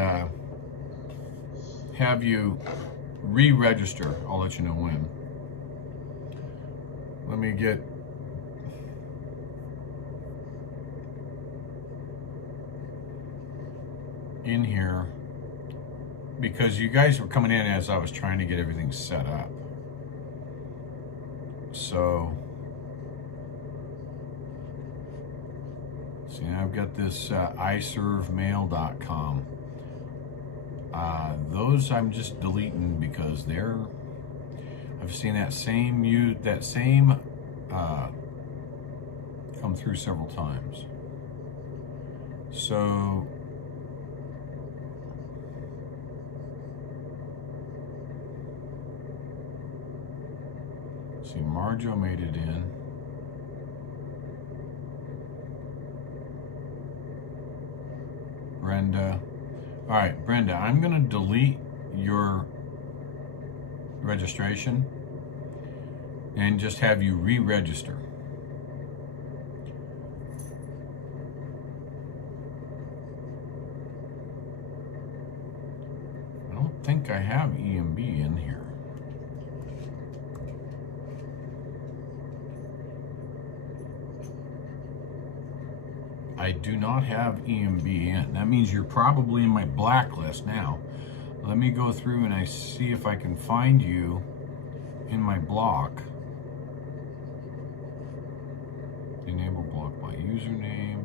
have you re-register. I'll let you know when. Let me get in here because you guys were coming in as I was trying to get everything set up. So see, I've got this iservemail.com. Those I'm just deleting because I've seen that same come through several times. So see, Marjo made it in. Brenda. All right, Brenda, I'm going to delete your registration. and just have you re-register. I don't think I have EMB in here. I do not have EMB in. That means you're probably in my blacklist now. Let me go through and I see if I can find you in my block. Enable block by username.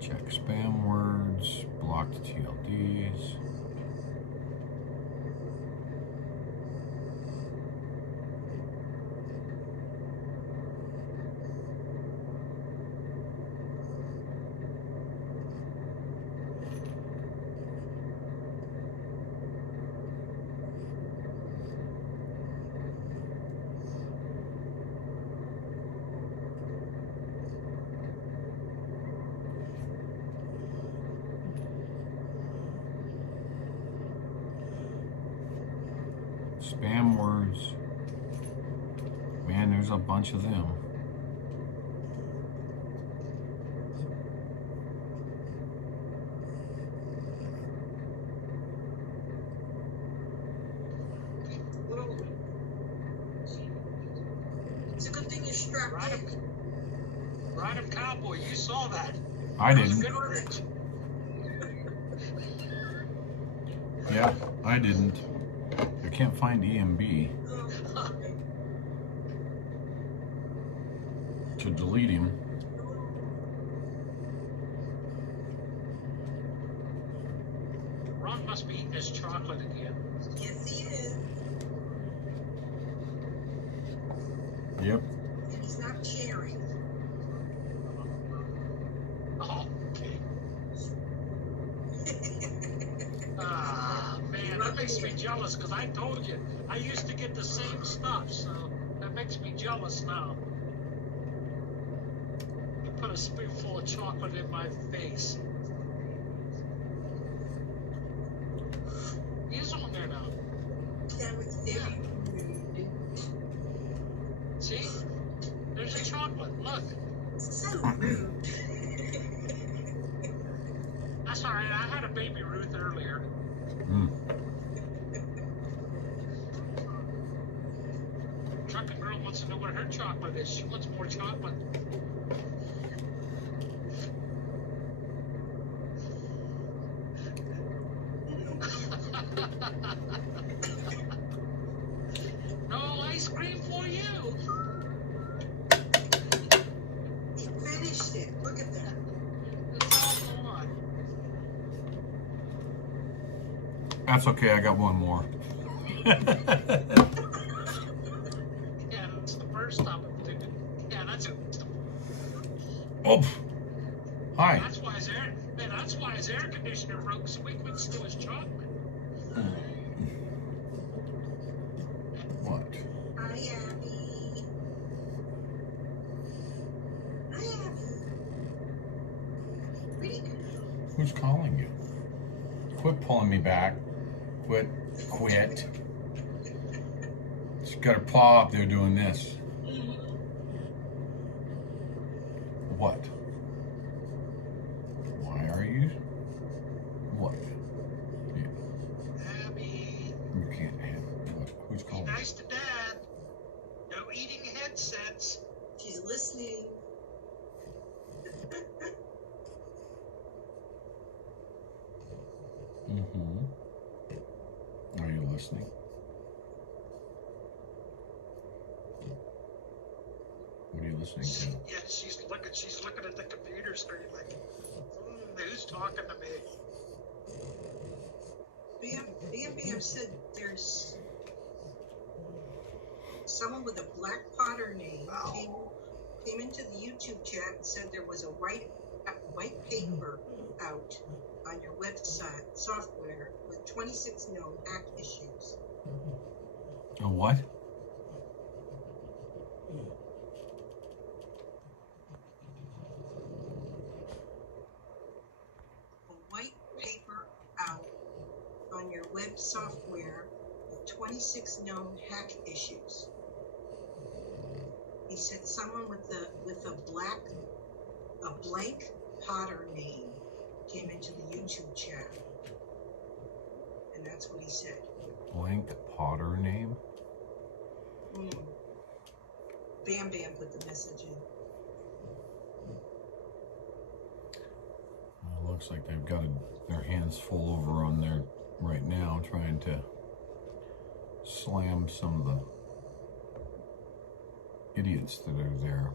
Check spam words. Blocked TLDs. Spam words. Man, there's a bunch of them. Well, it's a good thing you strapped in. Right, Cowboy, you saw that. I That was didn't. good, Rich. Yeah, I didn't. I can't find EMB to delete him. Ron must be eating his chocolate again. Yes, he is. Yep. And he's not sharing. Oh, okay. Ah, man, that makes me jealous because I told you I used to get the same stuff, so that makes me jealous now. You put a spoonful of chocolate in my face. He's on there now. That was very rude. See? There's your chocolate. Look. So rude. That's all right. I had a baby Ruth earlier. Mm. Trucking girl wants to know what her chocolate is. She wants more chocolate. No ice cream for you. He finished it. Look at that. It's all gone. That's okay, I got one more. Yeah, that's the first time I'm thinking. Yeah, that's it. Oh, hi. That's why his air. Man, that's why his air conditioner broke, so we couldn't steal his chocolate. What? Hi, Abby. Hi, Abby. Pretty good. Who's calling you? Quit pulling me back. Quit. She's got her paw up there doing this. What? Why are you? What? Yeah, Abby, you can't have what? Who's be calling? nice to Dad. No eating headsets. She's listening. Mm-hmm. Are you listening? What are you listening to? Yeah, she's looking at the computer screen like, who's talking to me? Bam said there's someone with a black Potter name came into the YouTube chat and said there was a white paper out on your website software with 26 known hack issues. A what? A white paper out on your web software with 26 known hack issues. He said someone with a blank Potter name came into the YouTube chat. And that's what he said. Blank Potter name? Bam Bam put the message in. Well, it looks like they've got their hands full over on there right now, trying to slam some of the idiots that are there.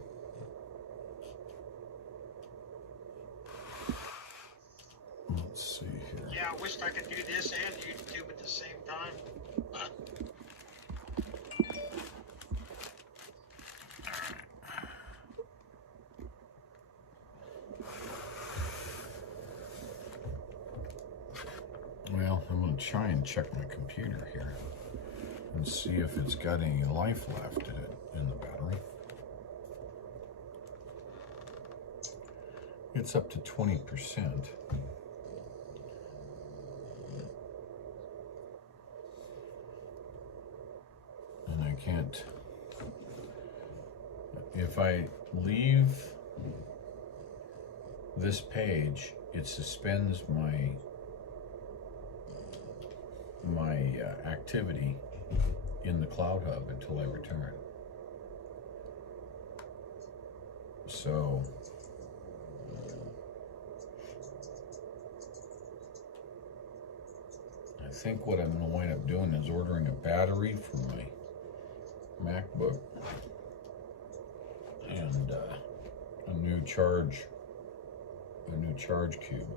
Let's see here. Yeah, I wished I could do this and YouTube at the same time. Well, I'm going to try and check my computer here and see if it's got any life left in the battery. It's up to 20%. And I can't, if I leave this page, it suspends my activity in the CloutHub until I return. So I think what I'm going to wind up doing is ordering a battery for my MacBook and a new charge cube,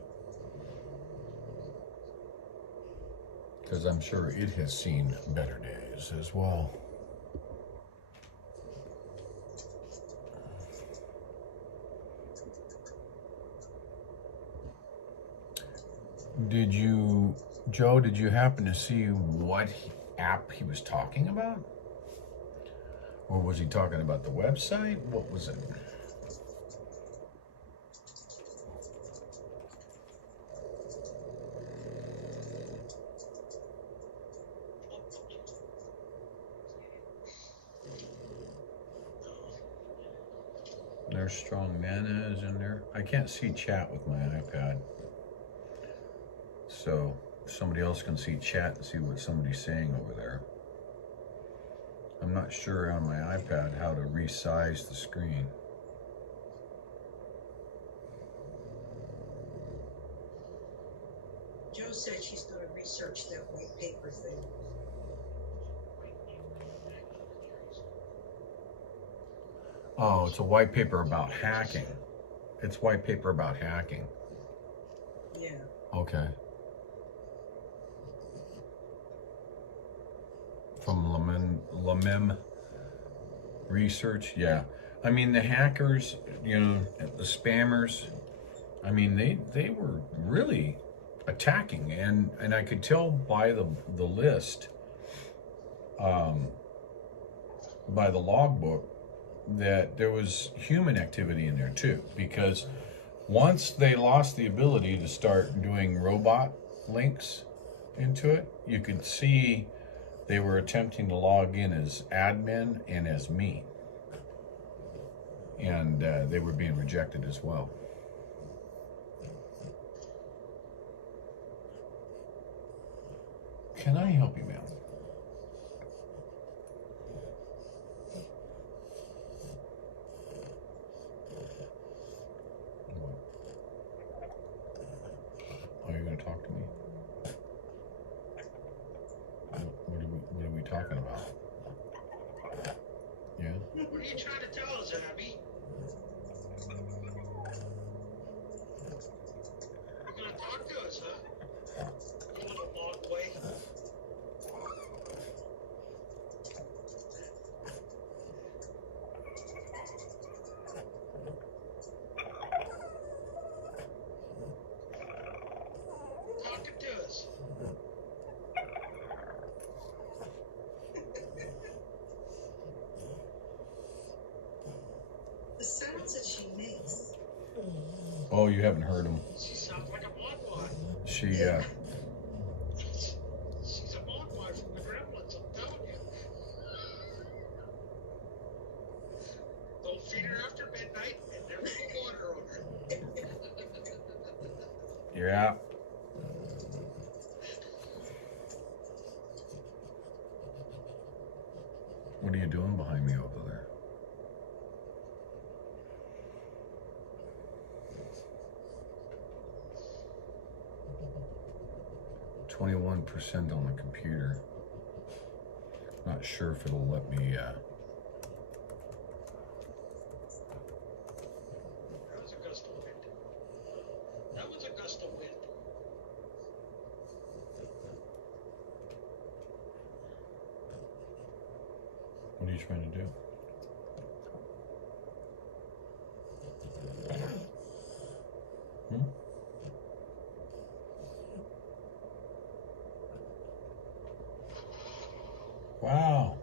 because I'm sure it has seen better days as well. Joe, did you happen to see what app he was talking about? Or was he talking about the website? What was it? There's Strong Mana is in there. I can't see chat with my iPad. So somebody else can see chat and see what somebody's saying over there. I'm not sure on my iPad how to resize the screen. Joe said she's going to research that white paper thing. Oh, it's a white paper about hacking. It's white paper about hacking. Yeah. Okay. From Lamem Research, yeah. I mean, the hackers, you know, the spammers, I mean, they were really attacking, and I could tell by the list, by the logbook, that there was human activity in there too, because once they lost the ability to start doing robot links into it, you could see they were attempting to log in as admin and as me, and they were being rejected as well. Can I help you, ma'am? Are you going to talk to me? What are we talking about? Yeah? What are you trying to tell us, Abby? You're gonna talk to us, huh? You little long way. Talking to us. The sounds that she makes. Oh, you haven't heard him. She sounds like a Mogwai. She, She's a Mogwai from the Gremlins. Yeah. What are you doing behind me over there? %on the computer. Not sure if it'll let me. That was a gust of wind. That was a gust of wind. What are you trying to do? Hmm? Wow.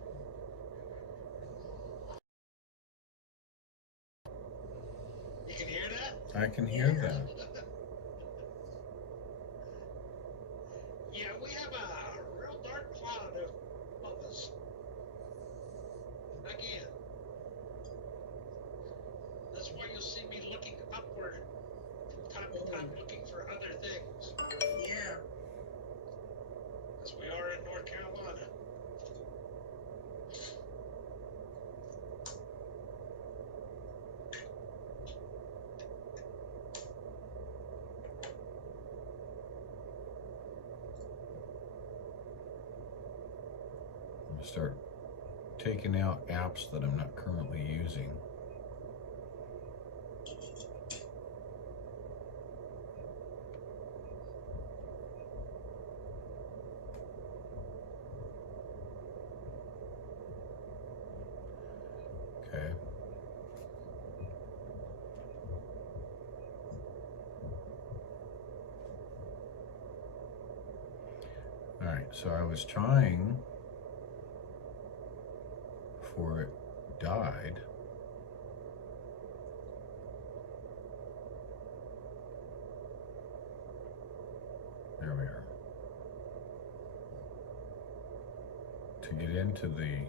You can hear that? I can hear that. Yeah, we have a real dark cloud above us. Again. That's why you'll see me looking upward from time to time, looking for other things. Yeah. As we are in North Carolina. I'm gonna start taking out apps that I'm not currently using. Okay. All right, so I was trying before it died. There we are. To get into the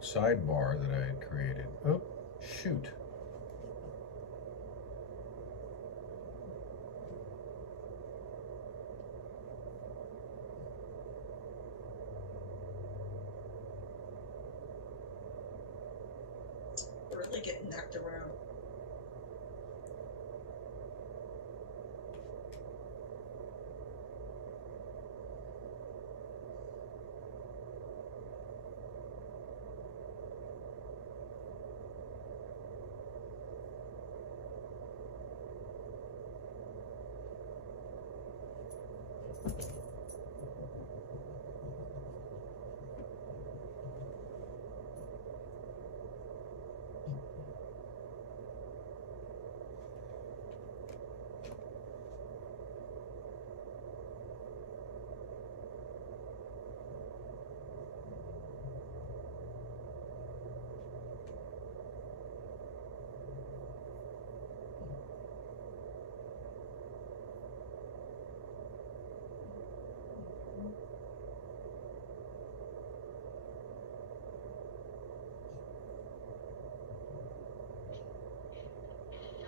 sidebar that I had created. Oh, shoot. Really getting knocked around.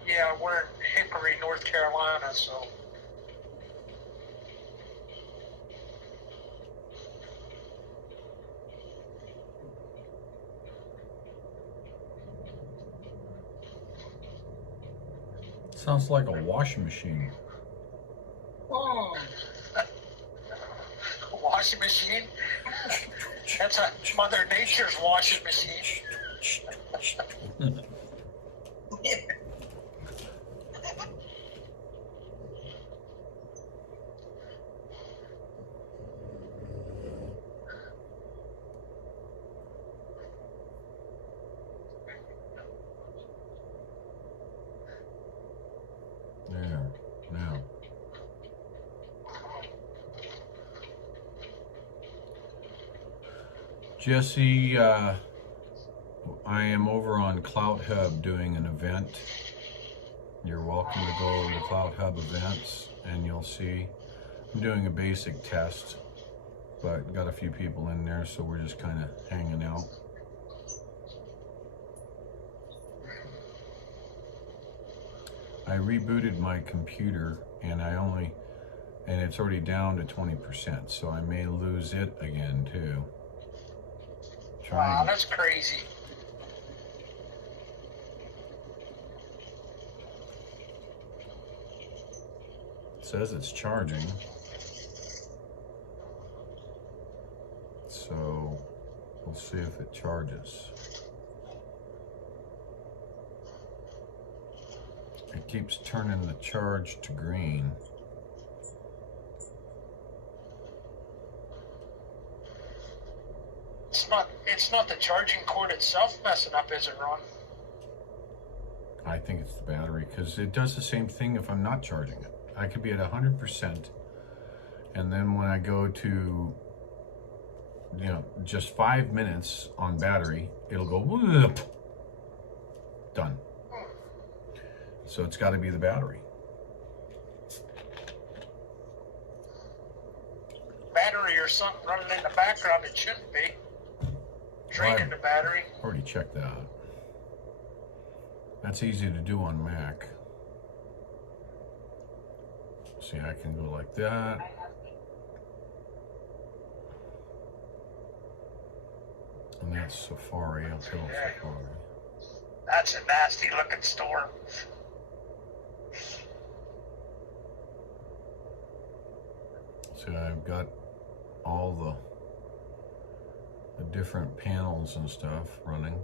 Yeah, we're in Hickory, North Carolina, so. Sounds like a washing machine. Oh. Washing machine? That's a Mother Nature's washing machine. There, now. Jesse, I am over on CloutHub doing an event. You're welcome to go over to CloutHub events and you'll see I'm doing a basic test, but got a few people in there, so we're just kind of hanging out. I rebooted my computer and it's already down to 20%, so I may lose it again too. Wow, that's crazy. It says it's charging. So we'll see if it charges. It keeps turning the charge to green. It's not the charging cord itself messing up, is it, Ron? I think it's the battery, because it does the same thing if I'm not charging it. I could be at 100%, and then when I go to, just 5 minutes on battery, it'll go whoop, done. So it's got to be the battery. Battery or something running in the background, it shouldn't be. Draining the battery. Already checked that. That's easy to do on Mac. See, I can go like that. And that's Safari, uphill Safari. That's a nasty looking storm. So I've got all the different panels and stuff running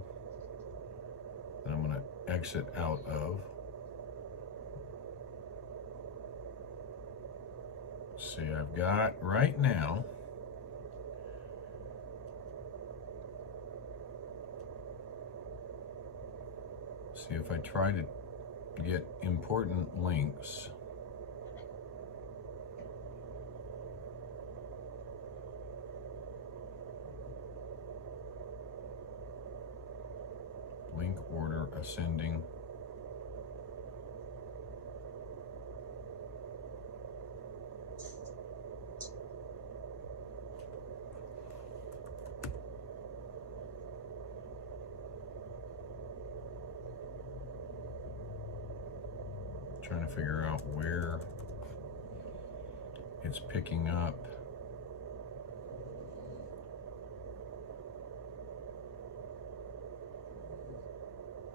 that I'm going to exit out of. See, I've got right now see if I try to get important links. Link order ascending. Trying to figure out where it's picking up.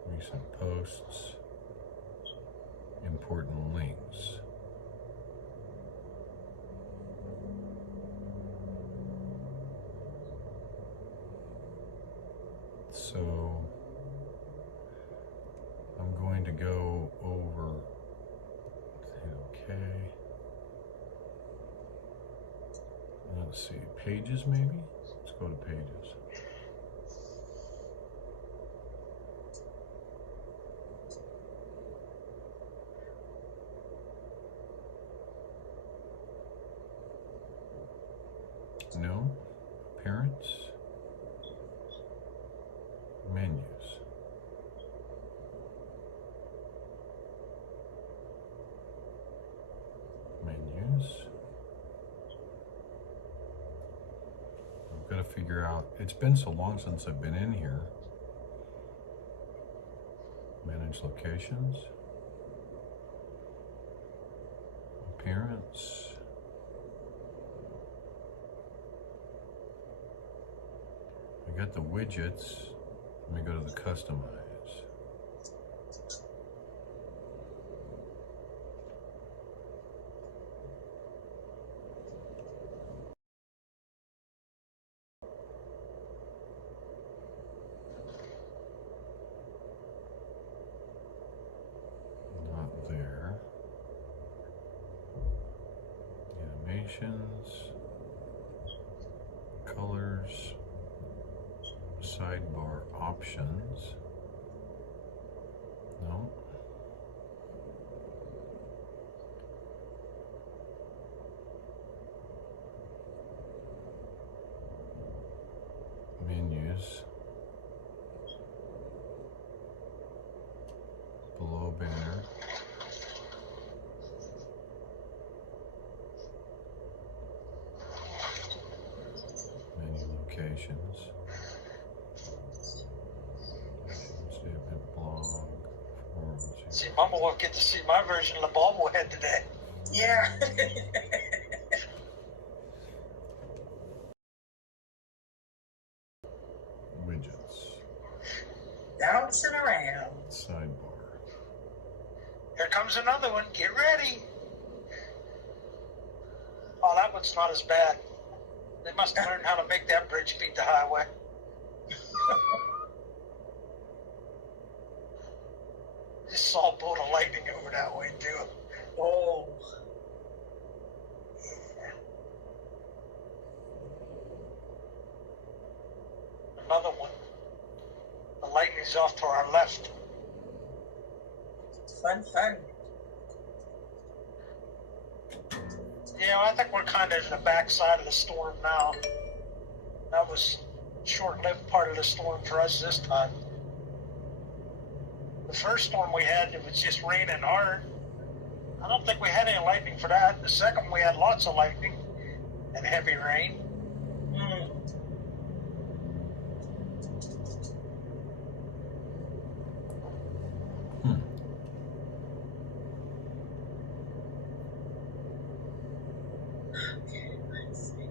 Recent posts, important links. So I'm going to go over, okay. Let's see, pages maybe? Let's go to pages. No, appearance, menus. Menus. I've got to figure out, it's been so long since I've been in here. Manage locations. Appearance. I got the widgets. Let me go to the customize. Not there. Animations. Colors. Sidebar options. No. Menus. Below banner. Menu locations. Statement, blog, forums, See, Mama will get to see my version of the bobblehead today. Yeah. Widgets. Bouncing around. Sidebar. Here comes another one. Get ready. Oh, that one's not as bad. They must have learned how to make that bridge beat the highway. Just saw a bolt of lightning over that way, too. Oh. Yeah. Another one. The lightning's off to our left. Fun, fun. Yeah, I think we're kind of in the backside of the storm now. That was a short-lived part of the storm for us this time. The first storm we had, it was just raining hard. I don't think we had any lightning for that. The second, we had lots of lightning and heavy rain. Mm. Okay, let's see.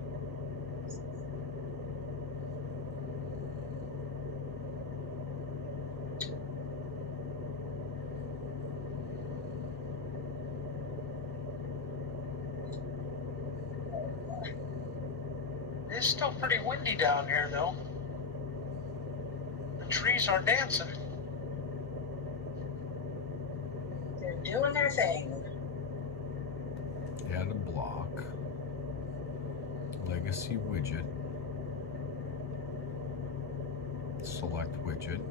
It's still pretty windy down here, though. The trees are dancing. They're doing their thing. Add a block. Legacy widget. Select widget.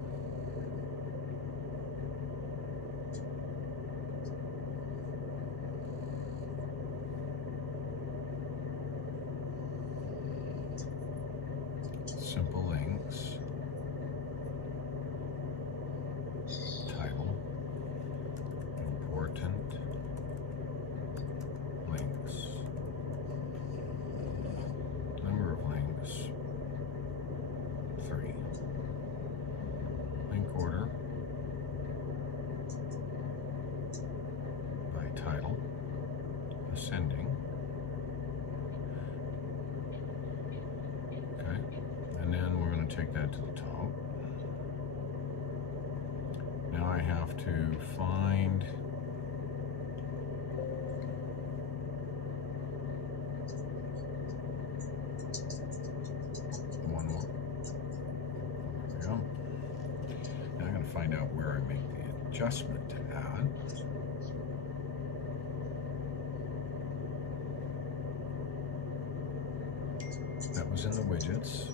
Simple links. Title. Important links. Number of links. 3. Link order. By title. Ascending. Okay. And then we're going to take that to the top. Now I have to find one more. There we go. Now I'm going to find out where I make the adjustment to add. That was in the widgets.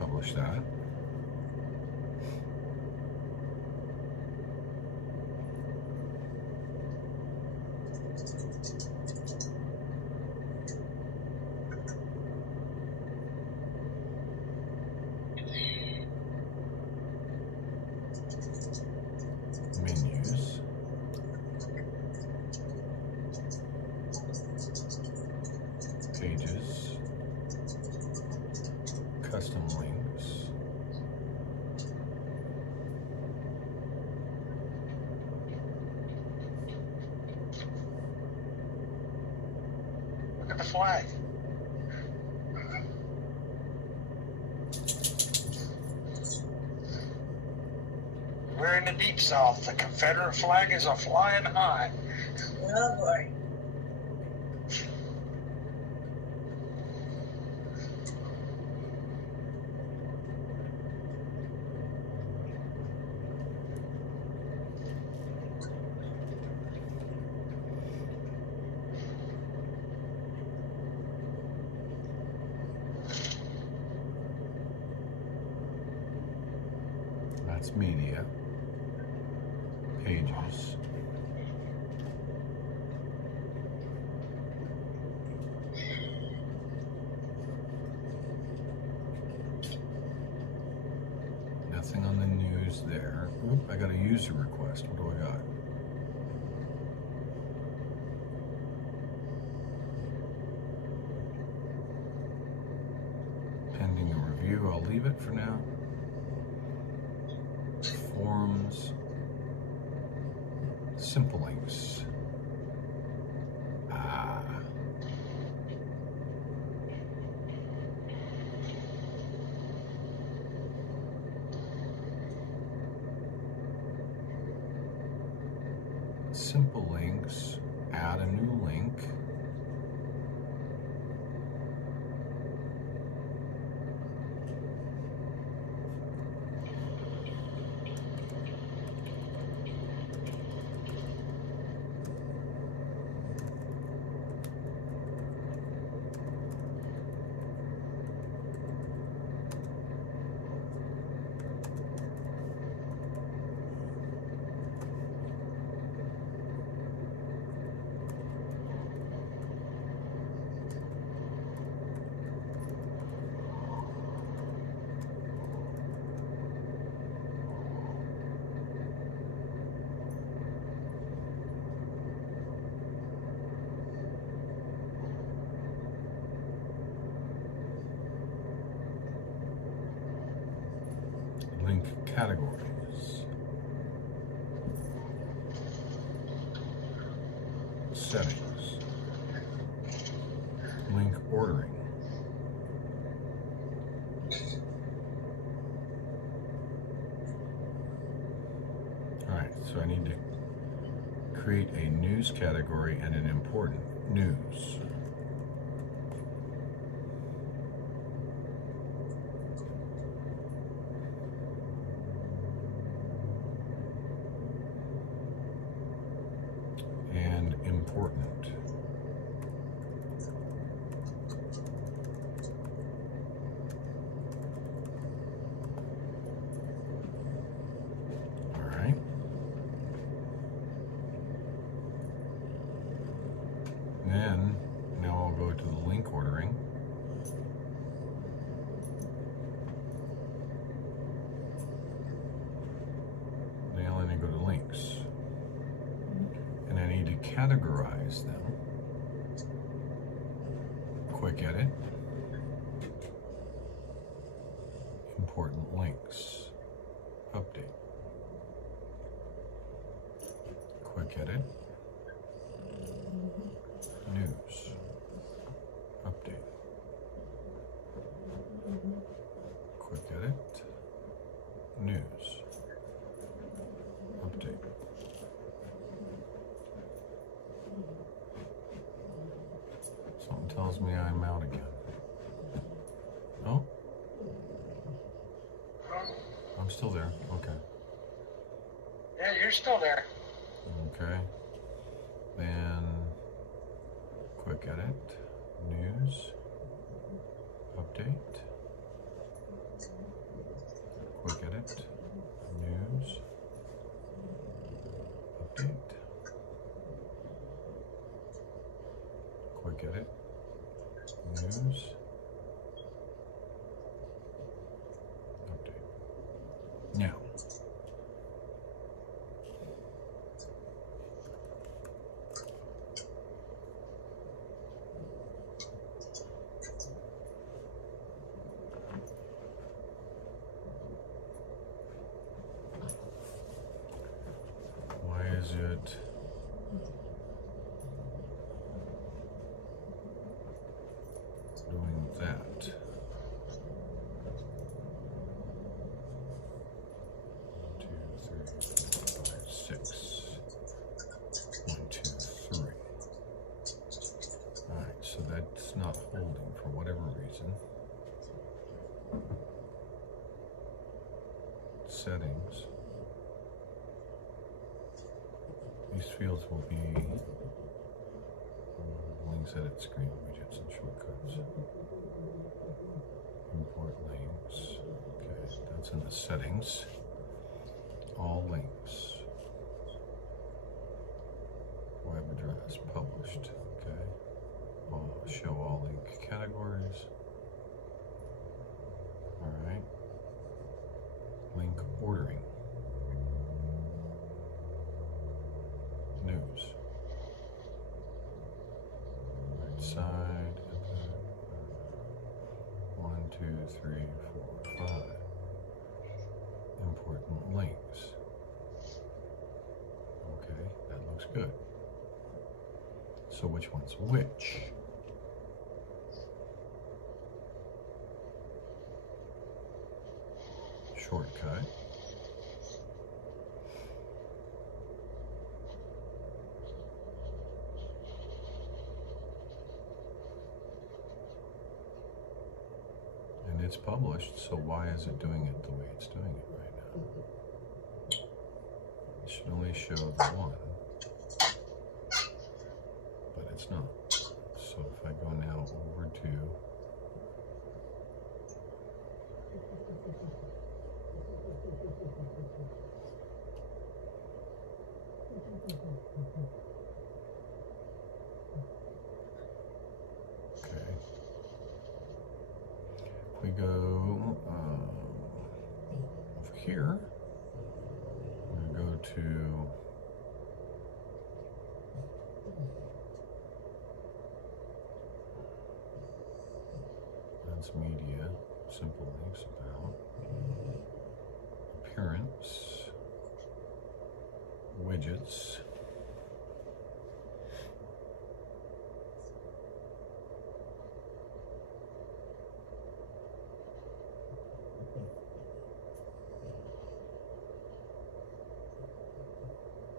Publish that. Menus. Pages. Custom links. Look at the flag. We're in the deep south. The Confederate flag is a flying high. Oh boy. That's media. Pages. Nothing on the news there. Oop, I got a user request. What do I got? Pending view, I'll leave it for now. Forms, simple links. Simple links, add a new link. Link categories, settings, link ordering, all right, so I need to create a news category and an important news. Important. All right. Then, now I'll go to the link ordering. Now I need to go to links. And I need to categorize them. Quick edit. Important links. Update. Quick edit. News. Update. Quick edit. News. Update. Something tells me I'm out again. Oh? I'm still there. Okay. Yeah, you're still there. Okay. Then quick edit. News. Update. Quick edit. News. Update. Quick edit. News. Update. Now. Why is it doing that? 1, 2, 3, 4, 5, 6. 1, 2, 3. All right, so that's not holding for whatever reason. Settings. These fields will be links, edit screen, widgets, and shortcuts. Import links. Okay, that's in the settings. All links. Web address published. Okay. I'll show all link categories. All right. Link ordering. News. Right side. 1, 2, 3, 4, links. Okay, that looks good. So which one's which? Shortcut. And it's published, so why is it doing it the way it's doing it right now? It should only show the one, but it's not. So if I go now over to okay. If we go over here, I'm going to go to that's media, simple links about, appearance, widgets,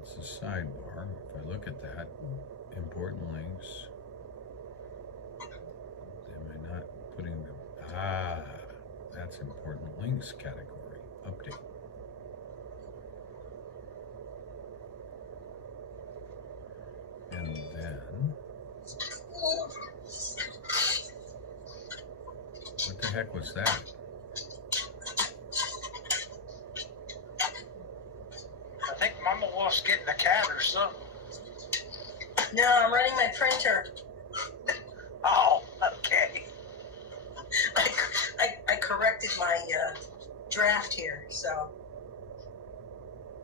it's a sidebar. If I look at that, important links, am I not putting the, that's important links category, update. And then, what the heck was that? I think Mama Wolf's getting a cat or something. No, I'm running my printer. Oh, okay. I corrected my draft here, so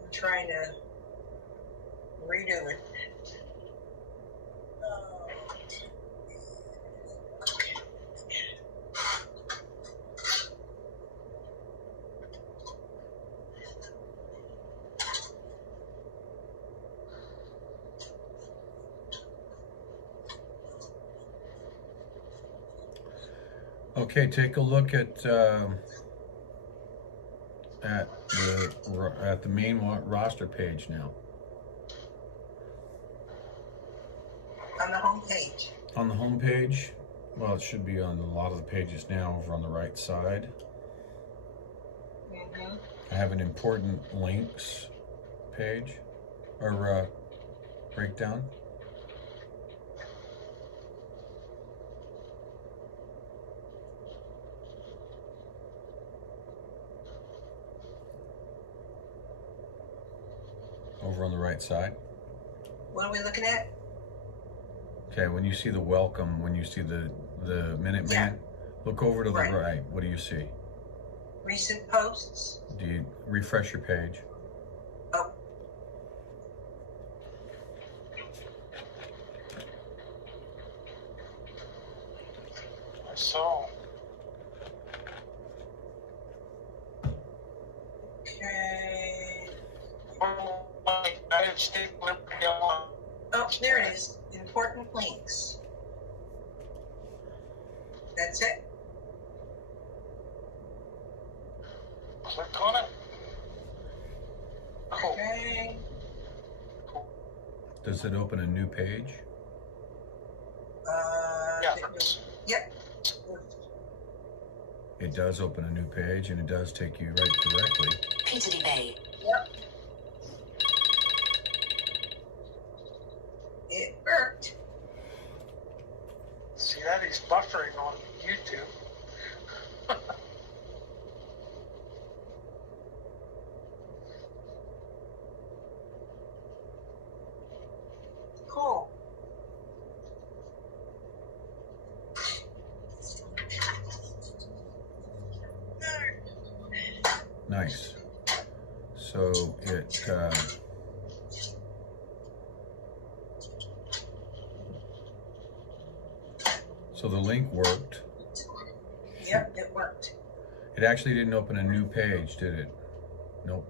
I'm trying to redo it. Okay, take a look at the main roster page now. On the home page. On the home page, well, it should be on a lot of the pages now over on the right side. Mm-hmm. I have an important links page or breakdown. Over on the right side. What are we looking at? Okay, when you see the welcome, when you see the Minuteman, Yeah. look over to the Right. right. What do you see? Recent posts. Do you refresh your page? Oh, I saw. okay. United States Liberty Online. Oh, there it is. Important links. That's it. Click on it. Cool. Okay. Does it open a new page? Yeah. Yep. It does open a new page, and it does take you right directly. Peterlee Bay. Yep. It worked. See that? He's buffering on YouTube. Cool. Nice. So it so the link worked. Yep, it worked. It actually didn't open a new page, did it? Nope.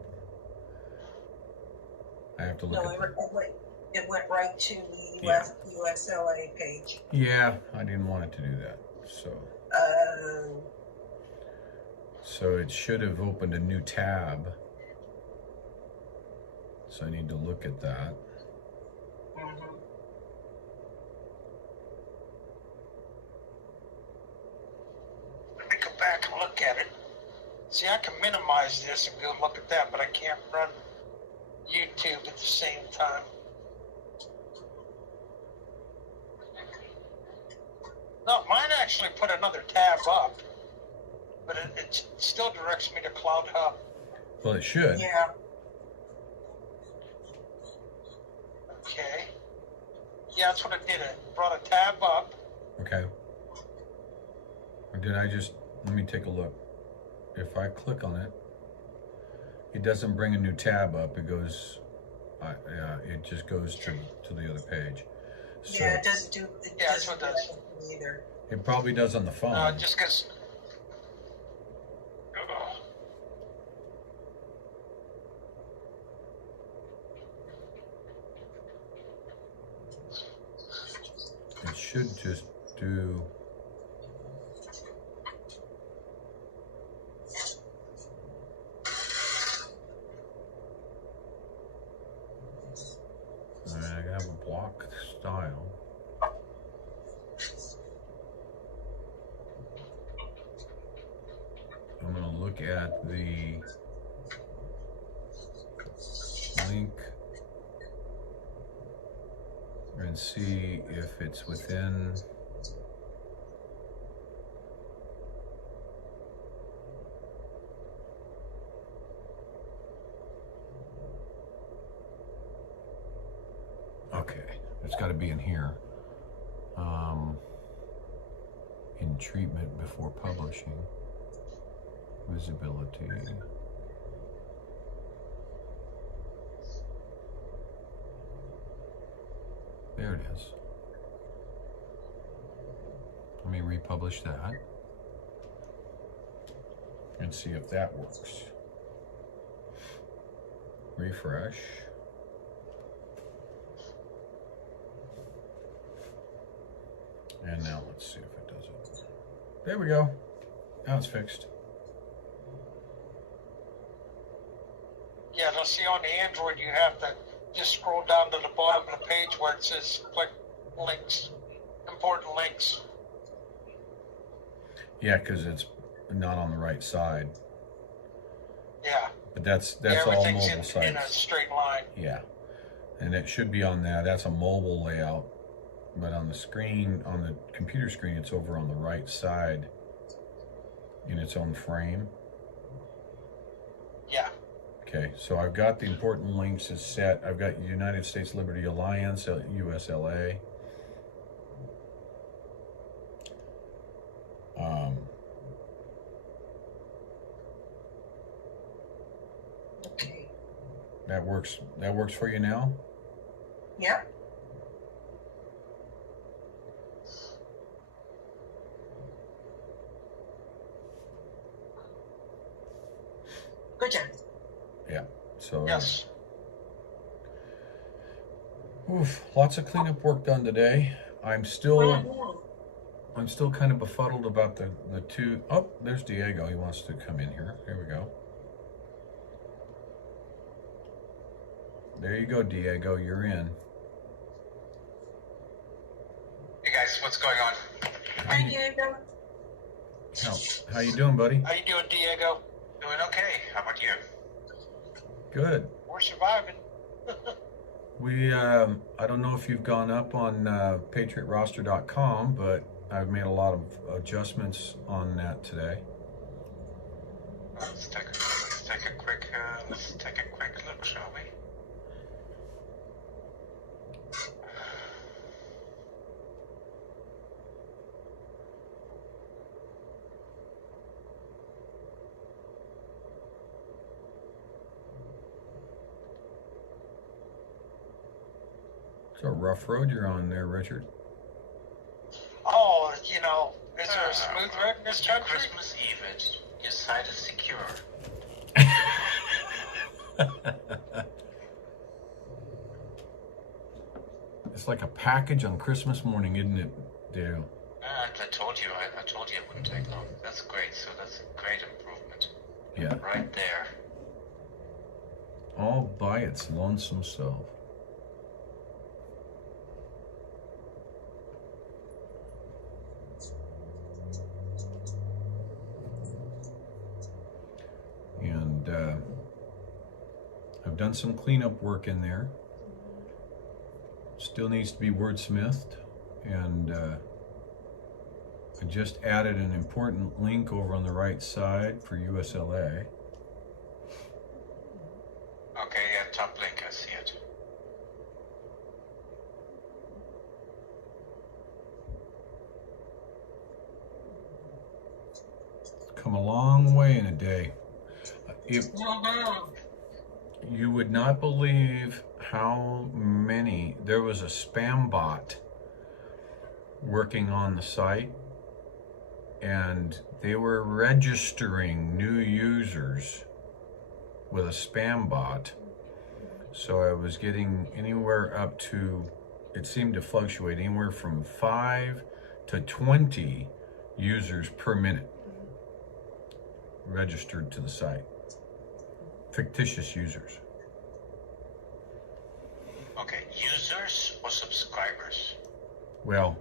I have to look No, at that. it went right to the Yeah. USLA page. Yeah, I didn't want it to do that. So it should have opened a new tab. So I need to look at that. Mhm. Let me go back and look at it. See, I can minimize this and go look at that, but I can't run YouTube at the same time. No, mine actually put another tab up, but it still directs me to CloutHub. Well, it should. Yeah. Okay. Yeah, that's what it did. It brought a tab up. Okay. Or did I just, let me take a look. If I click on it, it doesn't bring a new tab up. It goes, it just goes to the other page. So Yeah, it doesn't do. Yeah, that's what it does. that either. it probably does on the phone. Just because. It should just do. I have a block style. I'm going to look at the link and see if it's within. Okay, it's got to be in here. In treatment before publishing. Visibility. There it is. Let me republish that and see if that works. Refresh. And now let's see if it does it. There we go. Now it's fixed. Yeah, now see on the Android you have to just scroll down to the bottom of the page where it says click links, important links. Yeah, because it's not on the right side. Yeah. But that's all everything's mobile sites. in a straight line. Yeah, and it should be on that. That's a mobile layout, but on the screen, on the computer screen, it's over on the right side in its own frame. Yeah. Okay, so I've got the important links is set. I've got United States Liberty Alliance, USLA. Okay. That works. That works for you now? Yep. Good job. Yeah. So. Yes. Oof, lots of cleanup work done today. I'm still kind of befuddled about the two. Oh, there's Diego. He wants to come in here. Here we go. There you go, Diego. You're in. Hey guys, what's going on? Hi, Diego. How you doing, buddy? How you doing, Diego? Doing okay. How about you? Good. We're surviving. We, I don't know if you've gone up on patriotroster.com, but I've made a lot of adjustments on that today. Let's take a quick look, shall we? It's a rough road you're on there, Richard. Oh, you know, is there a smooth road in this country? Christmas Eve, your site is secure. It's like a package on Christmas morning, isn't it, Dale? I told you. I told you it wouldn't take long. That's great. So that's a great improvement. Yeah. Right there. All by its lonesome self. And I've done some cleanup work in there. Still needs to be wordsmithed, and I just added an important link over on the right side for USLA. Okay, yeah, top link, I see it. Come a long way in a day. If Mhm. you would not believe how many, there was a spam bot working on the site, and they were registering new users with a spam bot. So I was getting anywhere up to, it seemed to fluctuate anywhere from 5 to 20 users per minute registered to the site. Fictitious users. Okay, users or subscribers? Well,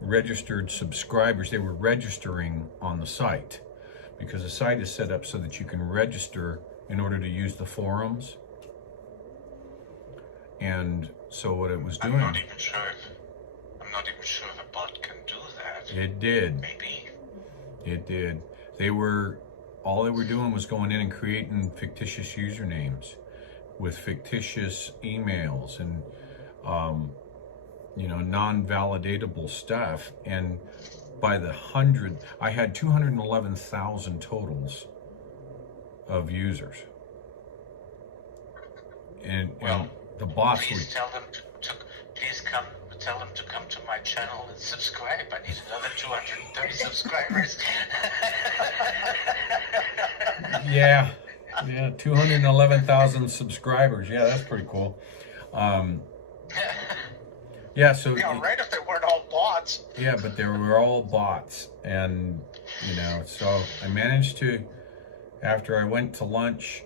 registered subscribers, they were registering on the site because the site is set up so that you can register in order to use the forums. And so what it was doing, I'm not even sure if a bot can do that. it did. Maybe. It did. All they were doing was going in and creating fictitious usernames with fictitious emails and, non-validatable stuff. And by the hundred, I had 211,000 totals of users. And the bots Please would, tell them tell them to come to my channel and subscribe. I need another 230 subscribers. yeah, 211,000 subscribers. Yeah, that's pretty cool. Yeah, so Be all right if they weren't all bots. yeah, but they were all bots, and so I managed to, after I went to lunch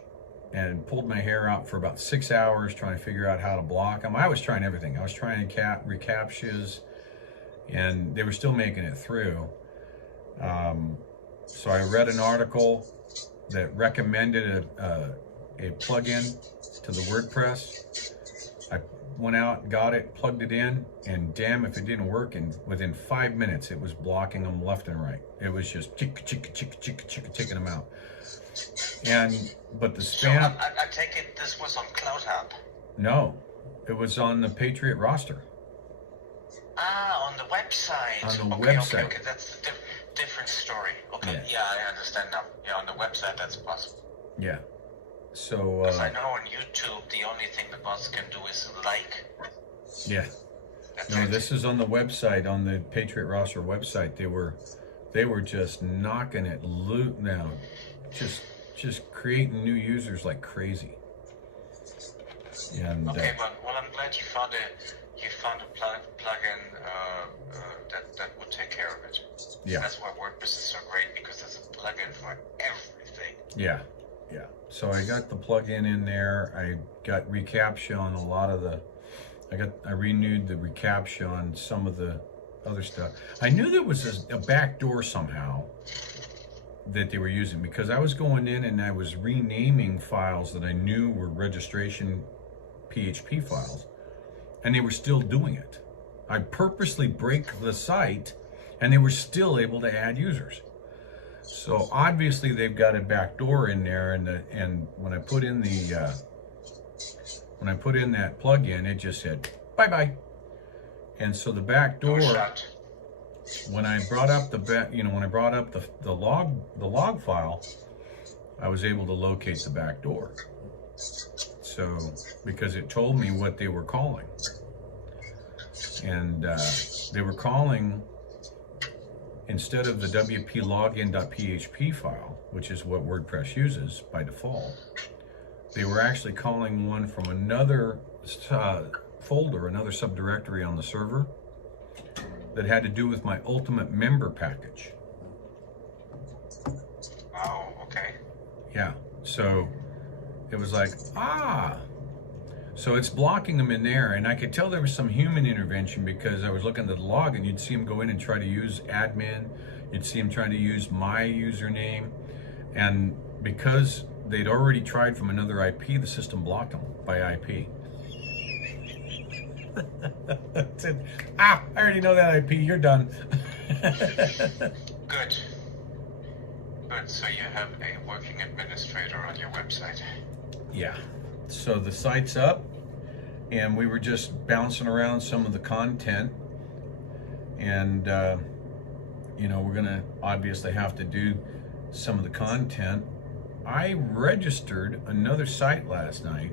and pulled my hair out for about 6 hours trying to figure out how to block them. I was trying everything. I was trying recaptchas, and they were still making it through. So I read an article that recommended a plugin to the WordPress. I went out, got it, plugged it in, and damn if it didn't work. And within 5 minutes, it was blocking them left and right. It was just ticking them out. But the So spam, I take it this was on CloutHub. no, it was on the Patriot roster. Ah, on the website. On the okay, website. Okay, that's a different story. Okay, Yeah. yeah, I understand now. Yeah, on the website that's possible. Yeah. So, Because I know on YouTube the only thing the bots can do is like. yeah. That's No, it. this is on the website, on the Patriot roster website. They were just knocking it loot now, just creating new users like crazy. And Okay, well, I'm glad you found a plugin that would take care of it. yeah, That's why WordPress is so great, because there's a plugin for everything. yeah. So I got the plugin in there. I got reCAPTCHA on a lot of the. I renewed the reCAPTCHA on some of the other stuff. I knew there was a backdoor somehow that they were using, because I was going in and I was renaming files that I knew were registration PHP files, and they were still doing it. I purposely break the site, and they were still able to add users. So obviously they've got a backdoor in there, and when I put in that plugin, it just said bye bye. And so the backdoor, No shot. when I brought up the log file, I was able to locate the backdoor. So because it told me what they were calling, and they were calling, instead of the wplogin.php file, which is what WordPress uses by default, they were actually calling one from another folder, another subdirectory on the server that had to do with my ultimate member package. Oh, okay. Yeah, so it was like, so it's blocking them in there, and I could tell there was some human intervention because I was looking at the log and you'd see him go in and try to use admin, you'd see him trying to use my username, and because they'd already tried from another IP, the system blocked them by IP. It said, I already know that IP, you're done. Good. Good, so you have a working administrator on your website. Yeah, so the site's up, and we were just bouncing around some of the content, and you know, we're gonna obviously have to do some of the content. I registered another site last night.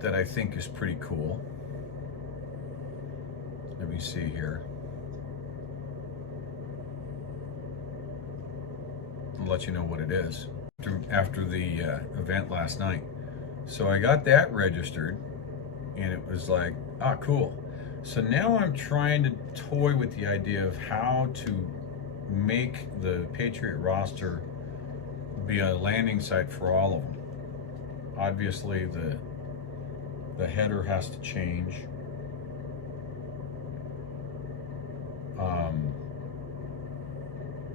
That I think is pretty cool. Let me see here. I'll let you know what it is after the event last night. So I got that registered, and it was like, cool. So now I'm trying to toy with the idea of how to make the Patriot roster be a landing site for all of them. Obviously, the header has to change.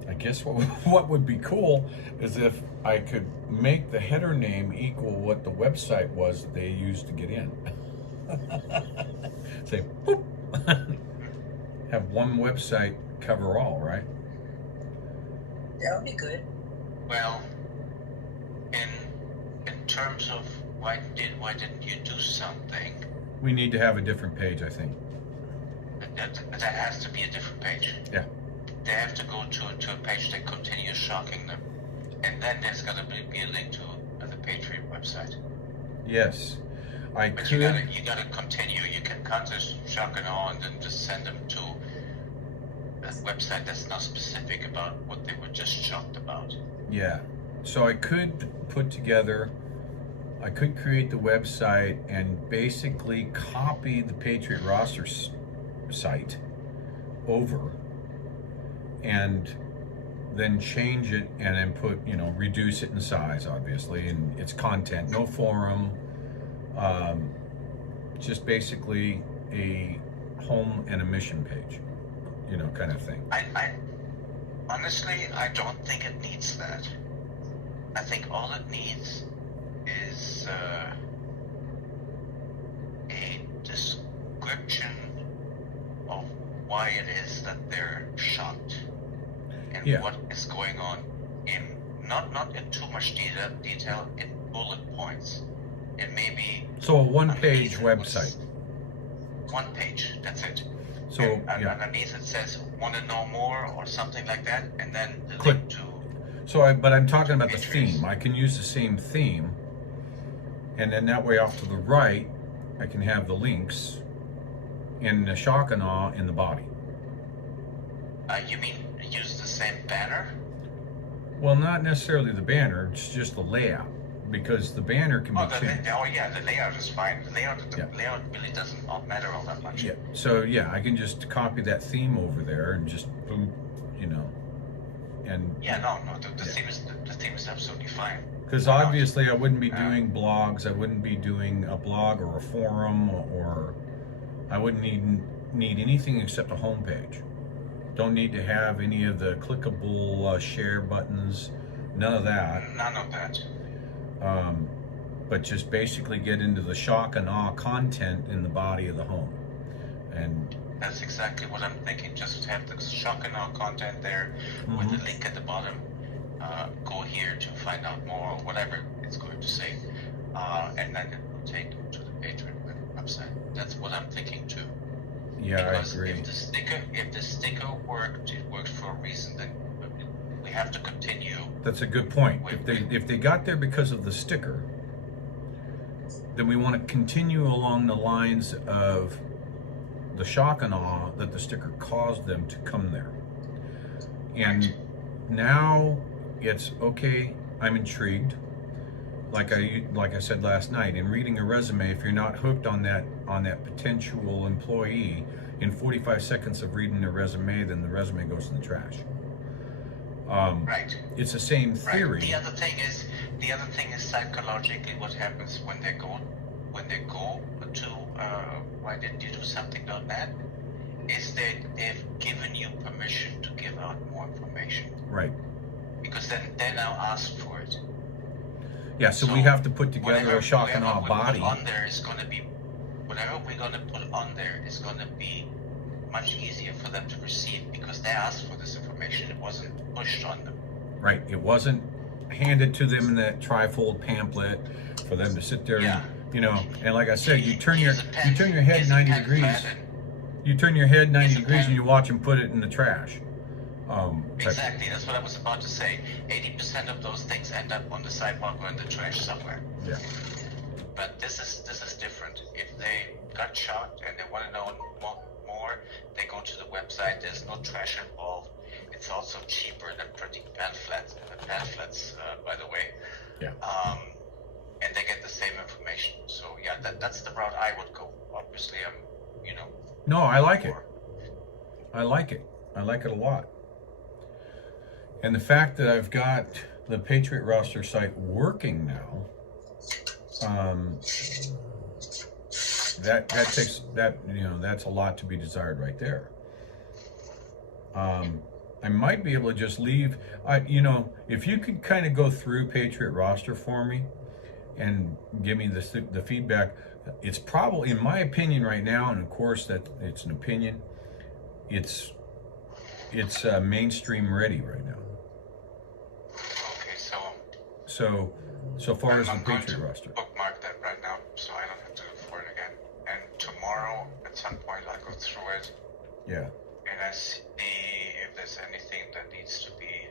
I guess what would be cool is if I could make the header name equal what the website was that they used to get in. Say, boop. Have one website cover all, right? That would be good. Well, in terms of why didn't you do something? We need to have a different page, I think. That has to be a different page. Yeah. They have to go to a page that continues shocking them, and then there's gonna be a link to the Patriot website. Yes, But you gotta continue. You can cut this shock and awe and then just send them to a website that's not specific about what they were just shocked about. Yeah. So I could create the website and basically copy the Patriot roster site over, and then change it and then put, reduce it in size, obviously, and its content, no forum, just basically a home and a mission page, kind of thing. I honestly, I don't think it needs that. I think all it needs is a description of why it is that they're shocked and what is going on in not in too much detail in bullet points. It may be so a one-page website. One page, that's it. So and underneath it says "Want to know more" or something like that, and then the click link to. So but I'm talking about the Patriots. theme. I can use the same theme, and then that way off to the right, I can have the links in the shock and awe in the body. You mean use the same banner? Well, not necessarily the banner, it's just the layout, because the banner can be changed. The layout is fine. The layout really doesn't matter all that much. Yeah, so I can just copy that theme over there and just boom, and The theme is absolutely fine. because obviously I wouldn't be doing blogs, I wouldn't be doing a blog or a forum, or I wouldn't need anything except a homepage. Don't need to have any of the clickable share buttons, none of that. None of that. But just basically get into the shock and awe content in the body of the home. And That's exactly what I'm thinking. Just have the shock and awe content there with the link at the bottom. Go here to find out more, or whatever it's going to say, and then it will take you to the Patriot website. That's what I'm thinking too. yeah, Because I agree. if the sticker worked, it worked for a reason. Then we have to continue. That's a good point. If they got there because of the sticker, then we want to continue along the lines of the shock and awe that the sticker caused them to come there. And now it's okay, I'm intrigued. like I said last night, in reading a resume, if you're not hooked on that potential employee, in 45 seconds of reading the resume, then the resume goes in the trash. Right. It's the same theory. Right. The other thing is psychologically what happens when they go to why didn't you do something.net is that they've given you permission to give out more information. Right. Because then they now ask for it. Yeah, so we have to put together a shock and awe body. Whatever we're going to put on there is going to be much easier for them to receive because they asked for this information. It wasn't pushed on them. Right. It wasn't handed to them in that trifold pamphlet for them to sit there and, you know, and like I said, you turn your head 90 degrees. You turn your head 90 degrees and you watch them put it in the trash. Exactly, that's what I was about to say. 80% of those things end up on the sidewalk or in the trash somewhere. Yeah. But this is different. If they got shot and they want to know more, they go to the website. There's no trash involved. It's also cheaper than printing pamphlets, by the way. Yeah. And they get the same information. So yeah, that's the route I would go. Obviously, No, I like it. I like it. I like it a lot. And the fact that I've got the Patriot roster site working now, that takes that, you know, that's a lot to be desired right there. I might be able to just leave. You know, if you could kind of go through Patriot roster for me and give me the feedback, it's probably, in my opinion right now, and of course that it's an opinion, it's mainstream ready right now. Okay, so far as the I'm going Patriot to roster. bookmark that right now, so I don't have to look for it again. And tomorrow, at some point, I'll go through it. Yeah. And I see if there's anything that needs to be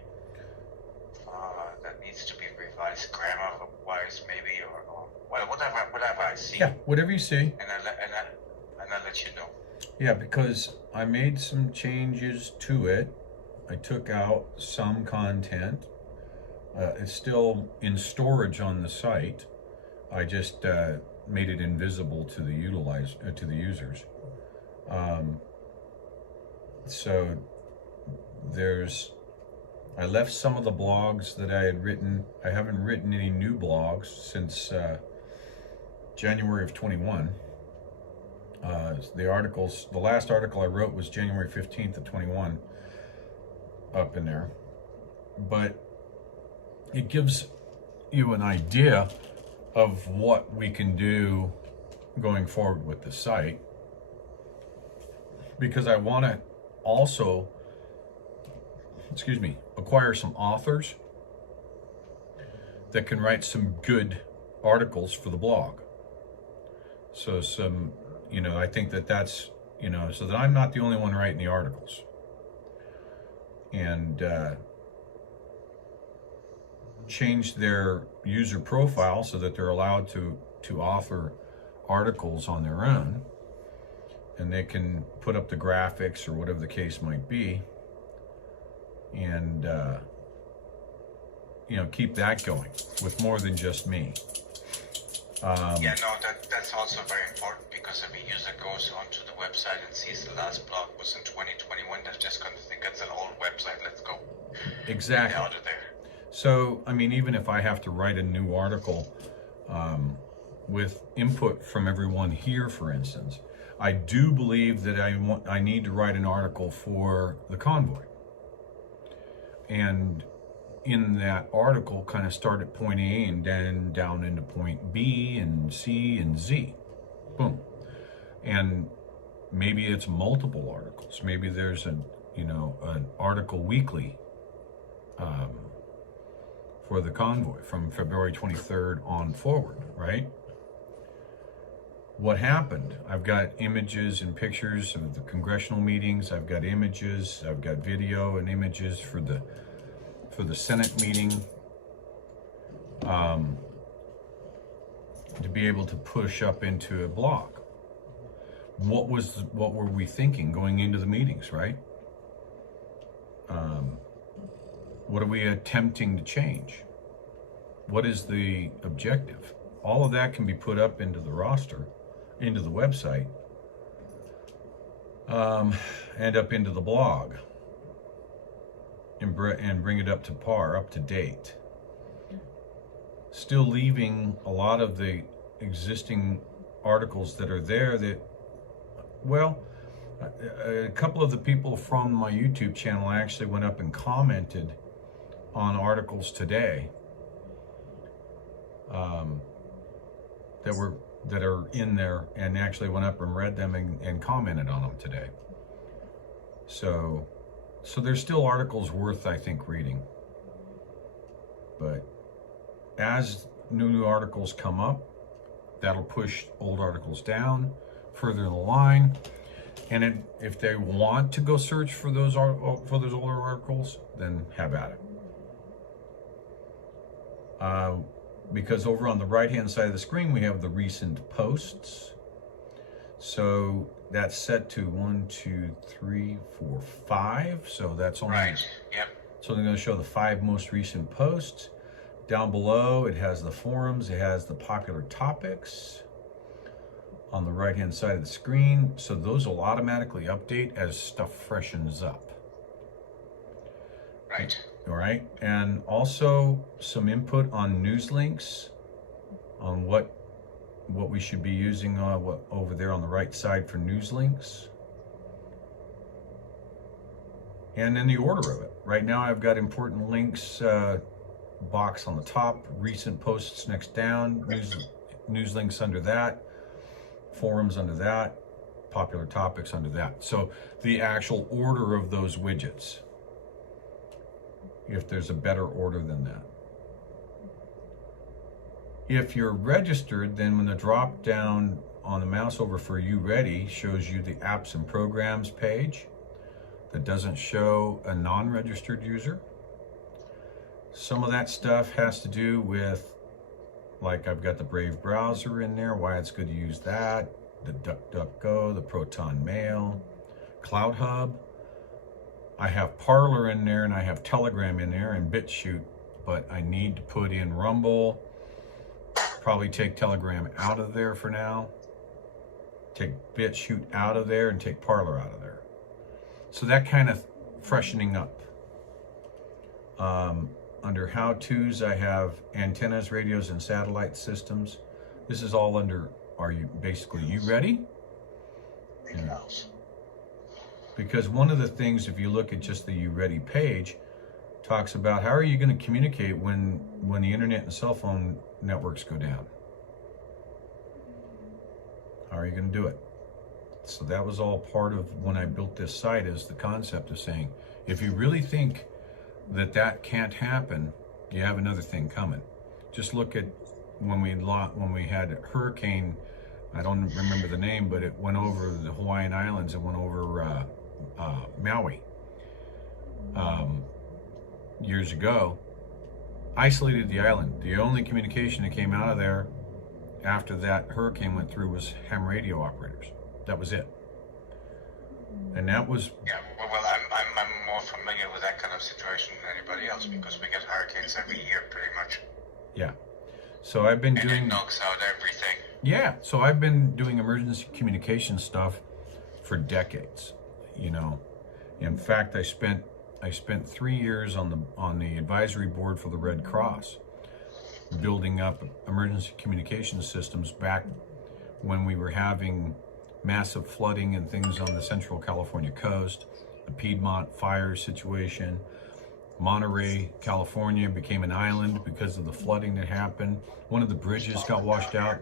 revised, grammar-wise, maybe, or whatever I see. Yeah, whatever you see. And I'll let you know. Yeah, because I made some changes to it. I took out some content. It's still in storage on the site. I just made it invisible to the users. So I left some of the blogs that I had written. I haven't written any new blogs since January of 21. The last article I wrote was January 15th of 21 up in there. But it gives you an idea of what we can do going forward with the site. Because I want to also, acquire some authors that can write some good articles for the blog. So I think that's, so that I'm not the only one writing the articles. And change their user profile so that they're allowed to author articles on their own. And they can put up the graphics or whatever the case might be. And, keep that going with more than just me. That's also very important because if a user goes onto the website and sees the last blog was in 2021, they're just going to think it's an old website. Let's go. Exactly. Get out of there. So, even if I have to write a new article with input from everyone here, for instance, I do believe that I need to write an article for the Convoy. And in that article, kind of start at point A and then down into point B and C and Z. Boom. And maybe it's multiple articles. Maybe there's an article weekly for the Convoy from February 23rd on forward, right? What happened? I've got images and pictures of the congressional meetings. I've got images. I've got video and images for the Senate meeting. To be able to push up into a blog. What were we thinking going into the meetings, right? What are we attempting to change? What is the objective? All of that can be put up into the roster, into the website, and up into the blog, and bring it up to par, up to date. Still leaving a lot of the existing articles that are there that, well, a couple of the people from my YouTube channel actually went up and commented on articles today that are in there, and actually went up and read them and commented on them today. So there's still articles worth, I think, reading. But as new articles come up, that'll push old articles down further in the line. And if they want to go search for those older articles, then have at it. Because over on the right-hand side of the screen, we have the recent posts. So that's set to 1, 2, 3, 4, 5. So that's only Right. Yep. So they're going to show the 5 most recent posts. Down below, it has the forums. It has the popular topics on the right-hand side of the screen. So those will automatically update as stuff freshens up. Right. All right. And also some input on news links, on what we should be using over there on the right side for news links. And then the order of it. Right now I've got important links box on the top, recent posts next down, news links under that, forums under that, popular topics under that. So the actual order of those widgets, if there's a better order than that. If you're registered, then when the drop down on the mouse over for You Ready shows you the apps and programs page, that doesn't show a non-registered user. Some of that stuff has to do with, like, I've got the Brave browser in there, why it's good to use that, the DuckDuckGo, the Proton Mail, CloutHub. I have Parler in there, and I have Telegram in there, and BitChute, but I need to put in Rumble. Probably take Telegram out of there for now. Take BitChute out of there, and take Parler out of there. So that kind of freshening up. Under how-tos, I have antennas, radios, and satellite systems. This is all under, basically, you ready? Yeah. Because one of the things, if you look at just the You Ready page, talks about how are you going to communicate when the internet and cell phone networks go down? How are you going to do it? So that was all part of when I built this site, is the concept of saying, if you really think that can't happen, you have another thing coming. Just look at when we had a hurricane, I don't remember the name, but it went over the Hawaiian Islands. It went over Maui years ago, isolated the island. The only communication that came out of there after that hurricane went through was ham radio operators. That was it. And that was... Yeah, well, I'm more familiar with that kind of situation than anybody else, because we get hurricanes every year, pretty much. Yeah. So I've been and doing... it knocks out everything. Yeah, so I've been doing emergency communication stuff for decades, you know. In fact, I spent 3 years on the advisory board for the Red Cross, building up emergency communication systems back when we were having massive flooding and things on the Central California coast, the Piedmont fire situation. Monterey, California became an island because of the flooding that happened. One of the bridges got washed out.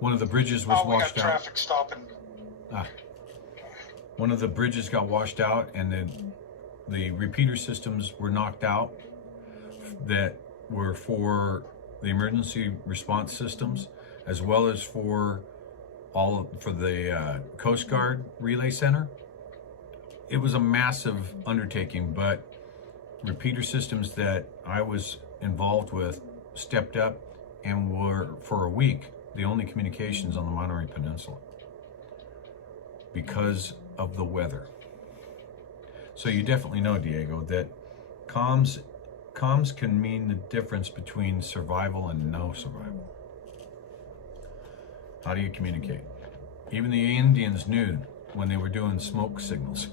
One of the bridges was washed out. Traffic stopping. One of the bridges got washed out, and the repeater systems were knocked out that were for the emergency response systems, as well as for the Coast Guard Relay Center. It was a massive undertaking, but repeater systems that I was involved with stepped up and were, for a week, the only communications on the Monterey Peninsula because of the weather. So you definitely know, Diego, that comms comms can mean the difference between survival and no survival. How do you communicate? Even the Indians knew when they were doing smoke signals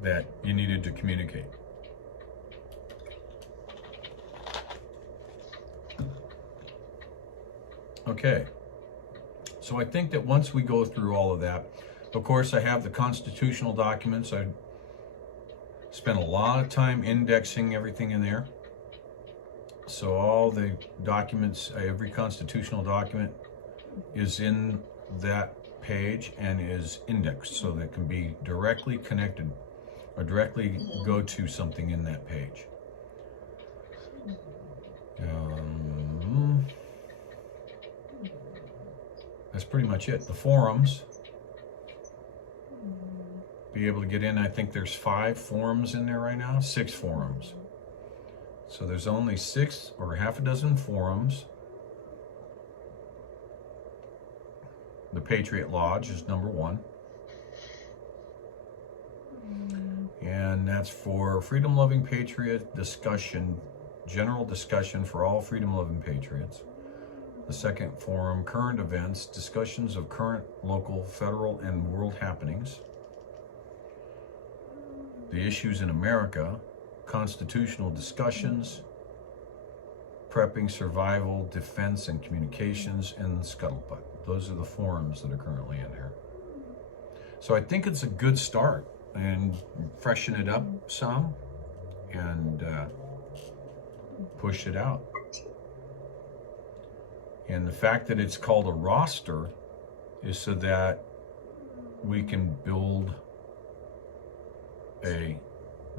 that you needed to communicate. Okay, so I think that once we go through all of that, of course I have the constitutional documents. I spent a lot of time indexing everything in there. So all the documents, every constitutional document is in that page and is indexed so that it can be directly connected or directly go to something in that page. That's pretty much it. The forums, be able to get in. I think there's 5 forums in there right now, 6 forums. So there's only 6 or half a dozen forums. The Patriot Lodge is number 1. And that's for freedom-loving patriot discussion, general discussion for all freedom-loving patriots. The second forum, current events, discussions of current, local, federal, and world happenings. The issues in America, constitutional discussions, prepping, survival, defense, and communications, and scuttlebutt. Those are the forums that are currently in there. So I think it's a good start, and freshen it up some and push it out. And the fact that it's called a roster is so that we can build a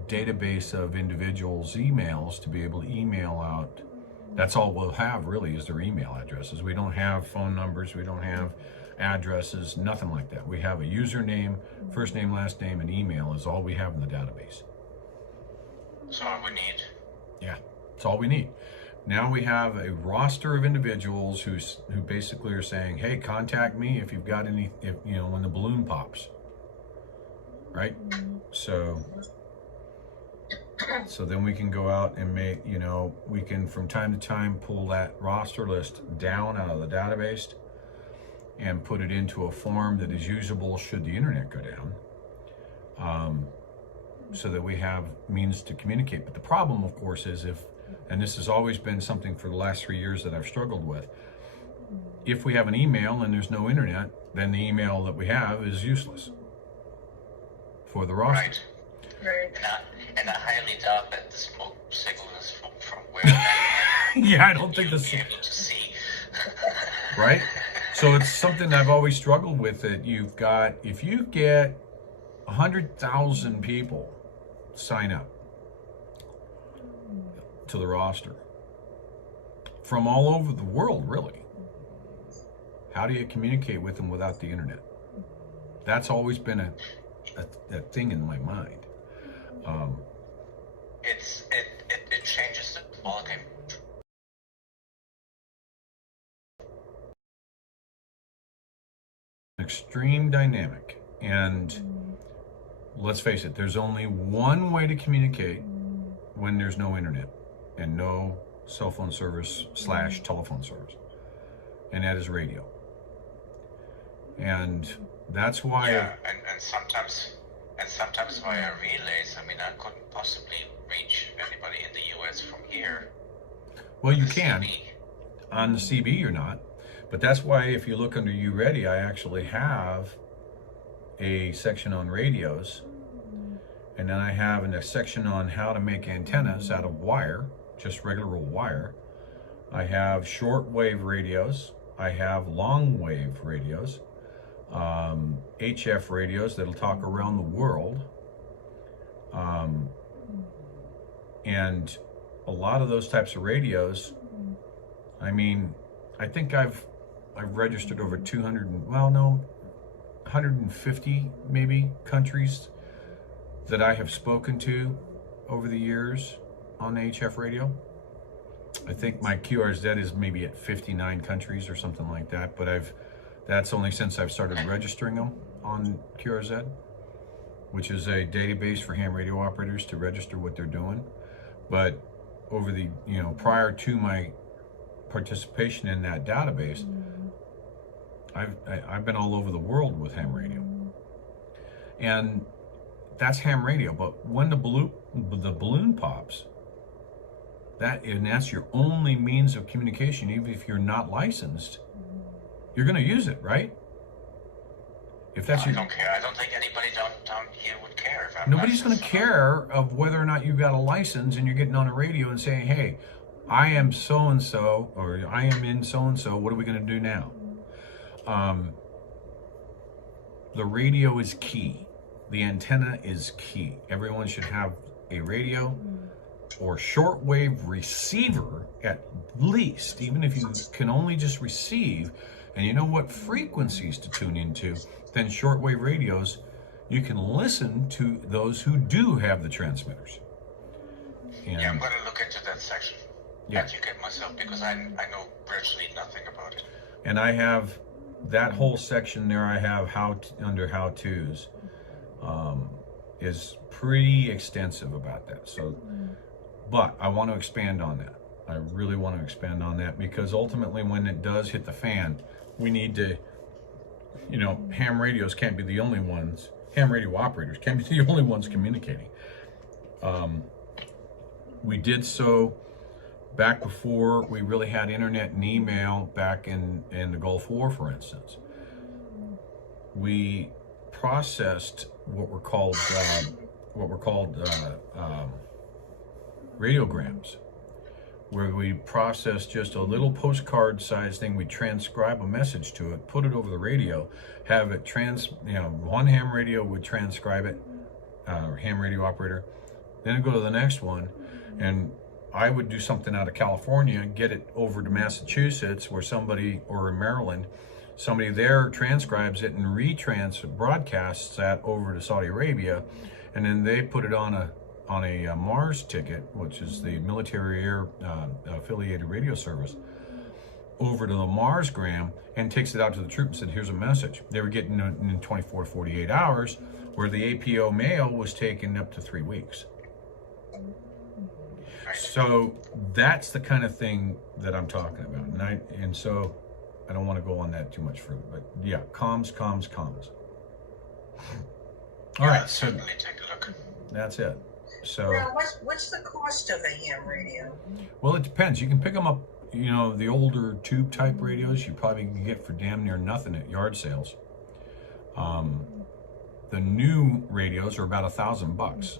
database of individuals' emails to be able to email out. That's all we'll have really is their email addresses. We don't have phone numbers, we don't have addresses, nothing like that. We have a username, first name, last name, and email is all we have in the database. That's all we need. Yeah, that's all we need. Now we have a roster of individuals who basically are saying, hey, contact me if you've got any, if you know, when the balloon pops. Right? So then we can go out and make, you know, we can from time to time pull that roster list down out of the database and put it into a form that is usable should the internet go down, so that we have means to communicate. But the problem, of course, is and this has always been something for the last 3 years that I've struggled with, if we have an email and there's no internet, then the email that we have is useless for the roster. Right. Right. And I highly doubt that the smoke signal is from where I am. Yeah, I don't think this. Be able to see. Right? So it's something I've always struggled with, that you've got, if you get 100,000 people sign up to the roster from all over the world, really, how do you communicate with them without the internet? That's always been a thing in my mind. It changes the ballgame. Extreme dynamic, and let's face it, there's only one way to communicate when there's no internet and no cell phone service / telephone service, and that is radio. And that's why and sometimes via relays. I mean, I couldn't possibly reach anybody in the US from here. well, you can CB. on the CB or not, but that's why if you look under U Ready, I actually have a section on radios, and then I have a section on how to make antennas out of wire, just regular old wire. I have shortwave radios, I have long wave radios, HF radios that'll talk around the world, and a lot of those types of radios, I mean, I think I've registered over 150 maybe countries that I have spoken to over the years on the HF radio. I think my QRZ is maybe at 59 countries or something like that, but that's only since I've started registering them on QRZ. which is a database for ham radio operators to register what they're doing. But over the, prior to my participation in that database, I've been all over the world with ham radio. And that's ham radio. But when the balloon pops, that's your only means of communication, even if you're not licensed, you're going to use it, right? If that's I don't care. I don't think anybody down here would care. If I'm Nobody's going to care of whether or not you've got a license and you're getting on a radio and saying, hey, I am so-and-so, or I am in so-and-so, what are we going to do now? The radio is key. The antenna is key. Everyone should have a radio or shortwave receiver at least, even if you can only just receive, and you know what frequencies to tune into, then shortwave radios, you can listen to those who do have the transmitters. And yeah, I'm going to look into that section. Yeah. Educate myself, because I know virtually nothing about it. And I have that whole section there. I have under how-tos is pretty extensive about that. So, but I want to expand on that. I really want to expand on that, because ultimately when it does hit the fan, we need to, ham radios can't be the only ones, ham radio operators can't be the only ones communicating. We did so back before we really had internet and email, back in the Gulf War, for instance. We processed what were called radiograms, where we process just a little postcard size thing. We transcribe a message to it, put it over the radio, have it one ham radio would transcribe it, ham radio operator, then it'd go to the next one, and I would do something out of California, get it over to Massachusetts, where somebody, or in Maryland, somebody there transcribes it and broadcasts that over to Saudi Arabia, and then they put it on a Mars ticket, which is the military air affiliated radio service, over to the Marsgram, and takes it out to the troops and said, here's a message. They were getting it in 24 to 48 hours, where the APO mail was taken up to 3 weeks. So that's the kind of thing that I'm talking about. And so I don't want to go on that too much further, but yeah, comms. All right, so certainly take a look. that's it. So, Now, what's the cost of a ham radio? well, it depends. You can pick them up, the older tube type radios, you probably can get for damn near nothing at yard sales. The new radios are about $1,000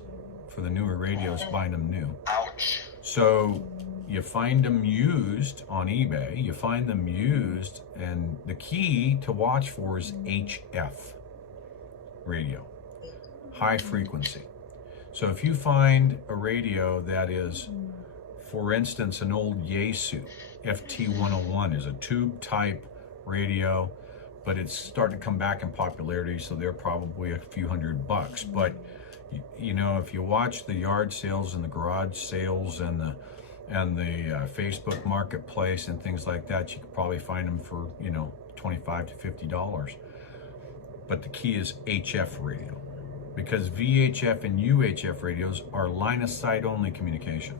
for the newer radios, buying them new. Ouch. So you find them used on eBay, you find them used, and the key to watch for is HF radio, high frequency. So if you find a radio that is, for instance, an old Yaesu FT101 is a tube type radio, but it's starting to come back in popularity, so they're probably a few $100. But if you watch the yard sales and the garage sales and the Facebook marketplace and things like that, you could probably find them for $25 to $50. But the key is HF radio, because VHF and UHF radios are line of sight only communication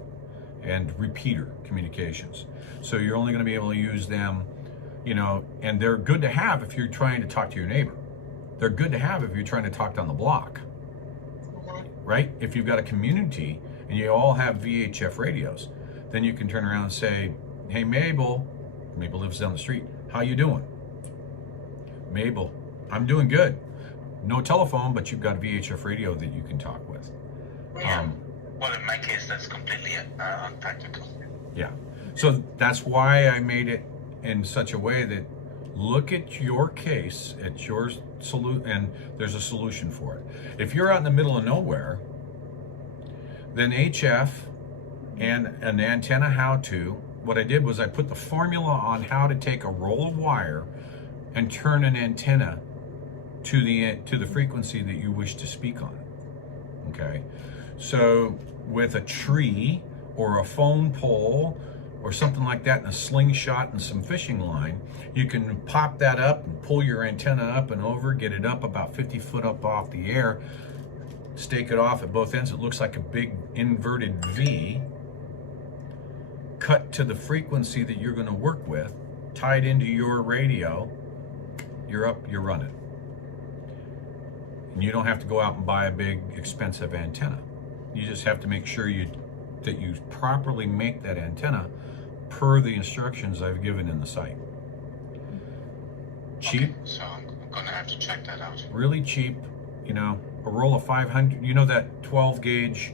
and repeater communications. So you're only going to be able to use them, and they're good to have if you're trying to talk to your neighbor. They're good to have if you're trying to talk down the block, right? If you've got a community and you all have VHF radios, then you can turn around and say, hey, Mabel lives down the street, how you doing? Mabel, I'm doing good. No telephone, but you've got a VHF radio that you can talk with. Well, in my case, that's completely unpractical. Yeah. So that's why I made it in such a way that look at your case, at your solution, and there's a solution for it. If you're out in the middle of nowhere, then HF and an antenna how-to, what I did was I put the formula on how to take a roll of wire and turn an antenna to the frequency that you wish to speak on. Okay, so with a tree or a phone pole or something like that, and a slingshot and some fishing line, you can pop that up and pull your antenna up and over, get it up about 50 foot up off the air, stake it off at both ends. It looks like a big inverted V. Cut to the frequency that you're going to work with, tied into your radio. You're up, you're running. And you don't have to go out and buy a big expensive antenna. You just have to make sure that you properly make that antenna per the instructions I've given in the site. Cheap. Okay, so I'm gonna have to check that out. Really cheap, you know, a roll of 500, you know, that 12 gauge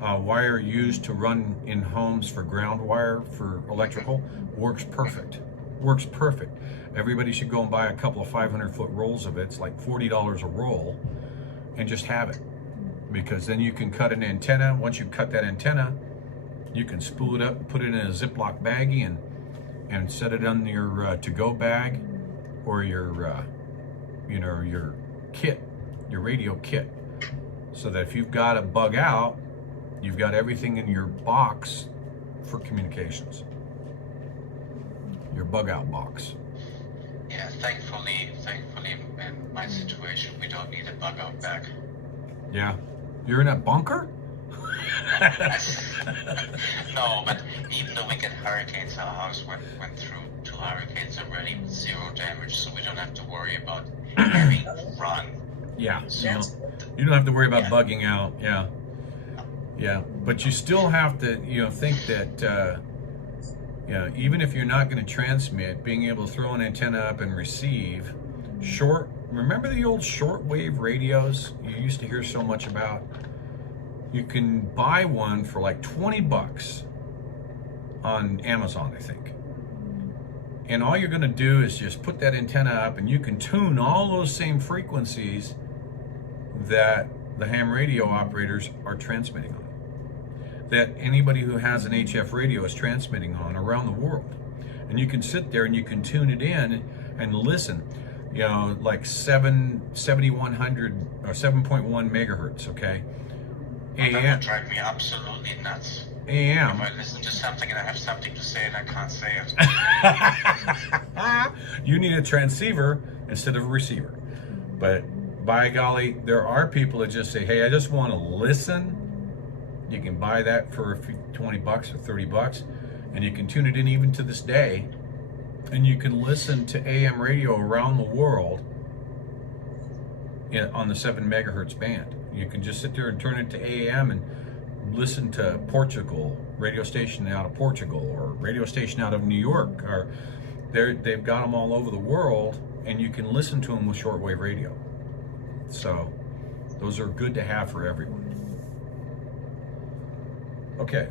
wire used to run in homes for ground wire for electrical works perfect. Works perfect. Everybody should go and buy a couple of 500-foot rolls of it. It's like $40 a roll, and just have it, because then you can cut an antenna. Once you cut that antenna, you can spool it up, put it in a Ziploc baggie, and set it on your to-go bag, or your you know, your kit, your radio kit, so that if you've got to bug out, you've got everything in your box for communications. Your bug out box. Yeah, thankfully, in my situation, we don't need a bug out bag. Yeah, you're in a bunker. No, but even though we get hurricanes, our house went through 2 hurricanes already with 0 damage, so we don't have to worry about heavy run. Yeah, So, you don't have to worry about Yeah. bugging out. Yeah, yeah, but you still have to, you know, think that, you know, even if you're not going to transmit, being able to throw an antenna up and receive remember the old shortwave radios you used to hear so much about? You can buy one for like 20 bucks on Amazon, I think. And all you're going to do is just put that antenna up, and you can tune all those same frequencies that the ham radio operators are transmitting on, that anybody who has an HF radio is transmitting on around the world. And you can sit there and you can tune it in and listen, you know, like 7100 or 7.1 megahertz, okay? that AM. would drive me absolutely nuts. AM. If I listen to something and I have something to say and I can't say it. You need a transceiver instead of a receiver. But by golly, there are people that just say, hey, I just want to listen. You can buy that for 20 bucks or 30 bucks, and you can tune it in even to this day, and you can listen to AM radio around the world on the 7 megahertz band. You can just sit there and turn it to AM and listen to Portugal, radio station out of Portugal, or radio station out of New York, or they've got them all over the world, and you can listen to them with shortwave radio. So those are good to have for everyone. Okay,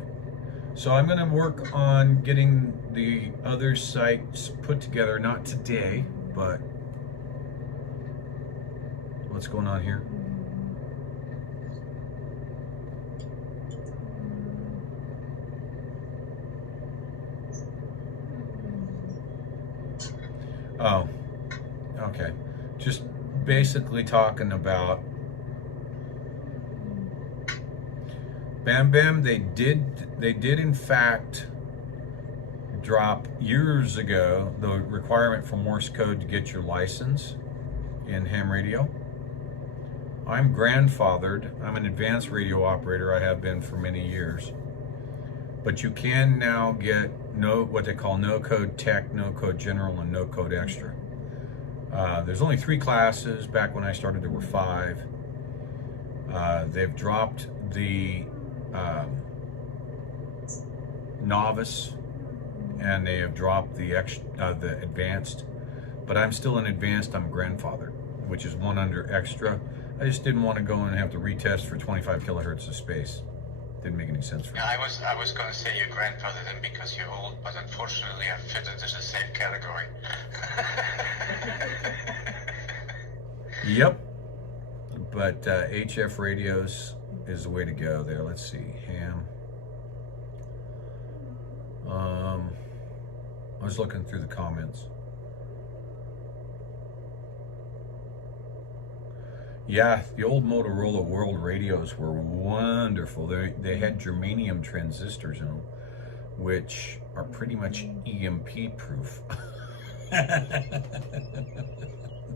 so I'm going to work on getting the other sites put together, not today, but what's going on here? Oh, okay. Just basically talking about Bam Bam. They did in fact drop years ago the requirement for Morse code to get your license in ham radio. I'm grandfathered. I'm an advanced radio operator. I have been for many years. But you can now get what they call no code tech, no code general, and no code extra. There's only 3 classes. Back when I started, there were 5. They've dropped the novice, and they have dropped the advanced. But I'm still an advanced. I'm grandfathered, which is 1 under extra. I just didn't want to go and have to retest for 25 kilohertz of space. Didn't make any sense for me. Yeah, I was going to say your grandfather then because you're old, but unfortunately I fit into the same category. Yep. But HF radios is the way to go there. Let's see, ham. I was looking through the comments. Yeah, the old Motorola World radios were wonderful. They had germanium transistors in them, which are pretty much EMP proof.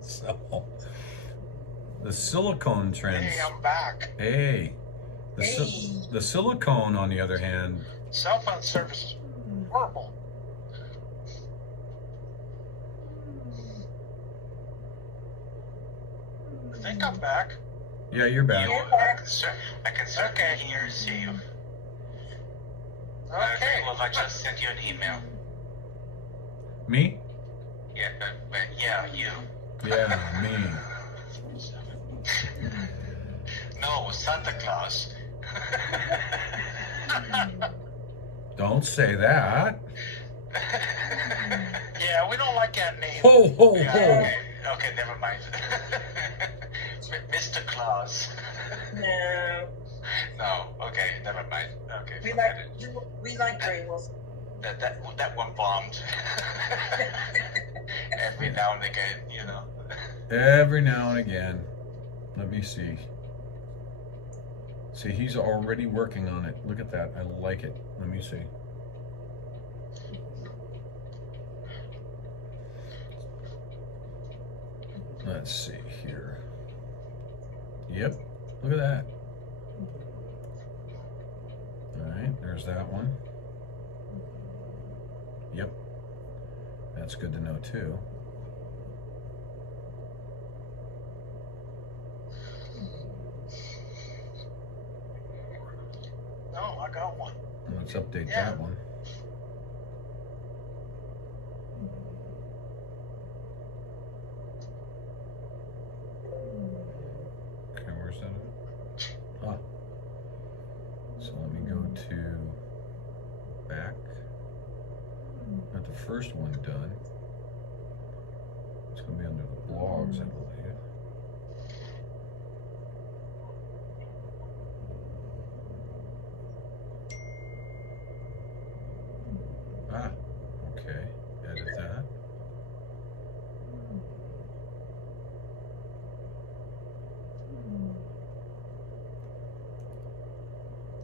So, The silicone trends. Hey, I'm back. Hey. Hey. The silicone, on the other hand, Cell phone service is horrible. I think I'm back. yeah, you're back. I can certainly hear and see you. Okay. Well, I just sent you an email. Me? Yeah, but yeah, you. Yeah, me. No, Santa Claus. Don't say that. Yeah, we don't like that name. Ho, ho, Yeah, ho. okay, never mind. Mr. Claus. No, No, okay, never mind. Okay, we forget like it. we like GreyWolf. That one bombed. Every now and again, you know. Every now and again. Let me see. See, he's already working on it. Look at that. I like it. Let me see. Let's see here. Yep. Look at that. All right. There's that one. Yep. That's good to know too. No, I got one. Let's update Yeah. that one. Okay, where's that at? Ah. So let me go to back. Got the first one done. It's going to be under the blogs, I believe. Ah, okay. Edit that.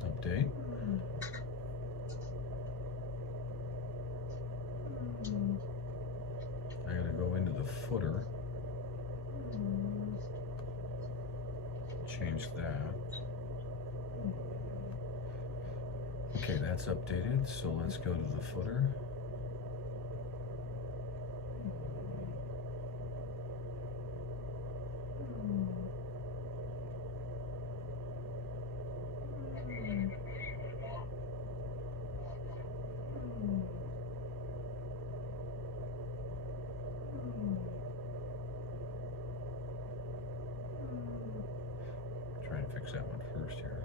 Update. I gotta go into the footer. Change that. Okay, that's updated, so let's go to the footer. Try and fix that one first here.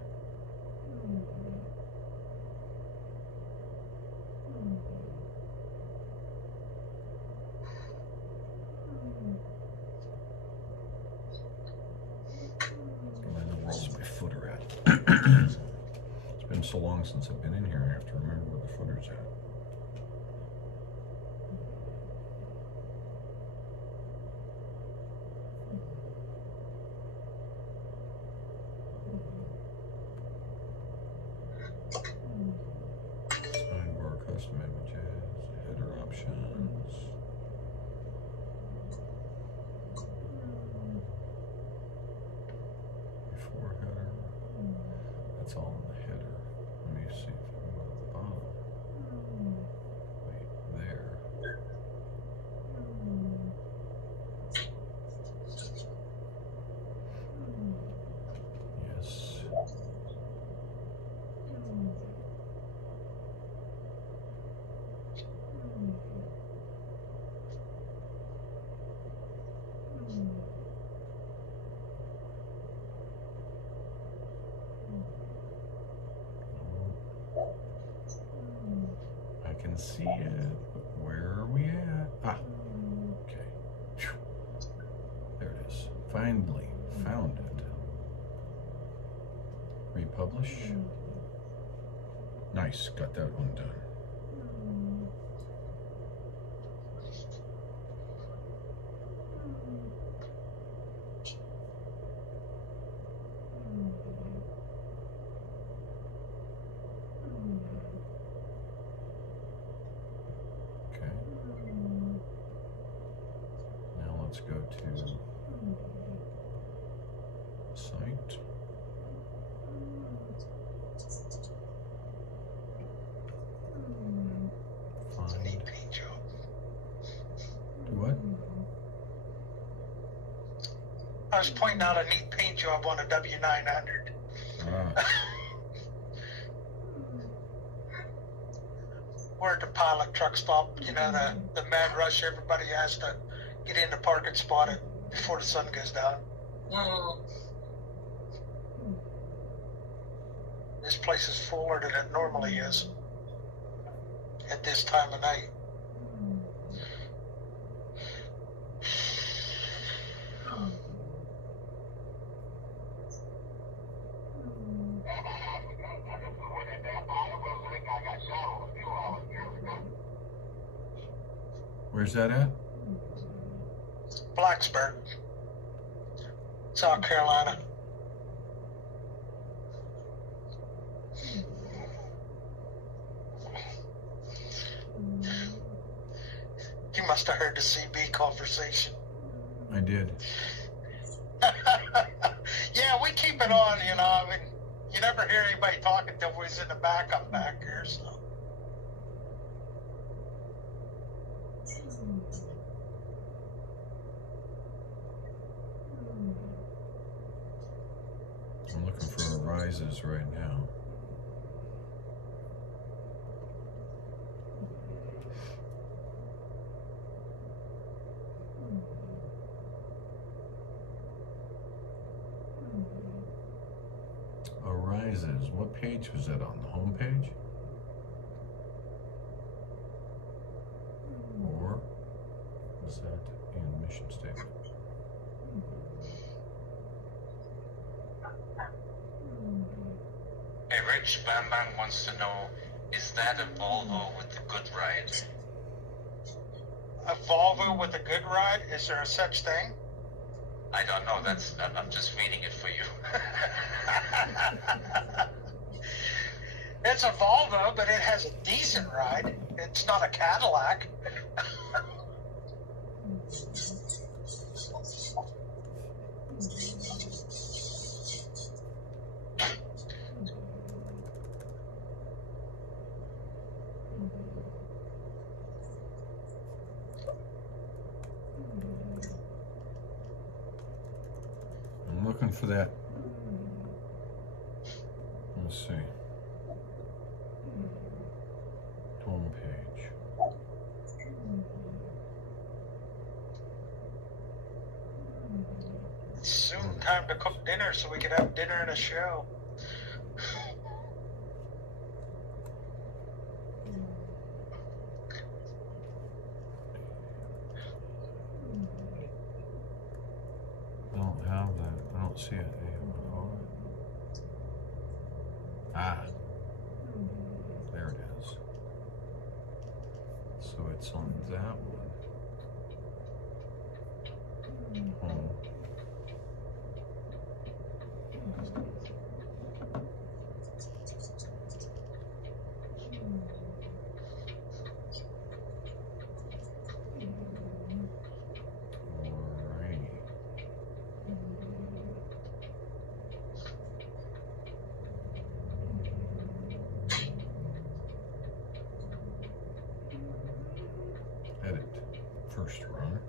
Where the world's my footer at? It's been so long since I've been in here, I have to remember where the footer's at. Sidebar custom images, header options. Before header. That's all in the header. Let me see if I can go to the bottom. Wait, there. Yes. I can see it, but where are we at? Ah, okay. Phew. There it is. Finally found it. Republish. Nice, got that one done. Okay. Now let's go to site. It's a neat paint job. Do what? I was pointing out a neat paint job on a W900. Ah, We're at the pilot truck stop, you know, the mad rush. Everybody has to get in the parking spot before the sun goes down. Mm. This place is fuller than it normally is at this time of night. where's that at? Blacksburg, South Carolina. You must have heard the CB conversation. I did. Yeah, we keep it on, you know. I mean, you never hear anybody talking till we's in the backup back here, so. I'm looking for arises right now. Arises. What page was that on? The home page? Or is that in mission statement? Hey, Rich Bam Bam wants to know, is that a Volvo with a good ride? A Volvo with a good ride? Is there a such thing? I don't know. I'm just reading it for you. It's a Volvo, but it has a decent ride. It's not a Cadillac. I'm looking for that. Let's see. Home page. It's soon time to cook dinner so we can have dinner and a show. I don't have that. I don't see it. Ah, there it is. So it's on that one. Home. Alrighty. Edit. First run.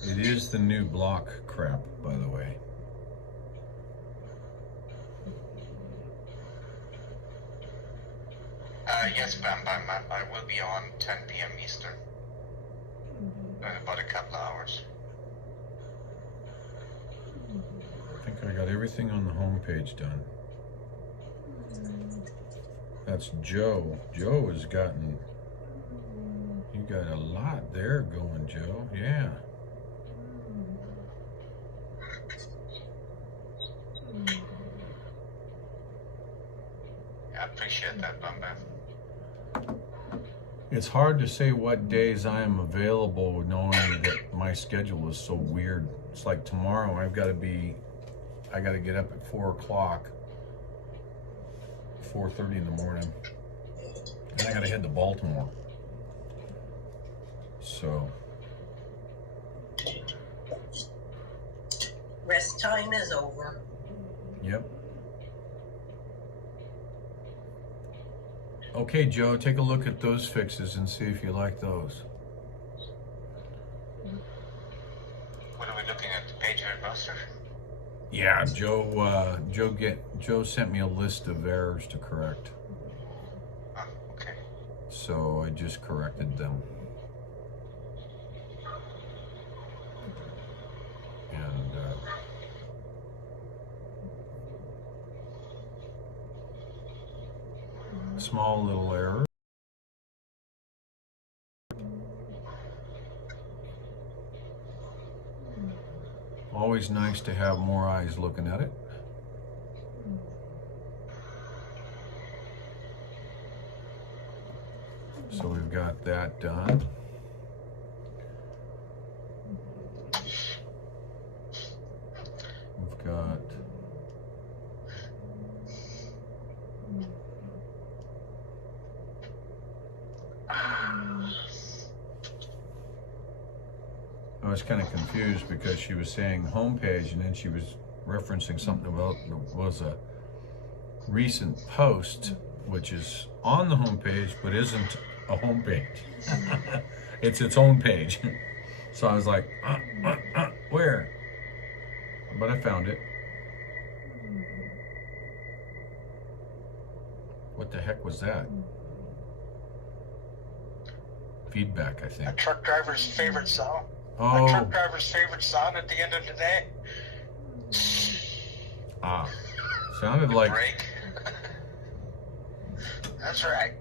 It is the new block crap, by the way. Yes, Bam Bam. I will be on 10 p.m. Eastern. In about a couple of hours. I think I got everything on the home page done. That's Joe. Joe has gotten, you got a lot there going, Joe. Yeah. I appreciate that, Bam Bam. It's hard to say what days I am available knowing that my schedule is so weird. It's like tomorrow I got to get up at 4 o'clock, 4:30 in the morning, and I got to head to Baltimore. So, Rest time is over. yep. Okay, Joe, take a look at those fixes and see if you like those. What are we looking at? The pager buster? Yeah, Joe sent me a list of errors to correct. Oh, okay. So I just corrected them. And small little error. Always nice to have more eyes looking at it. So we've got that done. We've got I was kind of confused because she was saying homepage and then she was referencing something about was a recent post, which is on the homepage but isn't a homepage. It's its own page. So I was like, where? But I found it. What the heck was that? Feedback, I A think. truck driver's favorite song. A Oh, truck driver's favorite song at the end of the day. sounded like Break. That's right.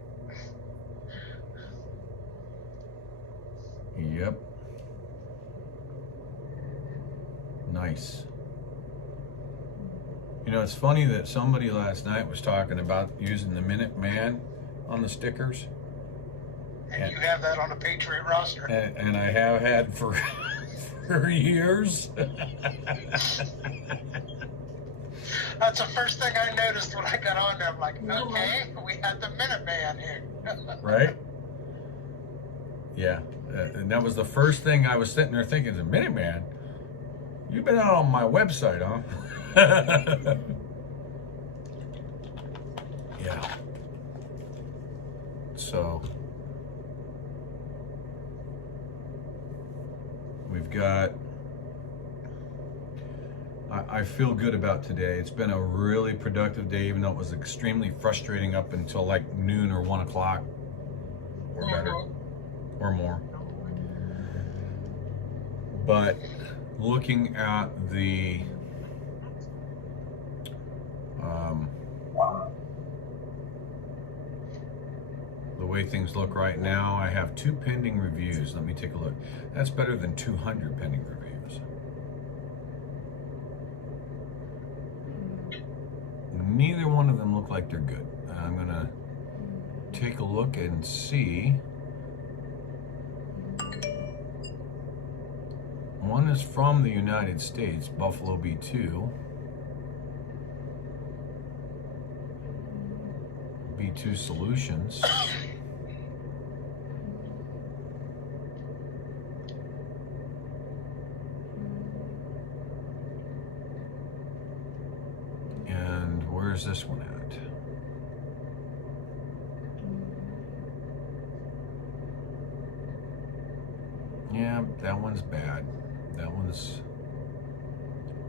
Yep. Nice. You know, it's funny that somebody last night was talking about using the Minuteman on the stickers. And you have that on a Patriot roster. And I have had for years. That's the first thing I noticed when I got on there. I'm like, okay, we had the Minuteman here. Right? Yeah. And that was the first thing I was sitting there thinking, the Minuteman? You've been out on my website, huh? Yeah. So we've got, I feel good about today. It's been a really productive day, even though it was extremely frustrating up until like noon or 1 o'clock or better or more. But looking at the way things look right now, I have 2 pending reviews. Let me take a look. That's better than 200 pending reviews. Neither one of them look like they're good. I'm gonna take a look and see. One is from the United States, Buffalo B2. B2 Solutions. And where's this one at? Yeah, that one's bad. That one's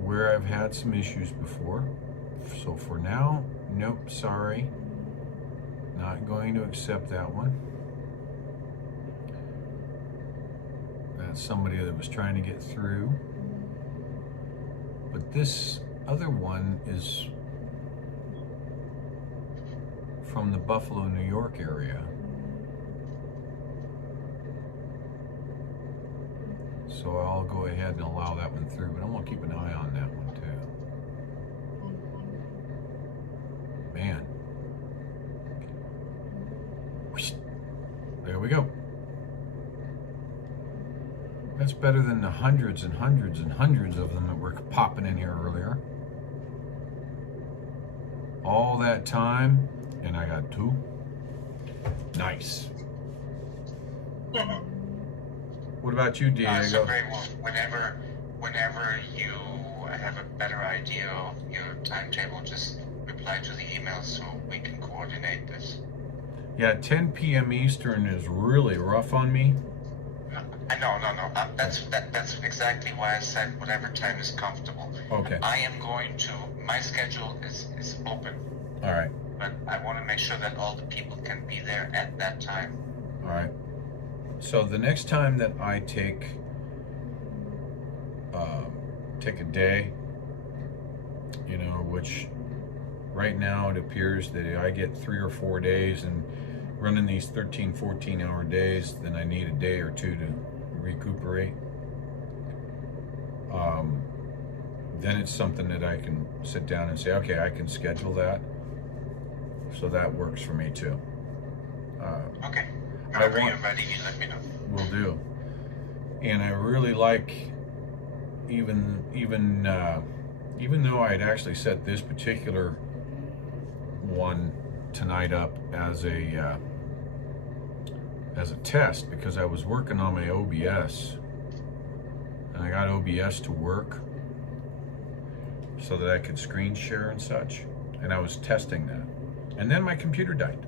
where I've had some issues before. So for now, nope, sorry. Not going to accept that one. That's somebody that was trying to get through. But this other one is from the Buffalo, New York area. So I'll go ahead and allow that one through, but I'm gonna keep an eye on that one too. Man. There we go. That's better than the hundreds and hundreds and hundreds of them that were popping in here earlier. All that time, and I got 2. Nice. What about you, Diego? So GreyWolf, whenever you have a better idea of your timetable, just reply to the email so we can coordinate this. Yeah, 10 p.m. Eastern is really rough on me. No. That's exactly why I said whatever time is comfortable. Okay. I am going to. My schedule is open, All right. but I want to make sure that all the people can be there at that time. All right. So the next time that I take a day, you know, which right now it appears that I get 3 or 4 days, and running these 13, 14-hour days, then I need a day or 2 to recuperate. Then it's something that I can sit down and say, okay, I can schedule that. So that works for me too. Okay. Whenever you're ready, you let me know. Will do. And I really like, even though I had actually set this particular one tonight up as a test, because I was working on my OBS, and I got OBS to work so that I could screen share and such, and I was testing that, and then my computer died.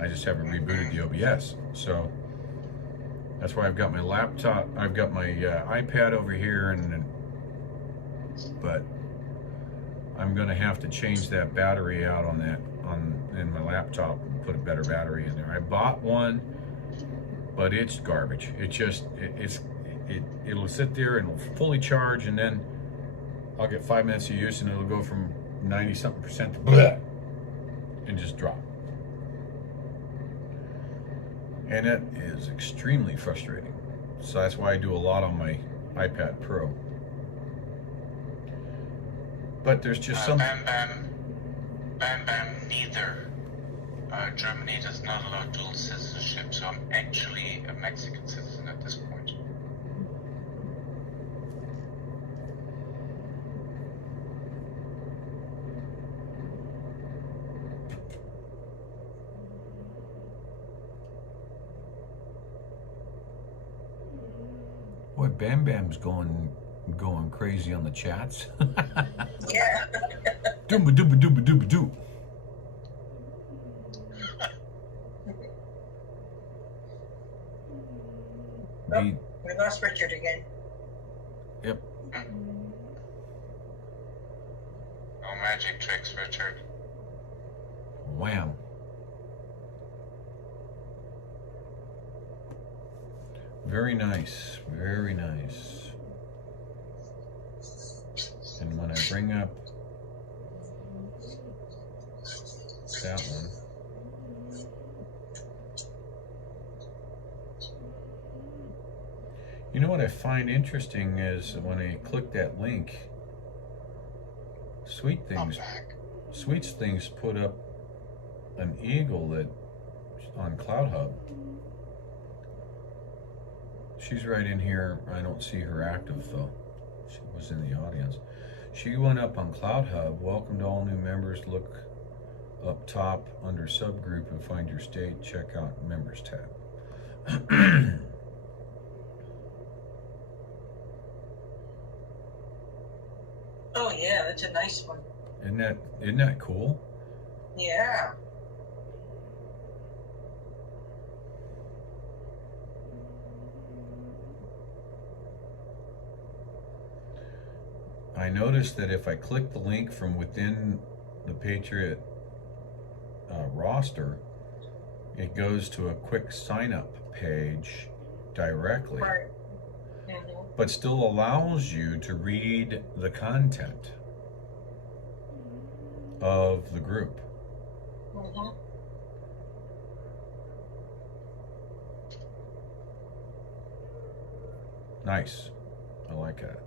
I just haven't rebooted the OBS, so that's why I've got my laptop, I've got my iPad over here, but I'm gonna have to change that battery out in my laptop and put a better battery in there. I bought one, but it's garbage. It'll sit there and it'll fully charge, and then I'll get 5 minutes of use and it'll go from 90-something% to bleh, and just drop. And it is extremely frustrating. So that's why I do a lot on my iPad Pro. But there's just some... Bam, neither. Germany does not allow dual citizenship, so I'm actually a Mexican citizen at this point. Boy, Bam Bam's going crazy on the chats. Yeah. Dooba dooba dooba dooba doo. Oh, we lost Richard again. Yep. No magic tricks, Richard. Wham. Very nice, very nice. And when I bring up that one, you know what I find interesting is when I click that link, Sweet Things put up an eagle that on CloutHub. She's right in here. I don't see her active though. She was in the audience. She went up on CloutHub. Welcome to all new members. Look up top under subgroup and find your state. Check out members tab. Oh yeah, that's a nice one. Isn't that cool? Yeah. I noticed that if I click the link from within the Patriot roster, it goes to a quick sign-up page directly, Right. Mm-hmm. but still allows you to read the content of the group. Mm-hmm. Nice. I like that.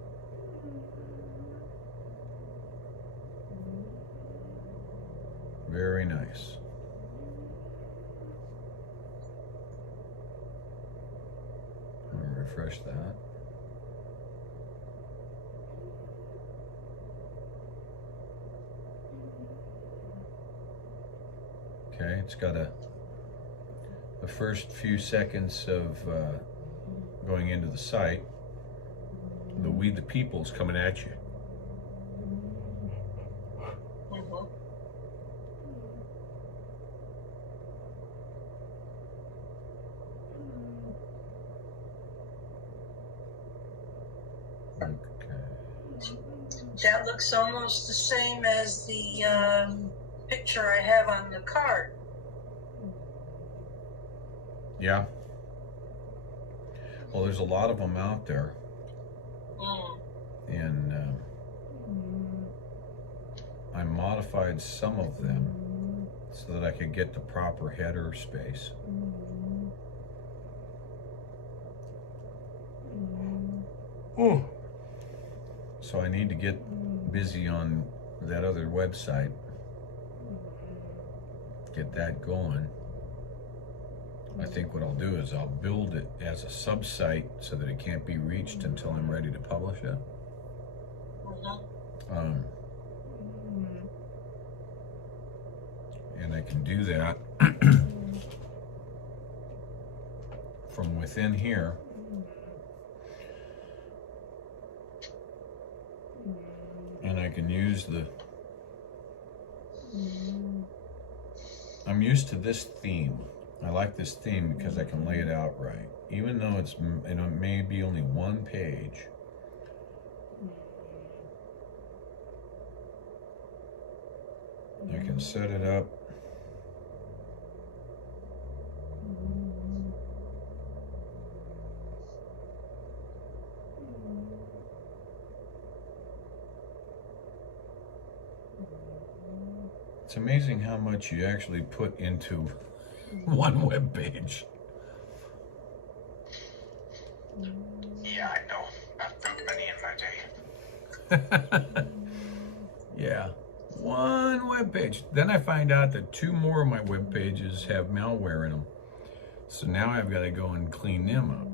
Very nice. refresh that. Okay, it's got the first few seconds of going into the site. The We the People's coming at you. Mhm. Okay. That looks almost the same as the picture I have on the card. Yeah. Well, there's a lot of them out there, Mm. and I modified some of them so that I could get the proper header space. Oh. So I need to get busy on that other website, get that going. I think what I'll do is I'll build it as a sub-site so that it can't be reached until I'm ready to publish it. Mhm. And I can do that from within here. And I can use I'm used to this theme. I like this theme because I can lay it out right. Even though it may be only one page. I can set it up. It's amazing how much you actually put into one web page. Yeah, I know. I've done many in my day. Yeah, one web page. Then I find out that 2 more of my web pages have malware in them. So now I've got to go and clean them up.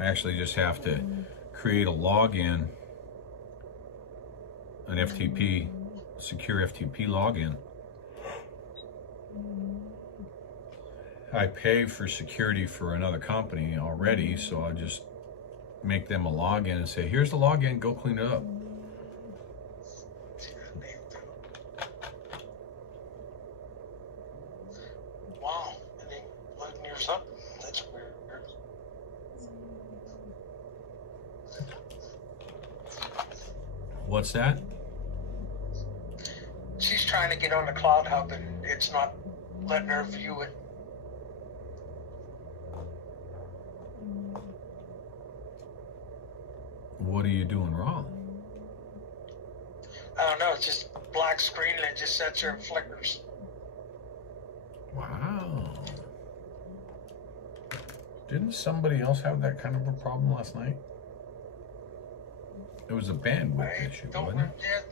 I actually just have to create a login, an FTP, secure FTP login. I pay for security for another company already, so I'll just make them a login and say, here's the login, go clean it up. Wow, it ain't loading yours up. That's weird. What's that? She's trying to get on the CloutHub and it's not letting her view it. What are you doing wrong? I don't know, it's just a black screen and it just sits there and flickers. Wow. Didn't somebody else have that kind of a problem last night? It was a bandwidth issue, Don't wasn't forget.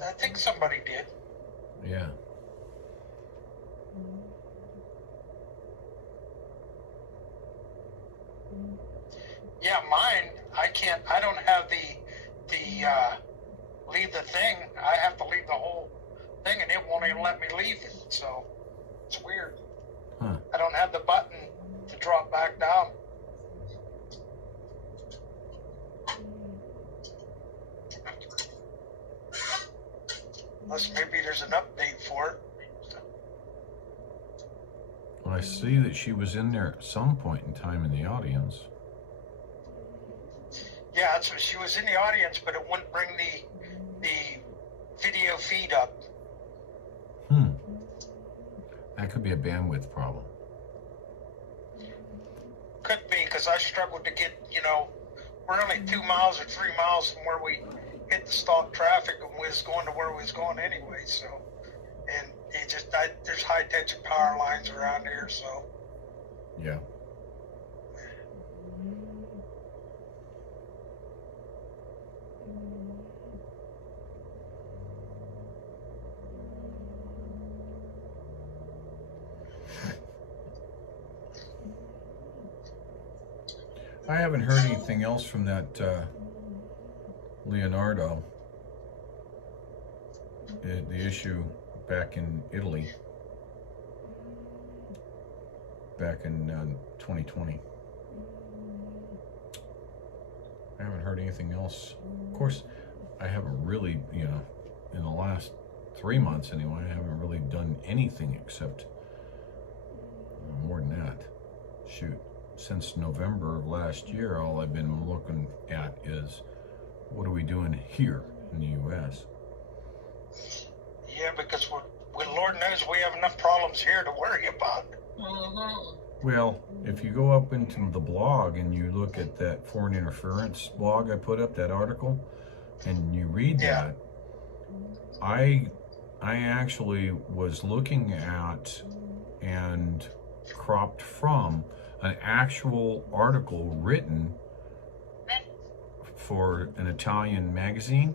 I think somebody did. it? Yeah. Yeah, mine, I don't have the leave the thing. I have to leave the whole thing and it won't even let me leave it. So it's weird. Huh. I don't have the button to drop back down. Unless maybe there's an update for it. Well, I see that she was in there at some point in time in the audience. Yeah, that's what, she was in the audience, but it wouldn't bring the video feed up. That could be a bandwidth problem. Could be, because I struggled to get, we're only 2 miles or 3 miles from where we hit the stock traffic and we was going to where we was going anyway, so. And there's high tension power lines around here, so. Yeah. I haven't heard anything else from that Leonardo. The issue back in Italy, back in 2020. I haven't heard anything else. Of course, I haven't really, in the last 3 months anyway, I haven't really done anything except more than that. Shoot, since November of last year, all I've been looking at is what are we doing here in the U.S.? Yeah, because Lord knows we have enough problems here to worry about. Mm-hmm. Well, if you go up into the blog and you look at that foreign interference blog I put up, that article, and you read that, I actually was looking at and cropped from an actual article written for an Italian magazine.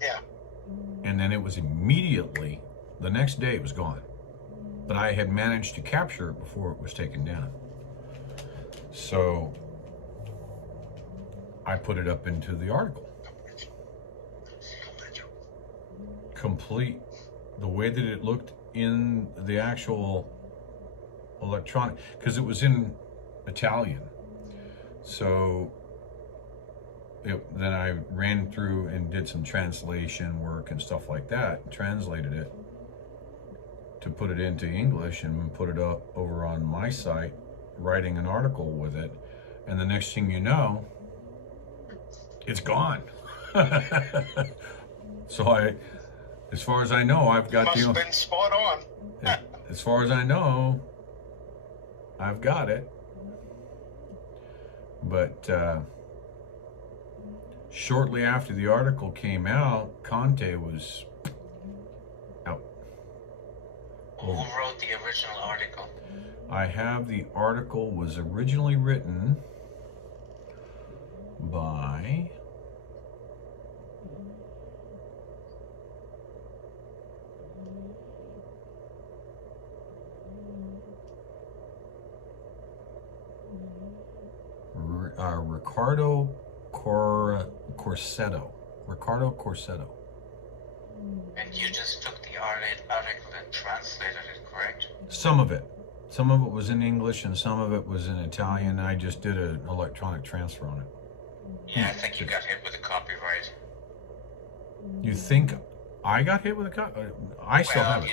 Yeah. And then it was immediately, the next day it was gone. But I had managed to capture it before it was taken down. So I put it up into the article. Complete. The way that it looked in the actual electronic, because it was in Italian. So then I ran through and did some translation work and stuff like that, translated it to put it into English and put it up over on my site, writing an article with it. And the next thing you know, it's gone. So as far as I know, I've got Must have been spot on. As far as I know, I've got it. But shortly after the article came out, Conte was out. Who wrote the original article? I have the article was originally written by Ricardo Corsetto. Ricardo Corsetto. And you just took the article and translated it, correct? Some of it. Some of it was in English and some of it was in Italian. I just did an electronic transfer on it. Yeah, I think you got hit with a copyright. You think I got hit with a copyright? I still have it.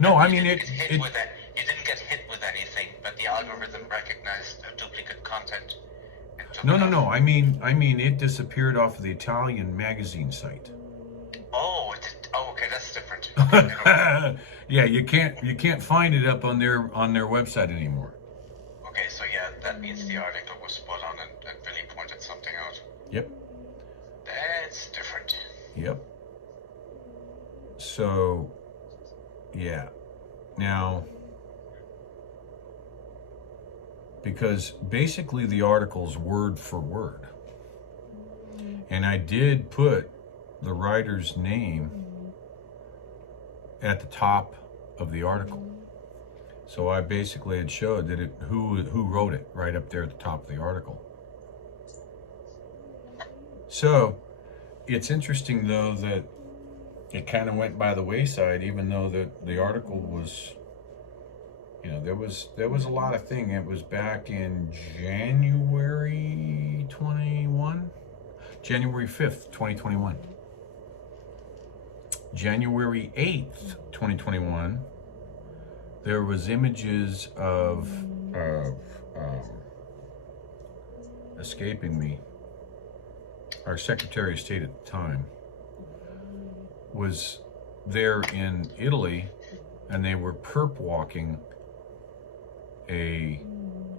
No, I mean, you didn't get hit with anything, but the algorithm recognized duplicate content. And took No, it no, off. no. I mean, it disappeared off of the Italian magazine site. Oh, okay, that's different. Okay, Yeah, you can't find it up on their website anymore. okay, so yeah, that means the article was spot on and really pointed something out. Yep. That's different. Yep. So, yeah. Now, because basically the article's word for word. And I did put the writer's name at the top of the article. So I basically had showed that who wrote it right up there at the top of the article. So it's interesting though that it kind of went by the wayside, even though the article was, there was a lot of thing. It was back in January 5th, 2021. January 8th, 2021, there was images of escaping me. Our Secretary of State at the time was there in Italy, and they were perp walking a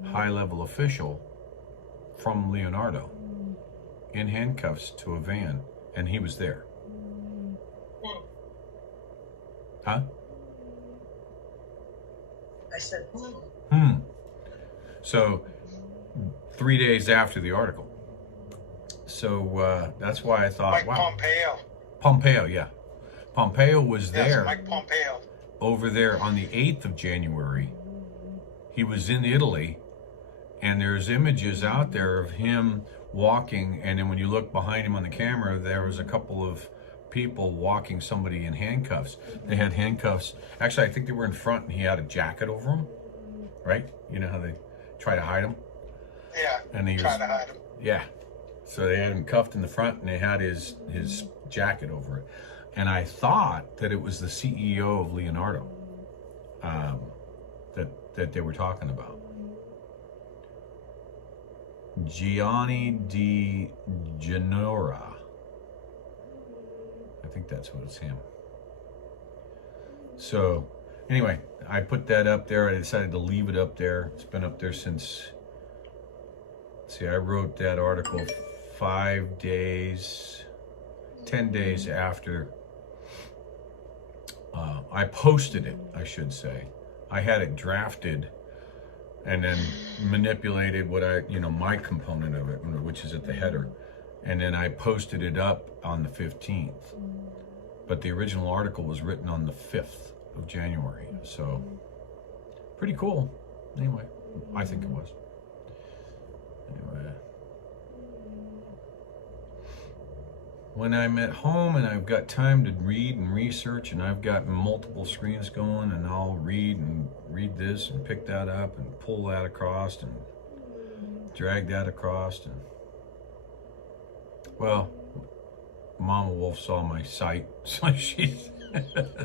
high-level official from Leonardo in handcuffs to a van, and he was there. Huh? I said, So 3 days after the article. So that's why I thought, Mike wow. Pompeo. Pompeo, yeah. Pompeo was Yes, there Mike Pompeo. over there on the 8th of January. He was in Italy, And there's images out there of him walking, and then when you look behind him on the camera, there was a couple of people walking somebody in handcuffs. They had handcuffs. Actually, I think they were in front, and he had a jacket over him, right? You know how they try to hide him? Yeah. And he Trying was, to hide him. yeah. So they had him cuffed in the front, and they had his jacket over it. And I thought that it was the CEO of Leonardo that they were talking about. Gianni Di Genora. I think that's what it's him. So anyway, I put that up there. I decided to leave it up there. It's been up there since, see, I wrote that article 10 days after I posted it, I should say. I had it drafted and then manipulated what my component of it, which is at the header. And then I posted it up on the 15th. But the original article was written on the 5th of January. So pretty cool. Anyway, I think it was. Anyway. When I'm at home and I've got time to read and research and I've got multiple screens going, and I'll read this and pick that up and pull that across and drag that across, and well, Mama Wolf saw my site, so she's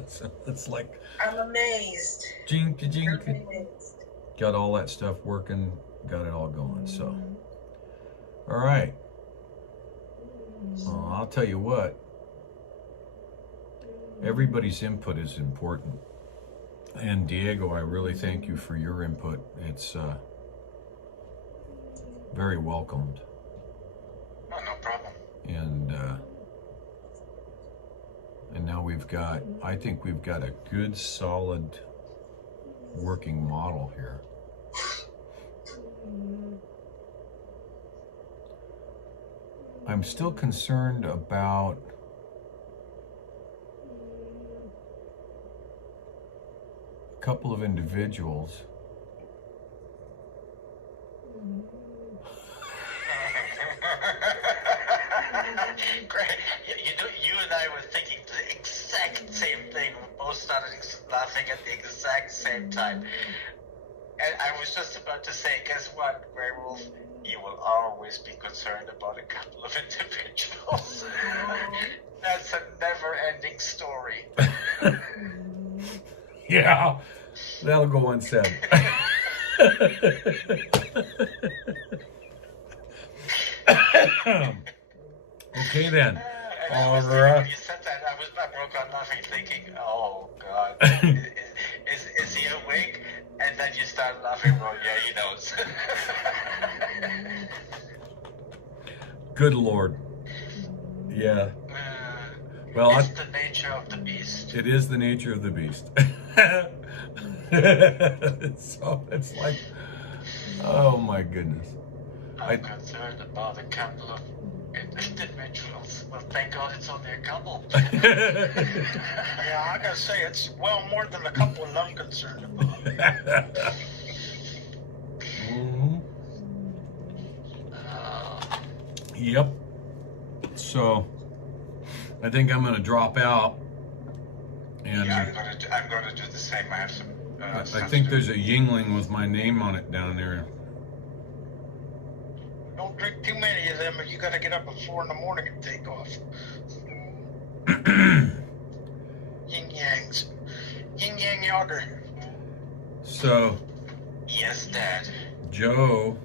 so it's like I'm amazed. jink I'm amazed. got all that stuff working, got it all going. So all right. Well, I'll tell you what, everybody's input is important. And Diego, I really thank you for your input. It's very welcomed. Oh, no problem. And now I think we've got a good, solid working model here. I'm still concerned about a couple of individuals. Great. You and I were thinking the exact same thing. We both started laughing at the exact same time. And I was just about to say, guess what, GreyWolf? You will always be concerned about a couple of individuals. That's a never-ending story. Yeah, that'll go unsaid. Okay then. When you said that, I broke out laughing, thinking, "Oh God, is he awake?" And then you start laughing. Well, yeah, he knows. Good Lord. Yeah. Well, It's the nature of the beast. it is the nature of the beast. So it's like, oh my goodness. I'm concerned about a couple of individuals. Well, thank God it's only a couple. Yeah, I gotta say, it's well more than a couple of I'm concerned about. Mhm. Yep. So I think I'm gonna drop out. And Yeah, I'm gonna do the same. I have some. I think there's a Yingling with my name on it down there. Don't drink too many of them, or you gotta get up at 4 a.m. and take off. Yin Yangs. Yin Yang Yager. So Yes, Dad. Joe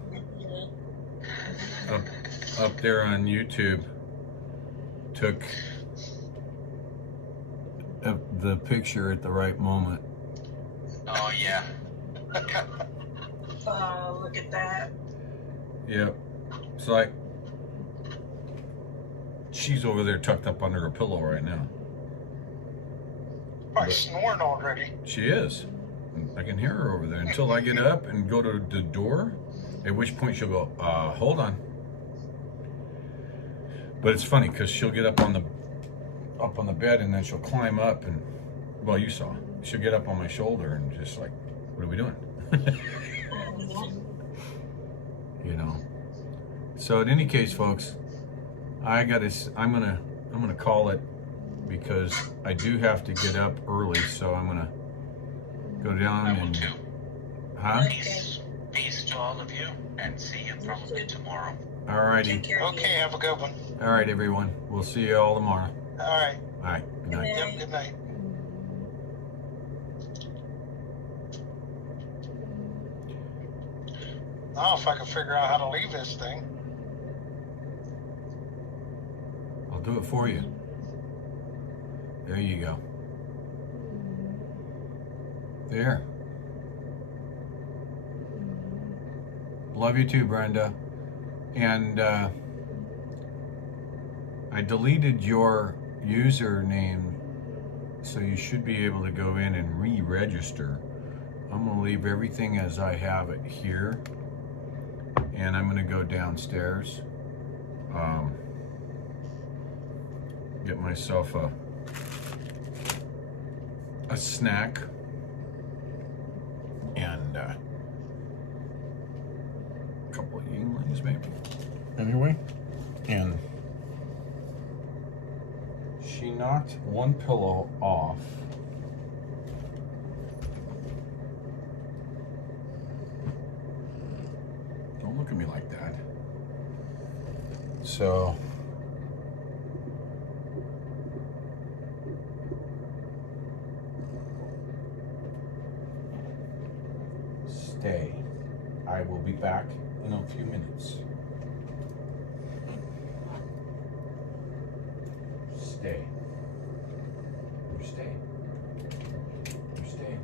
up there on YouTube took the picture at the right moment. Oh yeah. Oh, look at that. Yep. It's like she's over there tucked up under a pillow right now. Probably snoring already. She is. I can hear her over there until I get up and go to the door, at which point she'll go, hold on. But it's funny because she'll get up on the bed and then she'll climb up and, well, you saw. She'll get up on my shoulder and just like, what are we doing? you know. So in any case, folks, I'm gonna call it, because I do have to get up early, so I'm gonna go down I will and, too. huh? Peace to all of you, and see you probably tomorrow. Alrighty. Take care. Okay, have a good one. All right, everyone. We'll see you all tomorrow. All right. All right. Good night. Yep, good night. Now, if I can figure out how to leave this thing. I'll do it for you. There you go. There. Love you too, Brenda. And I deleted your username, so you should be able to go in and re-register. I'm going to leave everything as I have it here, and I'm going to go downstairs, get myself a snack, and a couple of Yinglings maybe. Anyway, and she knocked one pillow off. Don't look at me like that. So stay. I will be back in a few minutes. Stay. You're staying. You're staying.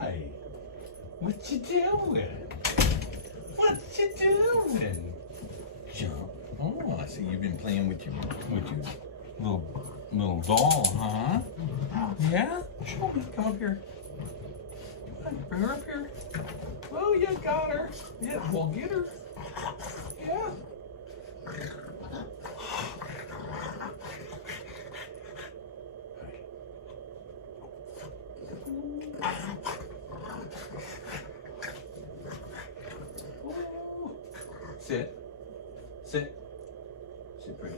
Hi. What you doing? What you doing? Oh, I see you've been playing with your little doll, huh? Yeah? Show me. Come up here. Come on, bring her up here. Oh, you got her. Yeah, well, get her. Yeah. Sit. Sit. Sit pretty.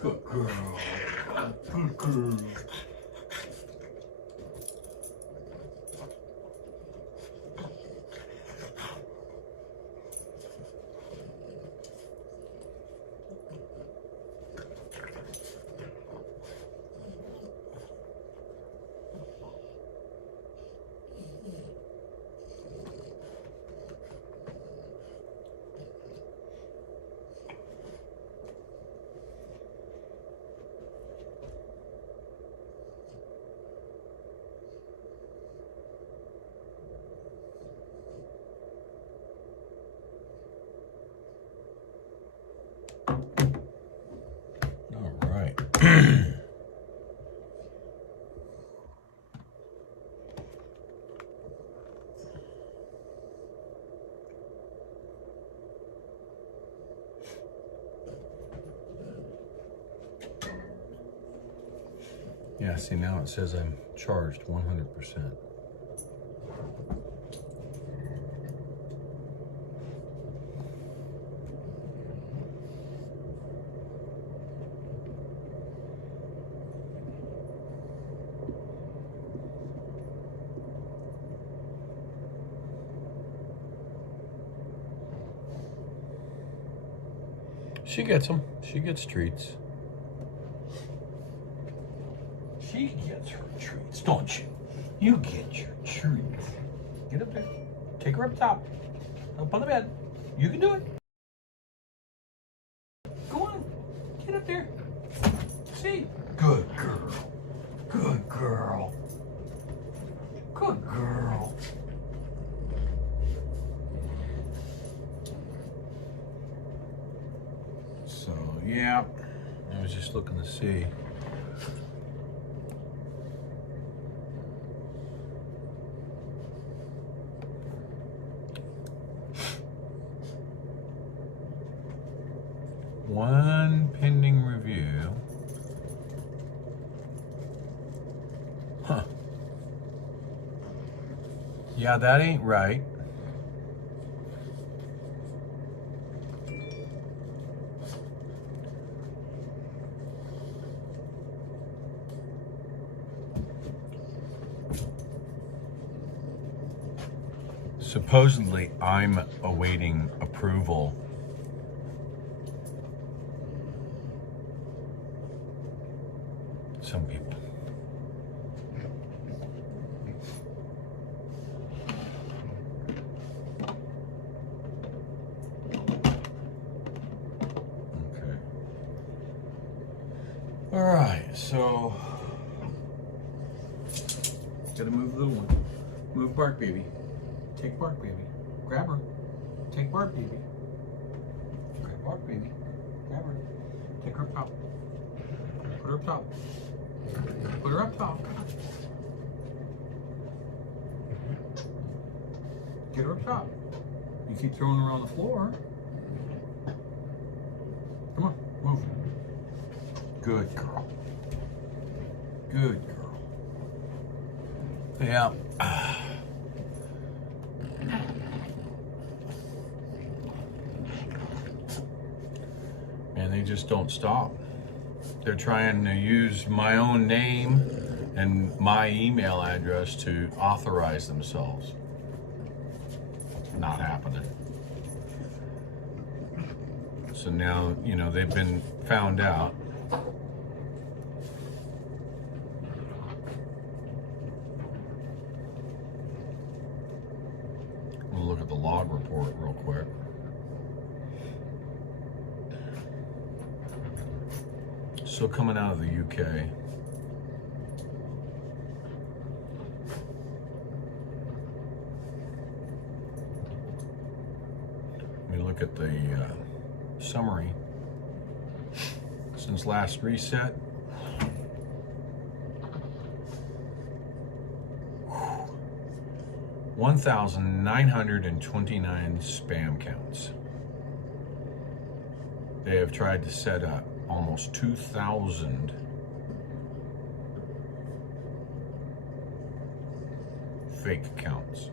Good girl. Good girl. All right. Yeah, see now it says I'm charged 100%. She gets them. She gets treats. She gets her treats, don't you? You get your treats. Get up there. Take her up top. Up on the bed. You can do it. Go on. Get up there. See? Good girl. Good girl. Good girl. So, yeah. I was just looking to see. One pending review. Huh. Yeah, that ain't right. Supposedly, I'm awaiting approval. Some people. Okay. All right, so gotta move little one. Move Bark Baby. Take Bark Baby. Grab her. Take Bark Baby. Grab Bark Baby. Grab her. Take her up top. Put her up top. Put her up top. Get her up top. You keep throwing her on the floor. Come on, move. Good girl. Good girl. Yeah. And they just don't stop. They're trying to use my own name and my email address to authorize themselves. Not happening. So now, you know, they've been found out. We'll look at the log report real quick. So coming out of the UK, we look at the summary. Since last reset, whew, 1,929 spam counts. They have tried to set up almost 2,000 fake accounts.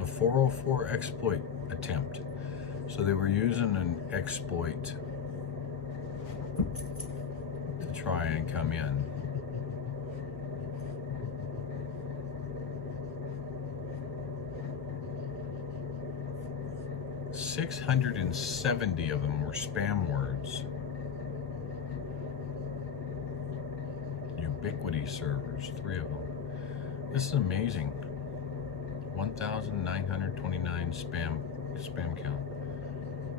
A 404 exploit attempt. So they were using an exploit to try and come in. $670 of them were spam words. Ubiquity servers, 3 of them. This is amazing. 1,929 spam count.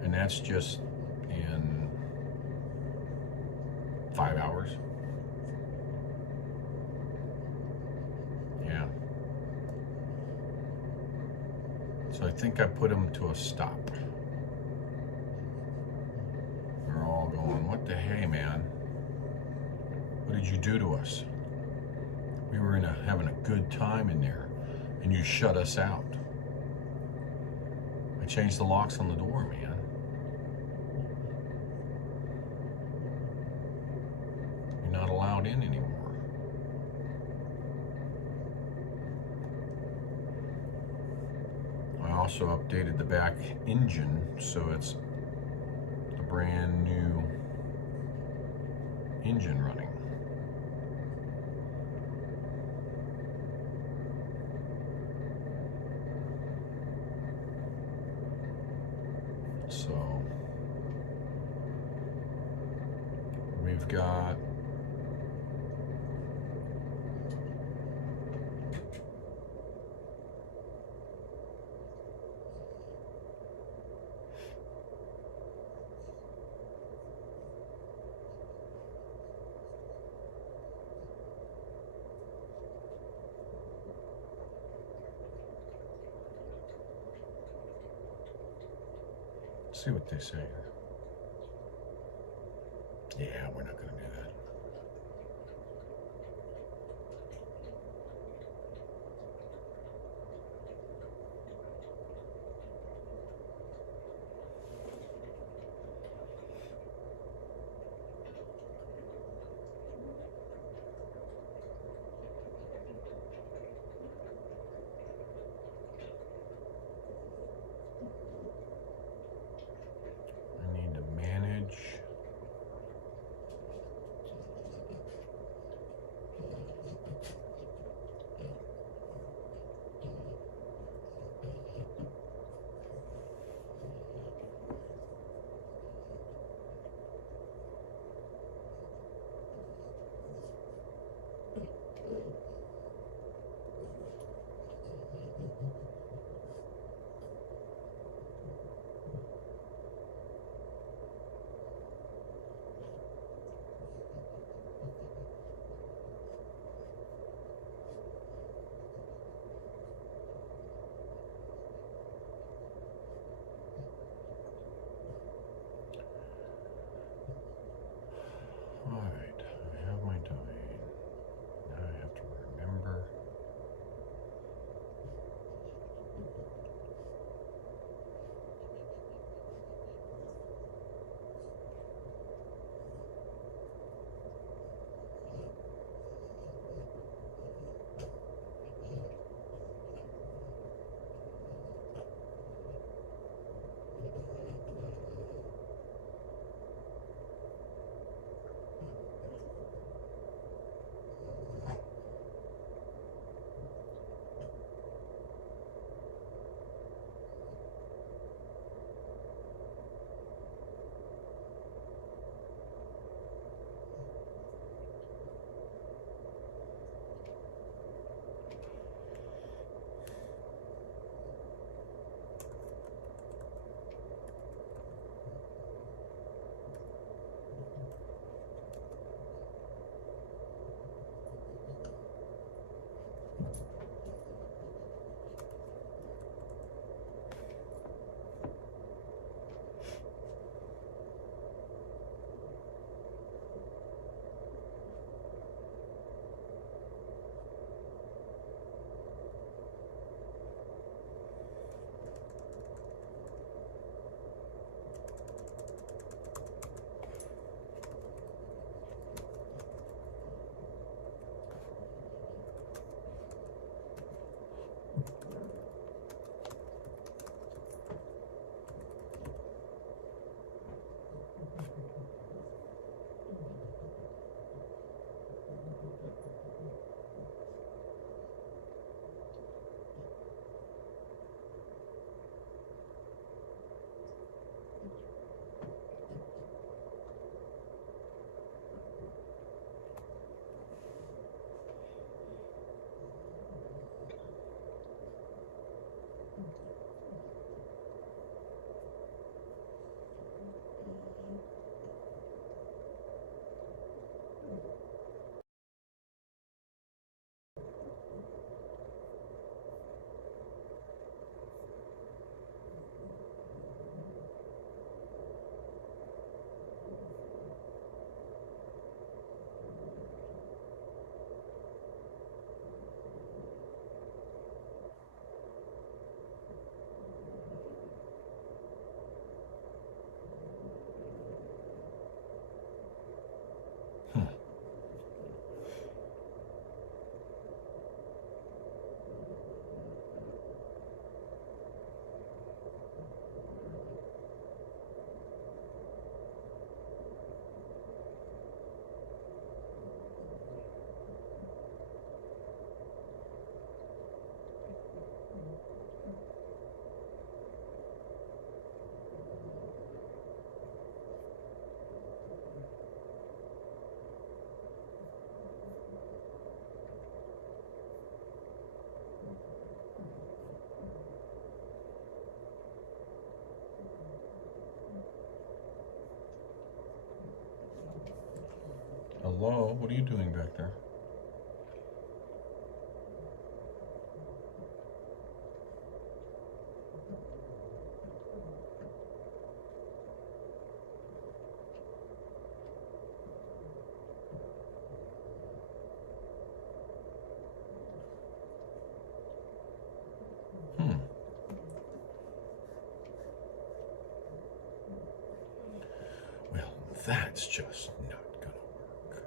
And that's just in 5 hours. Yeah. So I think I put them to a stop. We're all going, what the hey, man? What did you do to us? We were having a good time in there, and you shut us out. I changed the locks on the door, man. You're not allowed in anymore. I also updated the back engine, so it's a brand new engine running. So we've got see what they say here. Yeah, we're not going to do that. Hello, what are you doing back there? Well, that's just not gonna work.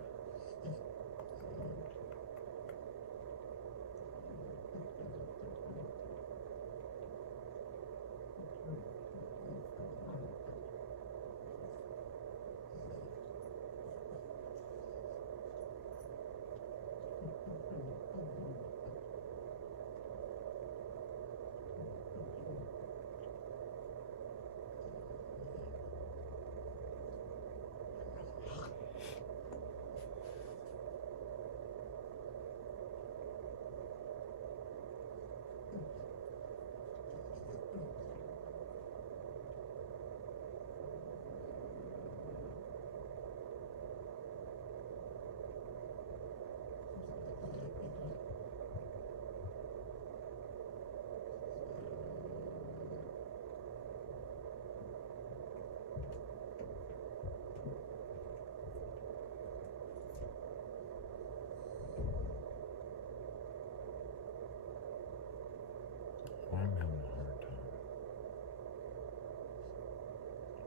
I'm having a hard time.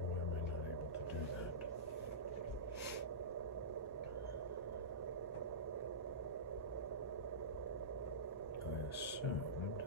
Why am I not able to do that? I assumed.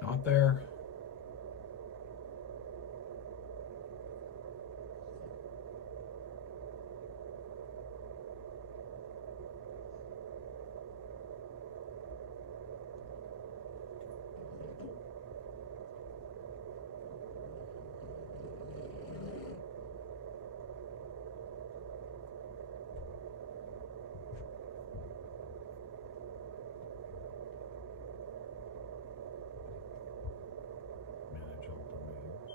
Not there. Manage all domains.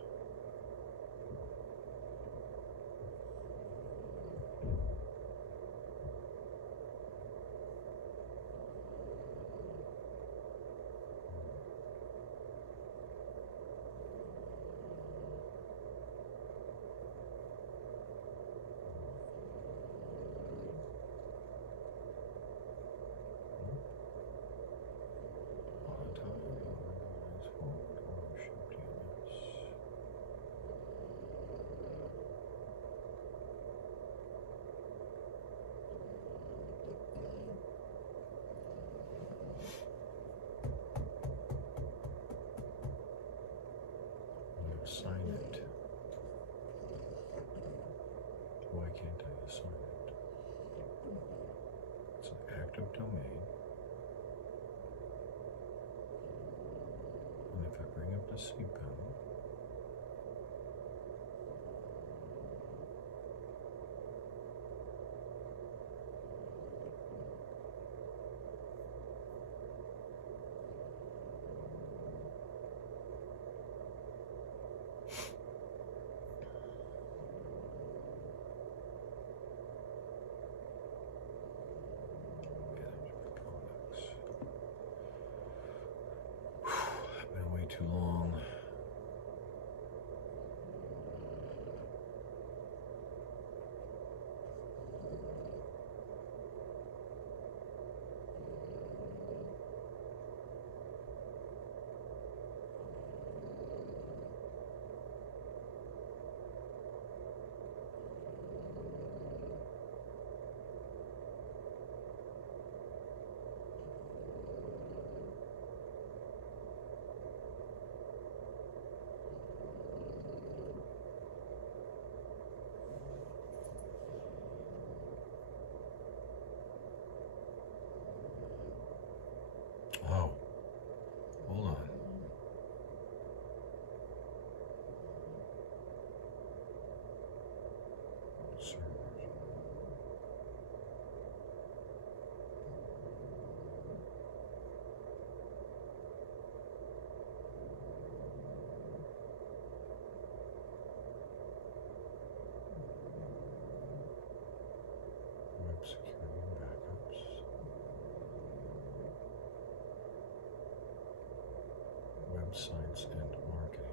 Organize forward ownership units. You assign it. Why can't I assign it? It's an active domain. And if I bring up the CPAN, manage products. Been way too long. websites and marketing.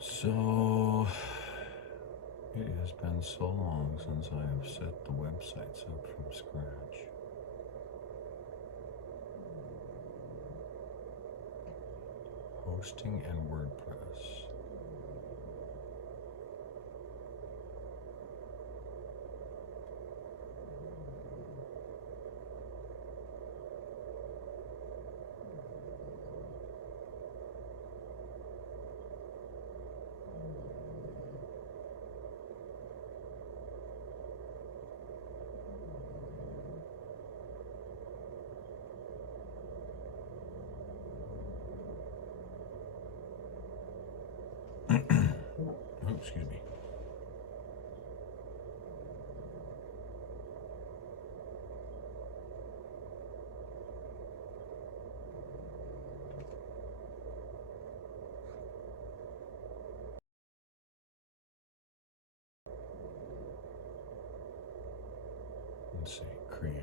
So it has been so long since I have set the websites up from scratch. Hosting and WordPress. Oh, excuse me. Let's see, create.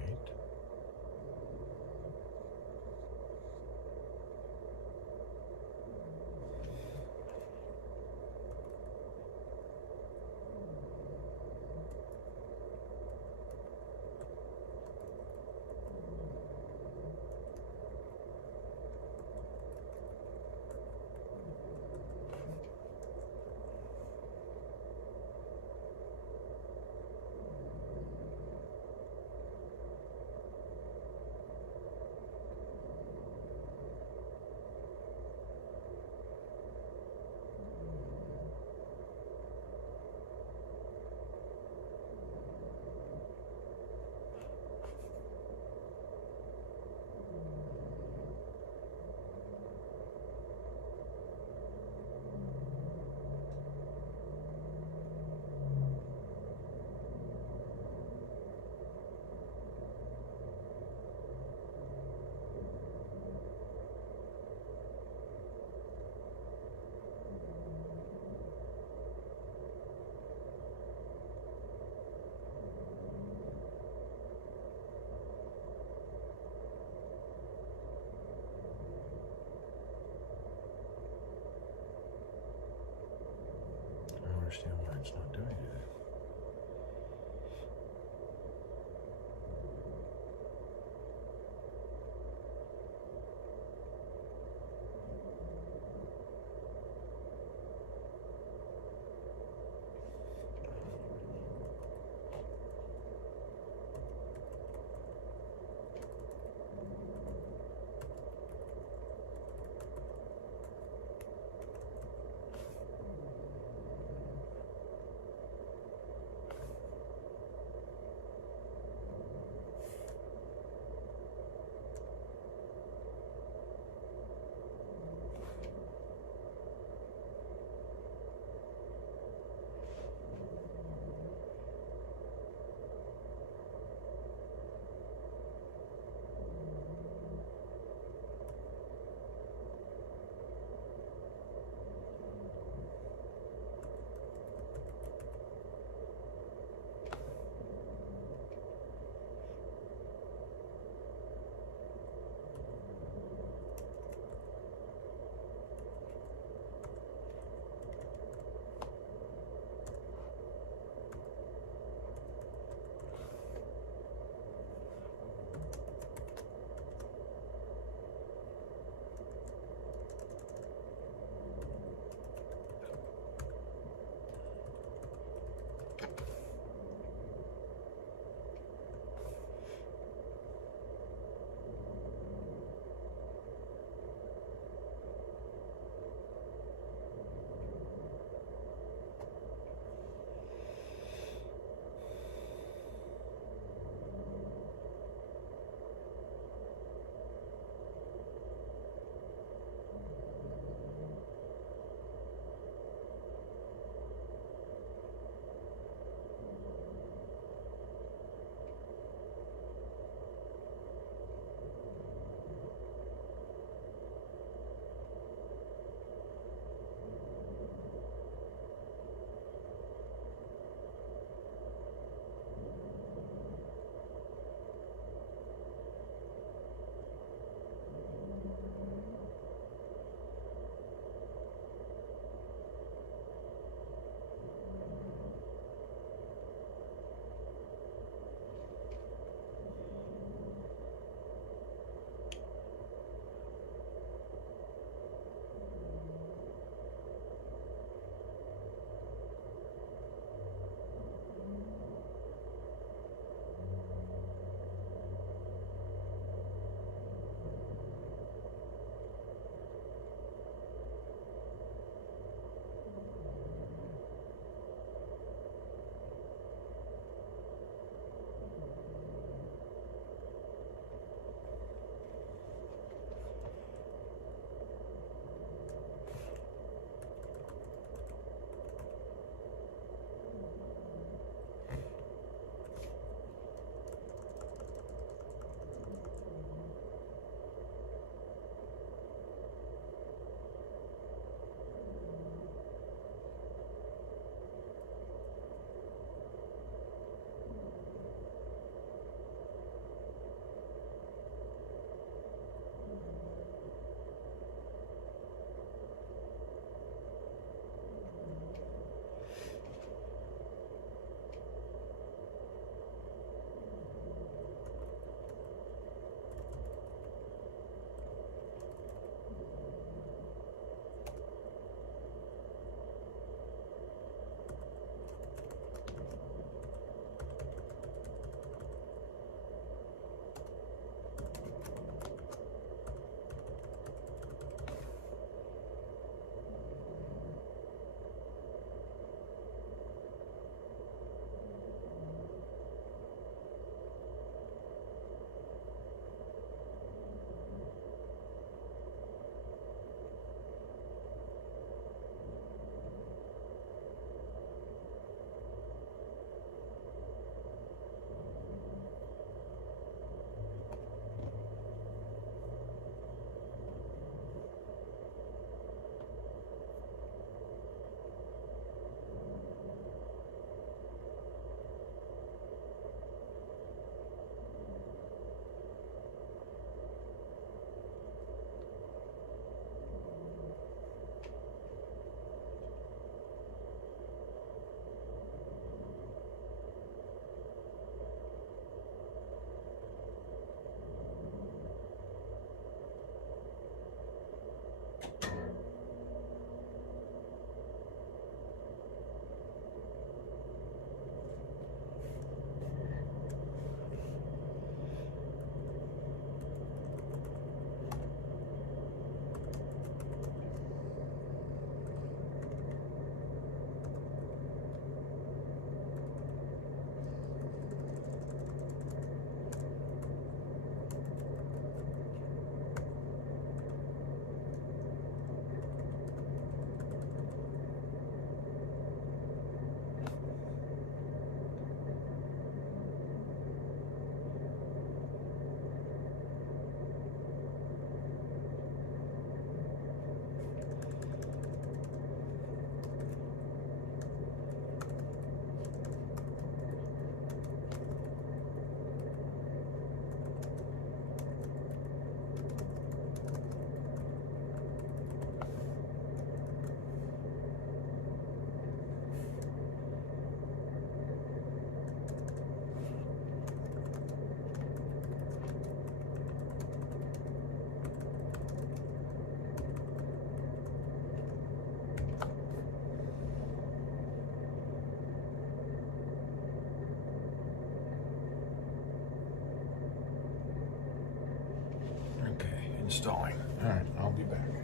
installing. All right, I'll be back.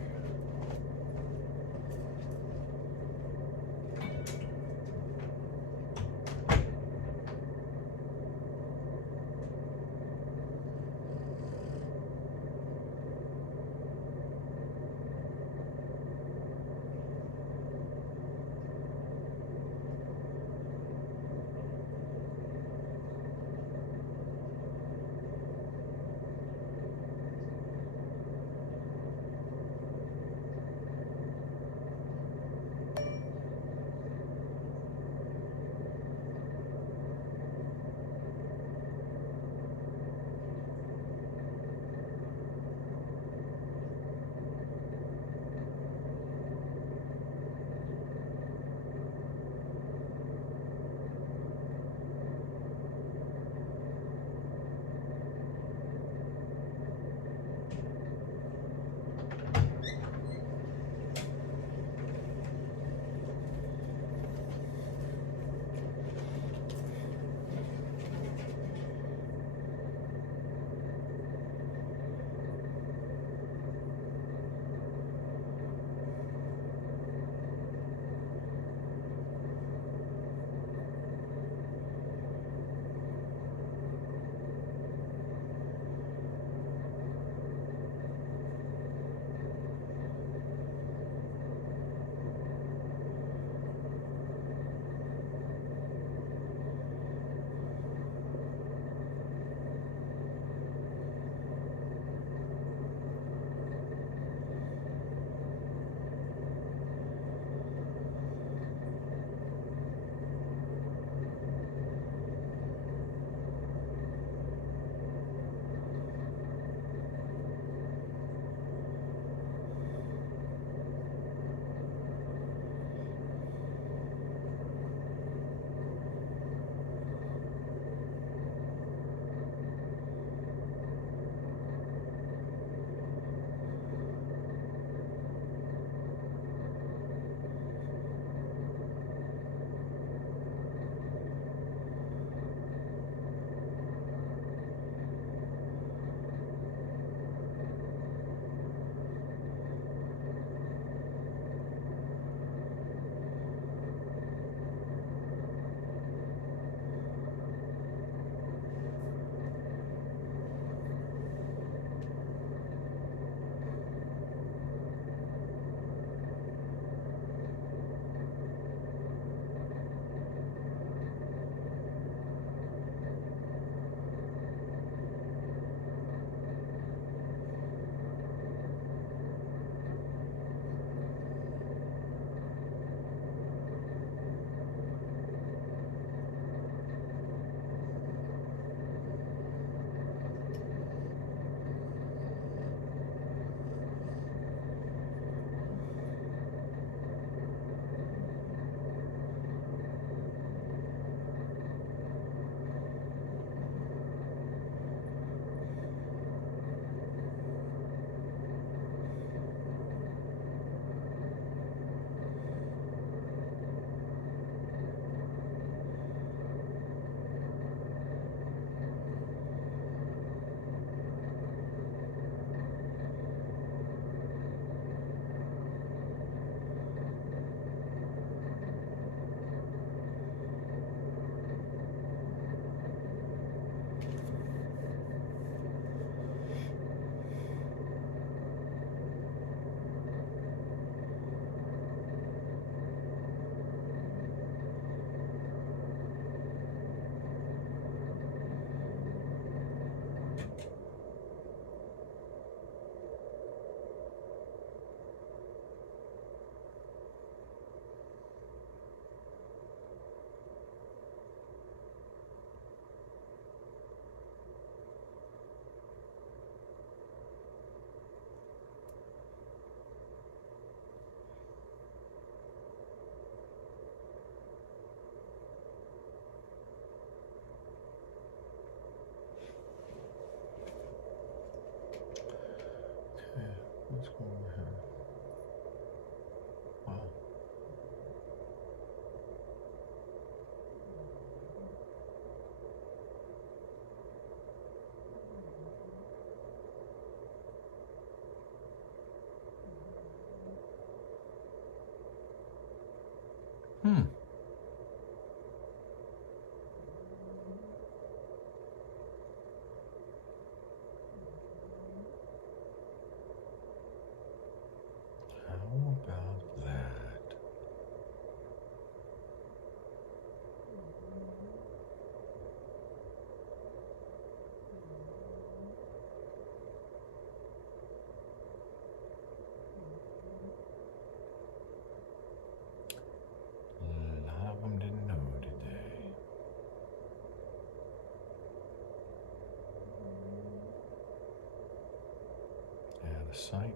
the site.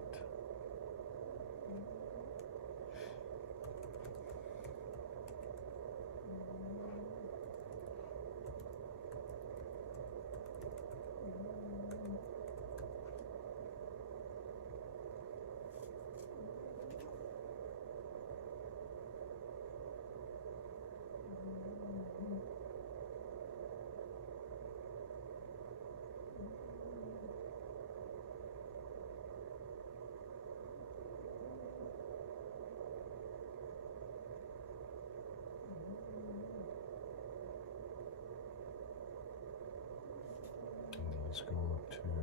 Let's go up to my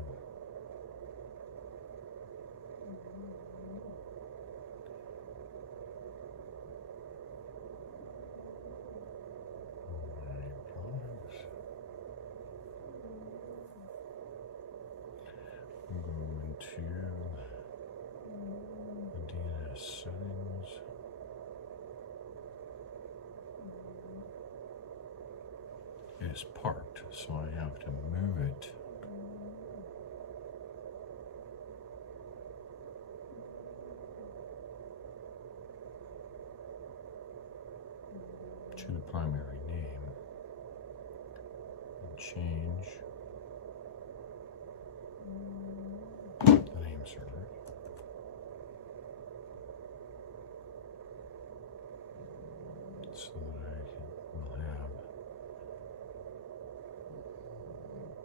products. We'll go into the DNS settings. It is parked, so I have to move it. To the primary name and change the name server. So that I will have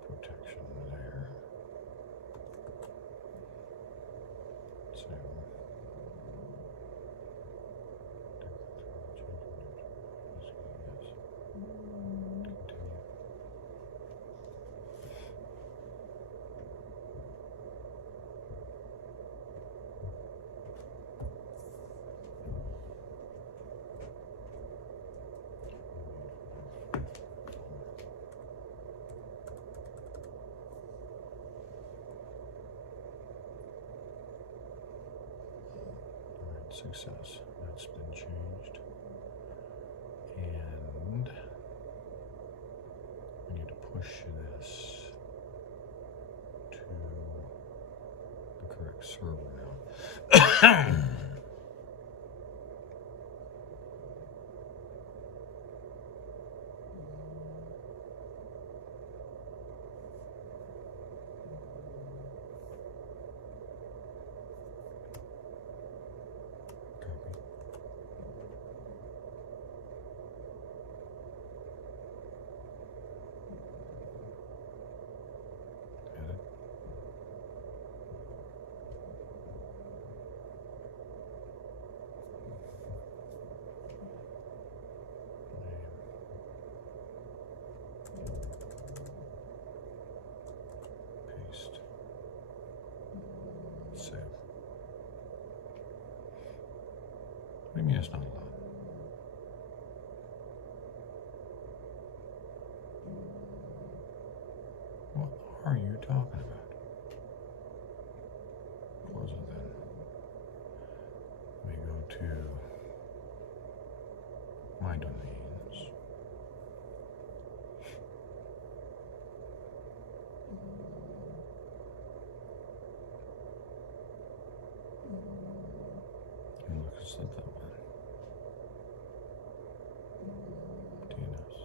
protection there. So success. That's been changed. And we need to push this to the correct server now. Paste. Save. What do you mean it's not allowed? What are you talking about? Close it then. We go to my domains. And look, it's like that one. DNS.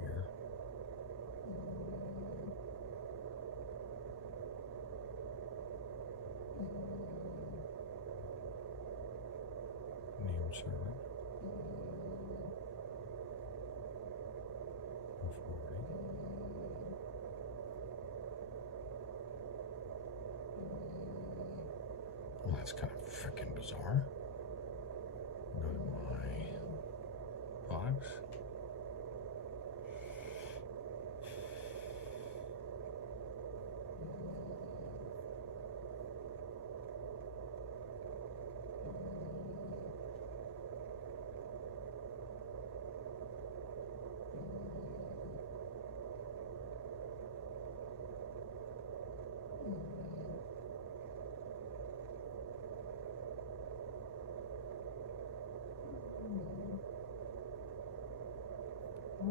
Here. Name server. 40. Well, that's kind of freaking bizarre. Go to my products.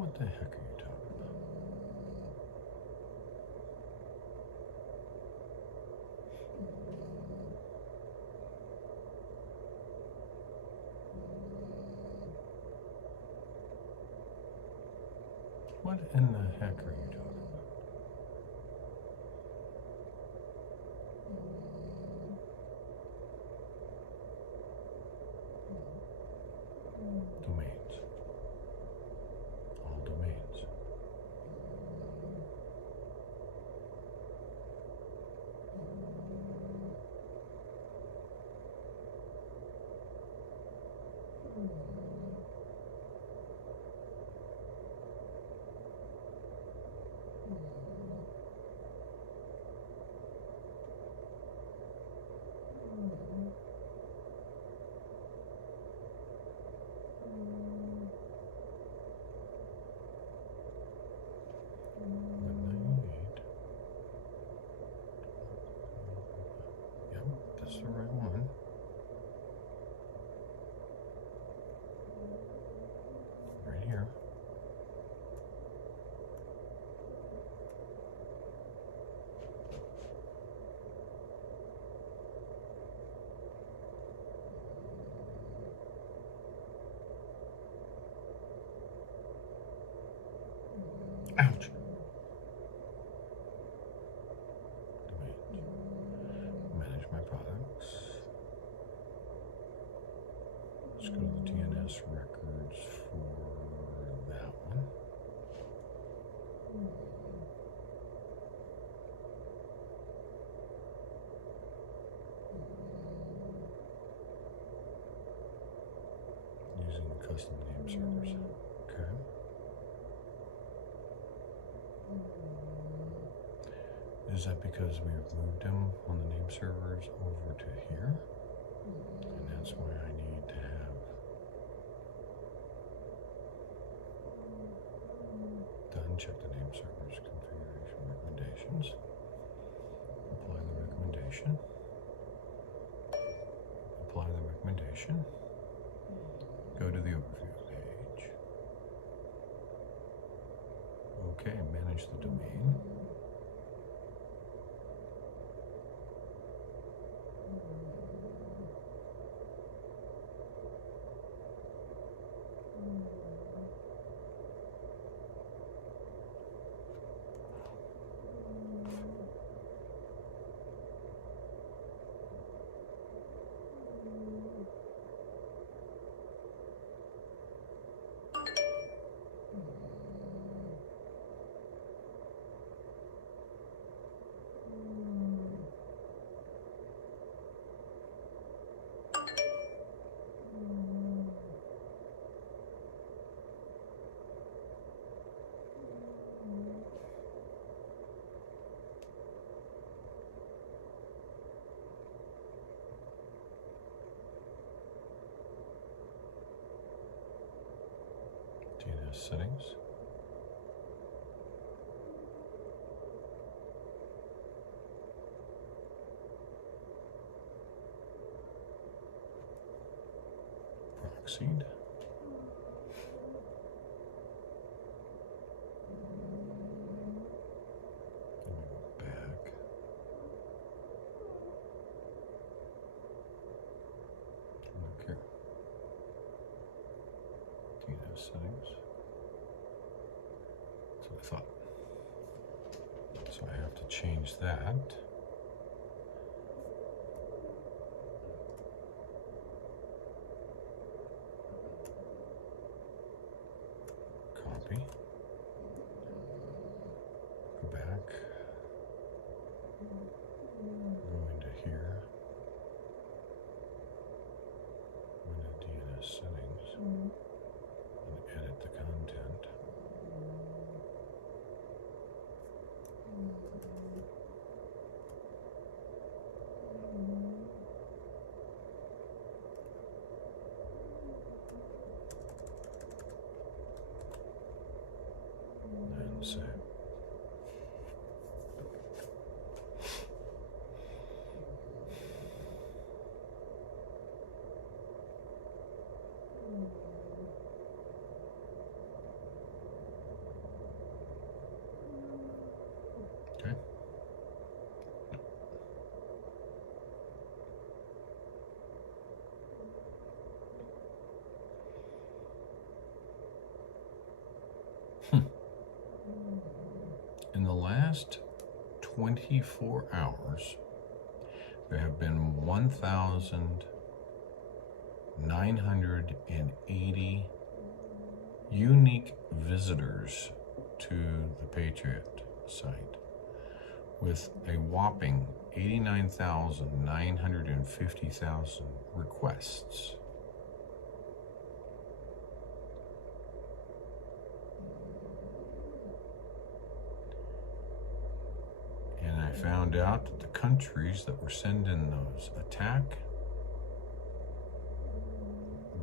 What the heck are you talking about? What in the heck are you talking about? Domains. All domains. Yep, that's the right one. Right here. Ouch. Manage my products. Let's go to the DNS records for that one. Using the custom name servers. Okay. Is that because we have moved them on the name servers over to here? And that's why I need to have done. Check the name servers configuration recommendations. Apply the recommendation. Apply the recommendation. Go to the overview page. Okay, manage the domain. DNS settings. Proxied. Back. Look here. DNS settings. That's what I thought. So I have to change that. Copy. Go back. Go into here. Go into DNS settings. And edit the content. last 24 hours, there have been 1,980 unique visitors to the Patriot site, with a whopping 89,950,000 requests. And I found out that the countries that were sending those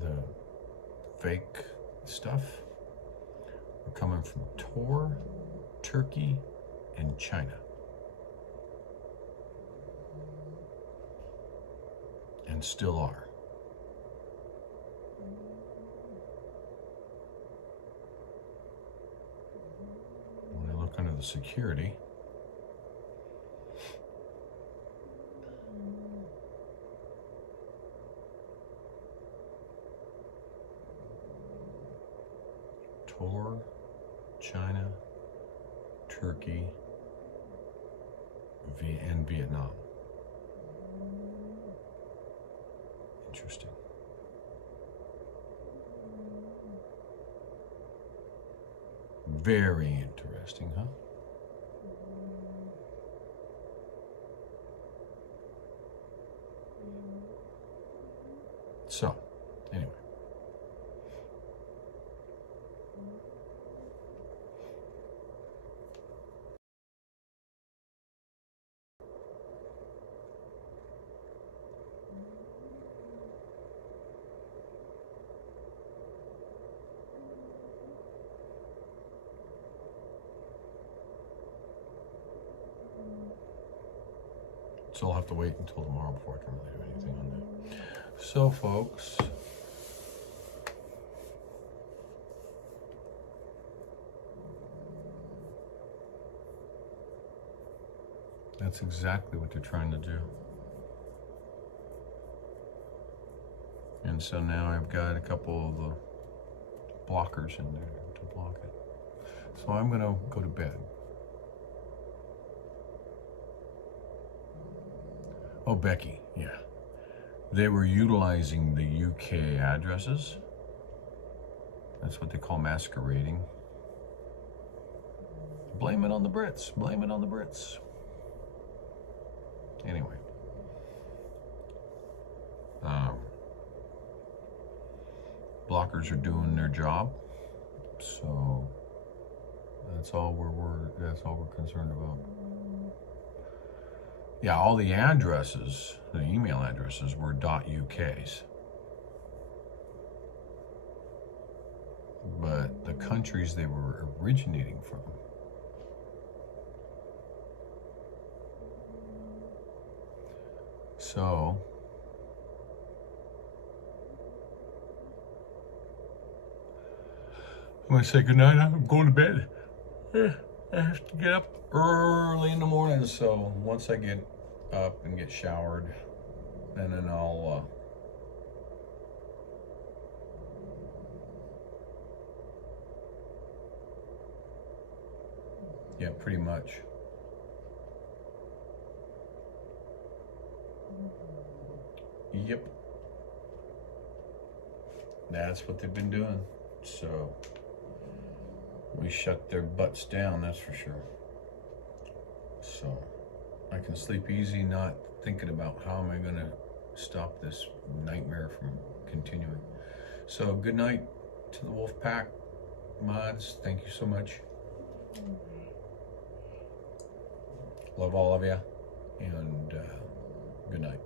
the fake stuff, were coming from Tor, Turkey, and China. And still are. When I look under the security, Tor, China, Turkey, and Vietnam. Interesting. Very interesting, huh? So, anyway. So I'll have to wait until tomorrow before I can really do anything on that. So, folks, that's exactly what they're trying to do. And so now I've got a couple of the blockers in there to block it. So I'm going to go to bed. Oh, Becky, yeah. They were utilizing the UK addresses. That's what they call masquerading. Blame it on the Brits. Blame it on the Brits. Anyway. Blockers are doing their job. So that's all we're concerned about. Yeah, all the addresses, the email addresses were .uk's. But the countries they were originating from, so I'm gonna say goodnight. I'm going to bed. I have to get up early in the morning, so once I get up and get showered, and then I'll yeah, pretty much. Yep. That's what they've been doing. So we shut their butts down, that's for sure. So I can sleep easy, not thinking about how am I going to stop this nightmare from continuing. So good night to the Wolf Pack mods. Thank you so much. Love all of you, and good night.